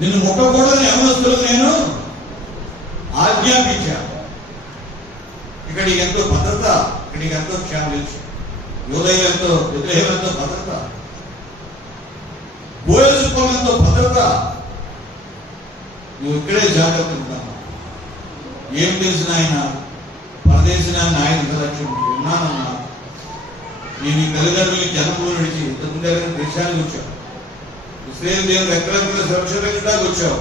నిన్ను ముట్టకూడదని యవనస్తులకు నేను ఆజ్ఞాపించాను. ఇక్కడ నీకు ఎంతో భద్రత, ఇక్కడ నీకు ఎంతో క్షేమం తెలుసు. యోదయం ఎంతో, బెత్లెహేం ఎంతో భద్రత, బోయజు పొలం ఎంతో భద్రత. నువ్వు ఇక్కడే జాగ్రత్త ఉంటావు. ఏం తెలిసిన ఆయన పరదేశినాన్ని ఆయన నిర్లక్ష్యం విన్నానన్నా. నేను ఈ తల్లిదండ్రులకి జన్మభూమి విడిచి ఇంతకుముందే దేశానికి వచ్చావు, ఇశ్రాయేలు దేవుడు ఎక్కడెక్కడ సురక్షితంగా వచ్చావు.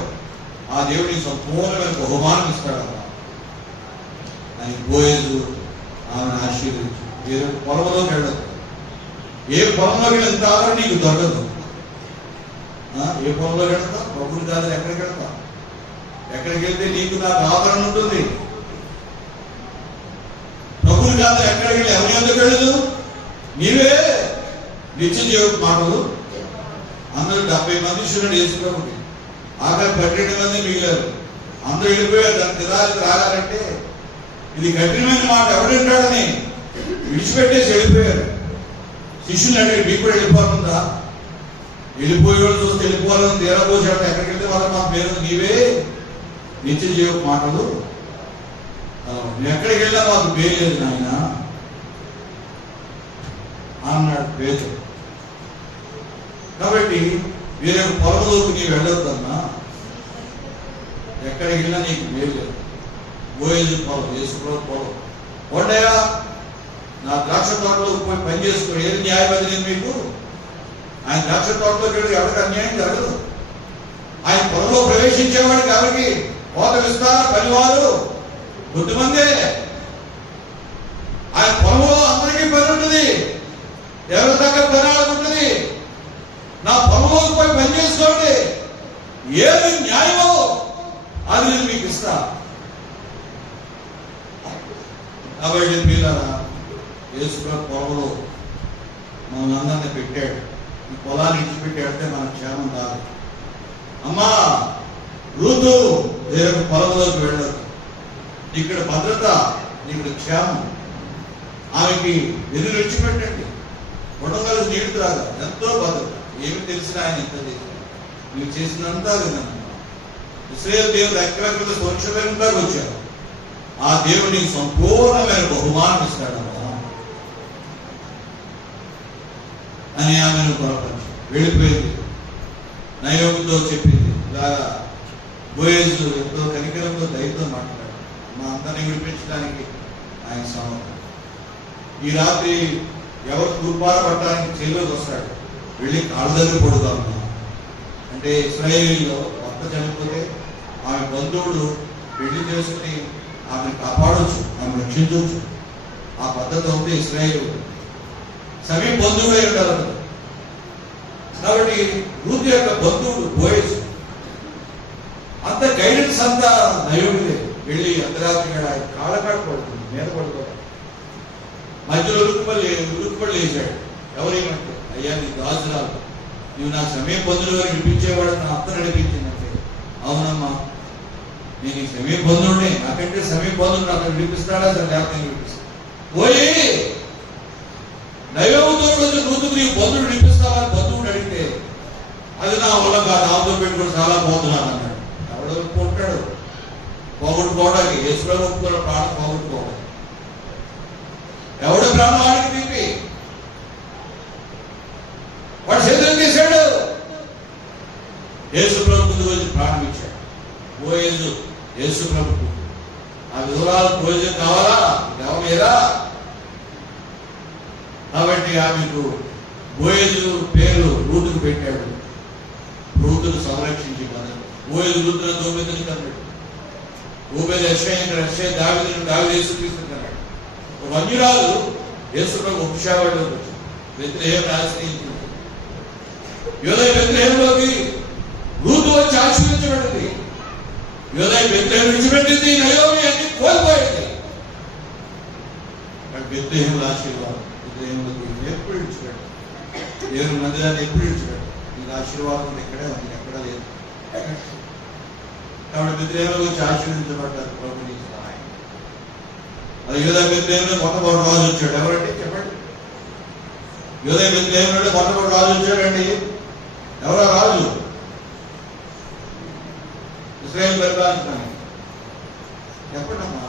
ఆ దేవుడికి సంపూర్ణమైన బహుమానం ఇస్తాడమ్మా అని బోయజు ఆమెను ఆశీర్వదించి వేరే పొలంలోకి వెళ్ళదు. ఏ పొలంలోకి వెళ్ళిన ఆదరణ నీకు దొరకదు. ఏ పొలంలోకి వెళ్తావు? ప్రభుని కాదు ఎక్కడికి వెళ్తావు? ఎక్కడికి వెళ్తే నీకు నాకు ఆదరణ ఉంటుంది? ప్రభుని కాదు ఎక్కడికి వెళ్ళి ఎవరి ఎందుకు వెళ్ళదు? నీవే నిత్య జీవిత మాటలు. అందరూ 70 మంది శిష్యులు వేసుకోండి, ఆఖరి 12 మంది మిగిలారు. అందరూ వెళ్ళిపోయారు. దాని తిరాలకు రాగాలంటే ఇది కఠినమైన మాట ఎవడంటాడని విడిచిపెట్టేసి వెళ్ళిపోయారు. శిష్యుని అడిగి మీకు కూడా వెళ్ళిపోతుందా? వెళ్ళిపోయేవాడు చూస్తే వెళ్ళిపోవాలని తీరబోసాడు. ఎక్కడికి వెళ్తే వాళ్ళ మా పేరు నీవే నిత్య జీవ మాటలు. నువ్వు ఎక్కడికి వెళ్ళినా మాకు పేరు లేదు నాయన అన్నాడు పేరు. కాబట్టి వేరే పొలంలోకి నీవు వెళ్ళొద్దన్నా. ఎక్కడికి వెళ్ళినా నీకు పేరు లేదు. బోయజు పొలం, యేసుప్రభు పొలం. కొండయా నా ద్రాక్ష తోటలోకి పోయి పని చేసుకోండి. ఏది న్యాయపతి నేను మీకు? ఆయన ద్రాక్ష తోటలోకి వెళ్ళి ఎవరికి అన్యాయం జరగదు. ఆయన పొలంలో ప్రవేశించేవాడు కాబట్టి కోత విస్తార పనివారు కొద్దిమందే. ఆయన పొలంలో అందరికీ పని ఉంటుంది, ఎవరి దగ్గర పని ఉంటుంది. నా పొలంలోకి పోయి పని చేసుకోండి, ఏది న్యాయమో అది నేను మీకు ఇస్తా. కాబట్టి పిల్లరా, యేసుప్రభు పొలంలో మమ్మల్ని అందరినీ పెట్టాడు. ఈ పొలాన్ని ఇచ్చిపెట్టాడితే మన క్షేమం కాదు. అమ్మా రూతు దేవుని పొలంలోకి వెళ్ళదు. ఇక్కడ భద్రత, ఇక్కడ క్షేమం. ఆమెకి ఎదురు విడిచిపెట్టండి. కొండగలు నీళ్లు రాగా ఎంతో భద్రత. ఏమి తెలిసిన ఆయన ఎంత చేశారు, మీరు చేసినంతా విన్నాను. ఇశ్రాయేలు దేవుడు ఎక్కడెక్కడ సురక్షితంగా వచ్చారు. ఆ దేవుడికి సంపూర్ణమైన బహుమానం ఇస్తాడమ్మా అని ఆమెను పొరపరిచి వెళ్ళిపోయింది. నయోమితో చెప్పింది ఇలాగా. బోయజు ఎంతో కనికరంతో దయతో మాట్లాడాడు. మా అందరినీ విడిపించడానికి ఆయన సమర్థం. ఈ రాత్రి ఎవరు తూర్పార పట్టడానికి చేలోకి వస్తాడు, వెళ్ళి కాళ్ళ దగ్గర పడుతాము. అంటే ఇశ్రాయేలులో భర్త చనిపోతే ఆమె బంధువుడు పెళ్లి చేసుకుని ఆమెను కాపాడవచ్చు, ఆమె రక్షించవచ్చు. ఆ పద్ధతి ఉంటే ఇశ్రాయేలు సమీప బంధువుడే ఉంటారు. కాబట్టి రూతు యొక్క బంధువుడు బోయజు. అంత గైడెన్స్ అంతా నయోమిదే. వెళ్ళి అర్ధరాత్రి ఆయన కాళ్ళకాడ పడుతుంది, మీద పడుకోవడం. మధ్యలో ఉరుకుపల్లి వేసాడు. ఎవరేమంటే, అయ్యా నీ దాసురాలు, నువ్వు నా సమీప బంధువుల వారు వినిపించేవాడు, నా అత్త నడిపించిందంటే. అవునమ్మా, నేను ఈ సమీప బంధువుడే, నాకంటే సమీప బంధువుడు అక్కడ వినిపిస్తాడా? సరే లేకపోతే వినిపిస్తాడు. పోయి దైవముతో రూతుకు నీ బంధువుడు వినిపిస్తావని బంధువుడు అడిగితే, అది నా వల్ల కాదు, ఆవుతో పెట్టుకుని చాలా పోతున్నాను అన్నాడు. ఎవడో ఒప్పుకుంటాడు పోగొట్టుకోవడానికి? యేసుప్రభు ఒప్పుకున్న ప్రాణం పోగొట్టుకోవడానికి. ఎవడో ప్రాణం వాడికి తిప్పి వాడు సిద్ధం చేశాడు. యేసుప్రభు ముందు వచ్చి ప్రాణం ఇచ్చాడు. బోయజు యేసుప్రభుకు ఆ వివరాలు ప్రయోజనం కావాలా? ఎవరేరా? కాబట్టి ఆమెకు బోయజు పేరు రూతుకు పెట్టాడు. రూతును సంరక్షించి కదా. బోయజు రూతుల దోబెతుని కన్నాడు. ఓబేదు యెషయా దావీదు యేసుక్రీస్తుని కన్నాడు. వన్యురాలు యేసుప్రభు ఉపశావాడు బెత్లెహేం ఆశ్రయించింది. యోదయ బెత్లెహేంలోకి రూతు వచ్చి ఆశీర్వించబడింది. యోదయ బెత్లెహేం విడిచిపెట్టింది. నయోమి అన్ని కోల్పోయింది. బెత్లెహేముల ఆశీర్వాదం. బెత్లెహేములకు ఎప్పుడు ఇచ్చిపెట్టు, దేవుని మందిరాన్ని ఎప్పుడు ఇచ్చిపెట్టు. నీకు ఆశీర్వాదం ఇక్కడే ఉంది, ఎక్కడా లేదు. కాబట్టి బెత్లెహేముల గురించి ఆశీర్వదించబడ్డారు ప్రభు నీకు సహాయం. అది యూదా బెత్లెహేములో మొట్టమొదటి రాజు వచ్చాడు. ఎవరండి చెప్పండి? యూదా బెత్లెహేములో మొట్టమొదటి రాజు వచ్చాడండి. ఎవరో రాజు ఇశ్రాయేలు పరిపాలించడానికి. చెప్పండమ్మా.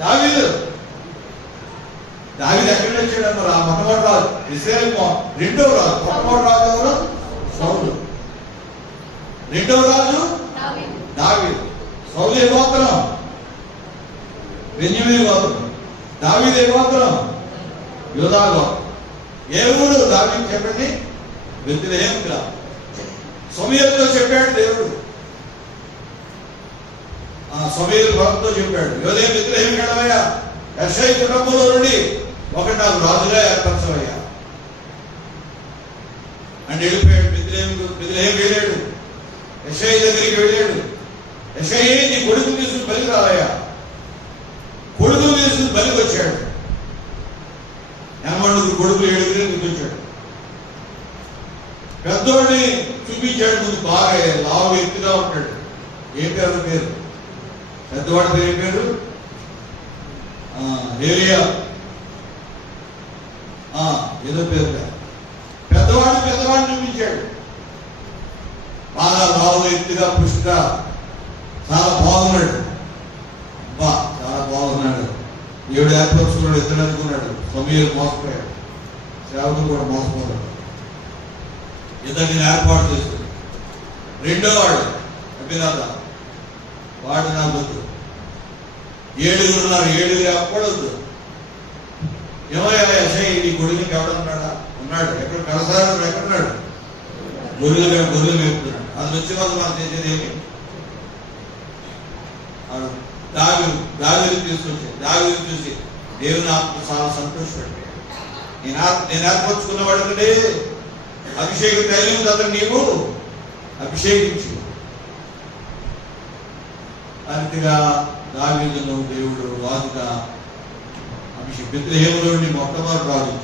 దావీదు. దావీదు ఎక్కడి నుంచి వచ్చాడన్నారు? ఆ మొట్టమొదటి రాజు ఇశ్రాయేలు రెండవ రాజు. మొట్టమొదటి రాజు ఎవరు? సౌలు. రెండవ రాజు దావీదు. సౌలు ఏ గోత్రం? బెన్యామీను గోత్రం. దావీదు ఏ గోత్రం? యూదా గోత్రం. ఏ ఊరు దావీదు చెప్పండి? బెత్లెహేము గ్రామం. సమూయేలుతో చెప్పాడు దేవుడు. సమూయేలు భక్తుతో చెప్పాడు, యోధే బెత్లెహేము వెళ్ళవయ్యా, యెషయి కుటుంబంలో నుండి ఒకటి నాకు రాజుగా ఏర్పరచవయ్యా అని వెళ్ళిపోయాడు. బెత్లెహేము వెళ్ళాడు. యెషయి దగ్గరికి వెళ్ళాడు. యెషయి నీ కొడుకు తీసుకుని బలికి రావయ్యా. కొడుకు తీసుకుని బలికి వచ్చాడు. 80 కొడుకులు 7 గుర్తొచ్చాడు. పెద్దోడిని చూపించాడు. ముందు బాగా లావు ఎత్తుగా ఉంటాడు. ఏం పేరు? పెద్దవాడి పేరు ఏం పేరు? ఏలియా. ఏదో పేరు. పెద్దవాడిని చూపించాడు. బాగా లావు ఎత్తుగా పుష్టిగా చాలా బాగున్నాడు. చాలా బాగున్నాడు. ఏడు ఏర్పరచుకున్నాడు. ఇద్దరు అనుకున్నాడు. సమూయేలు మోసపోయాడు. సేవకులు కూడా మోసపోయాడు. ఇద్దరిని ఏర్పాటు చేస్తుంది. రెండో వాడు అభినాథ, వాడు నా వద్దు. 7 ఉన్నారు. 7 అప్పడొద్దు. ఏమయ్యా యెషయి నీ కొడుకునికి ఎవడన్నాడా? ఉన్నాడు. ఎక్కడ కలసాడు? ఎక్కడున్నాడు? గొర్రెలు మేపుతున్నాడు. అది వచ్చే వాళ్ళు మనం చేసేది ఏమి? దావీదు తీసుకొచ్చాడు. దావీదు చూసి దేవుని ఆత్మ చాలా సంతోషపడ్డాడు. నేను ఏర్పరచుకున్న వాడికంటే అభిషేకం తైలం అతను నీవు అభిషేకించు. అంతగా దావీదును దేవుడు రాజుగా బెత్లెహేములో నుండి మొట్టమొదటి రాజు.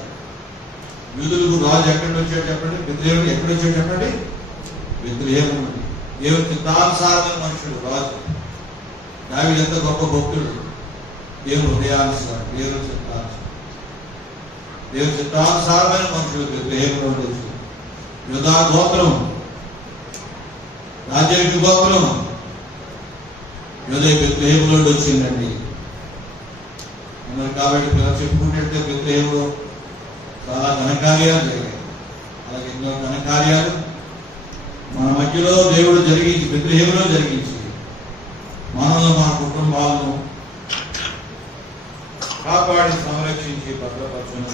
యూదులకు రాజు ఎక్కడి వచ్చాడు చెప్పండి? బెత్లెహేము ఎక్కడి వచ్చాడు చెప్పండి? బెత్లెహేము నుండి. దేవుని చిత్తానుసారమైన మనుషుడు రాజు. దావీదు ఎంత గొప్ప భక్తుడు. దేవుని హృదయానుసారం, దేవుని చిత్తానుసారమైన మనుషుడు బెత్లెహేములో నుండి. యూదా గోత్రం, రాజ్యానికి గోత్రం యూదా బెత్లెహేములో వచ్చిందండి. మరి కాబట్టి పిల్లలు చెప్పుకున్నట్టే బెత్లెహేములో చాలా ఘనకార్యాలు జరిగాయి. అలాగే ఎన్నో ఘనకార్యాలు మన మధ్యలో దేవుడు జరిగించి బెత్లెహేములో జరిగించి మనలో మన కుటుంబాలను కాపాడి సంరక్షించి భద్రపరచును.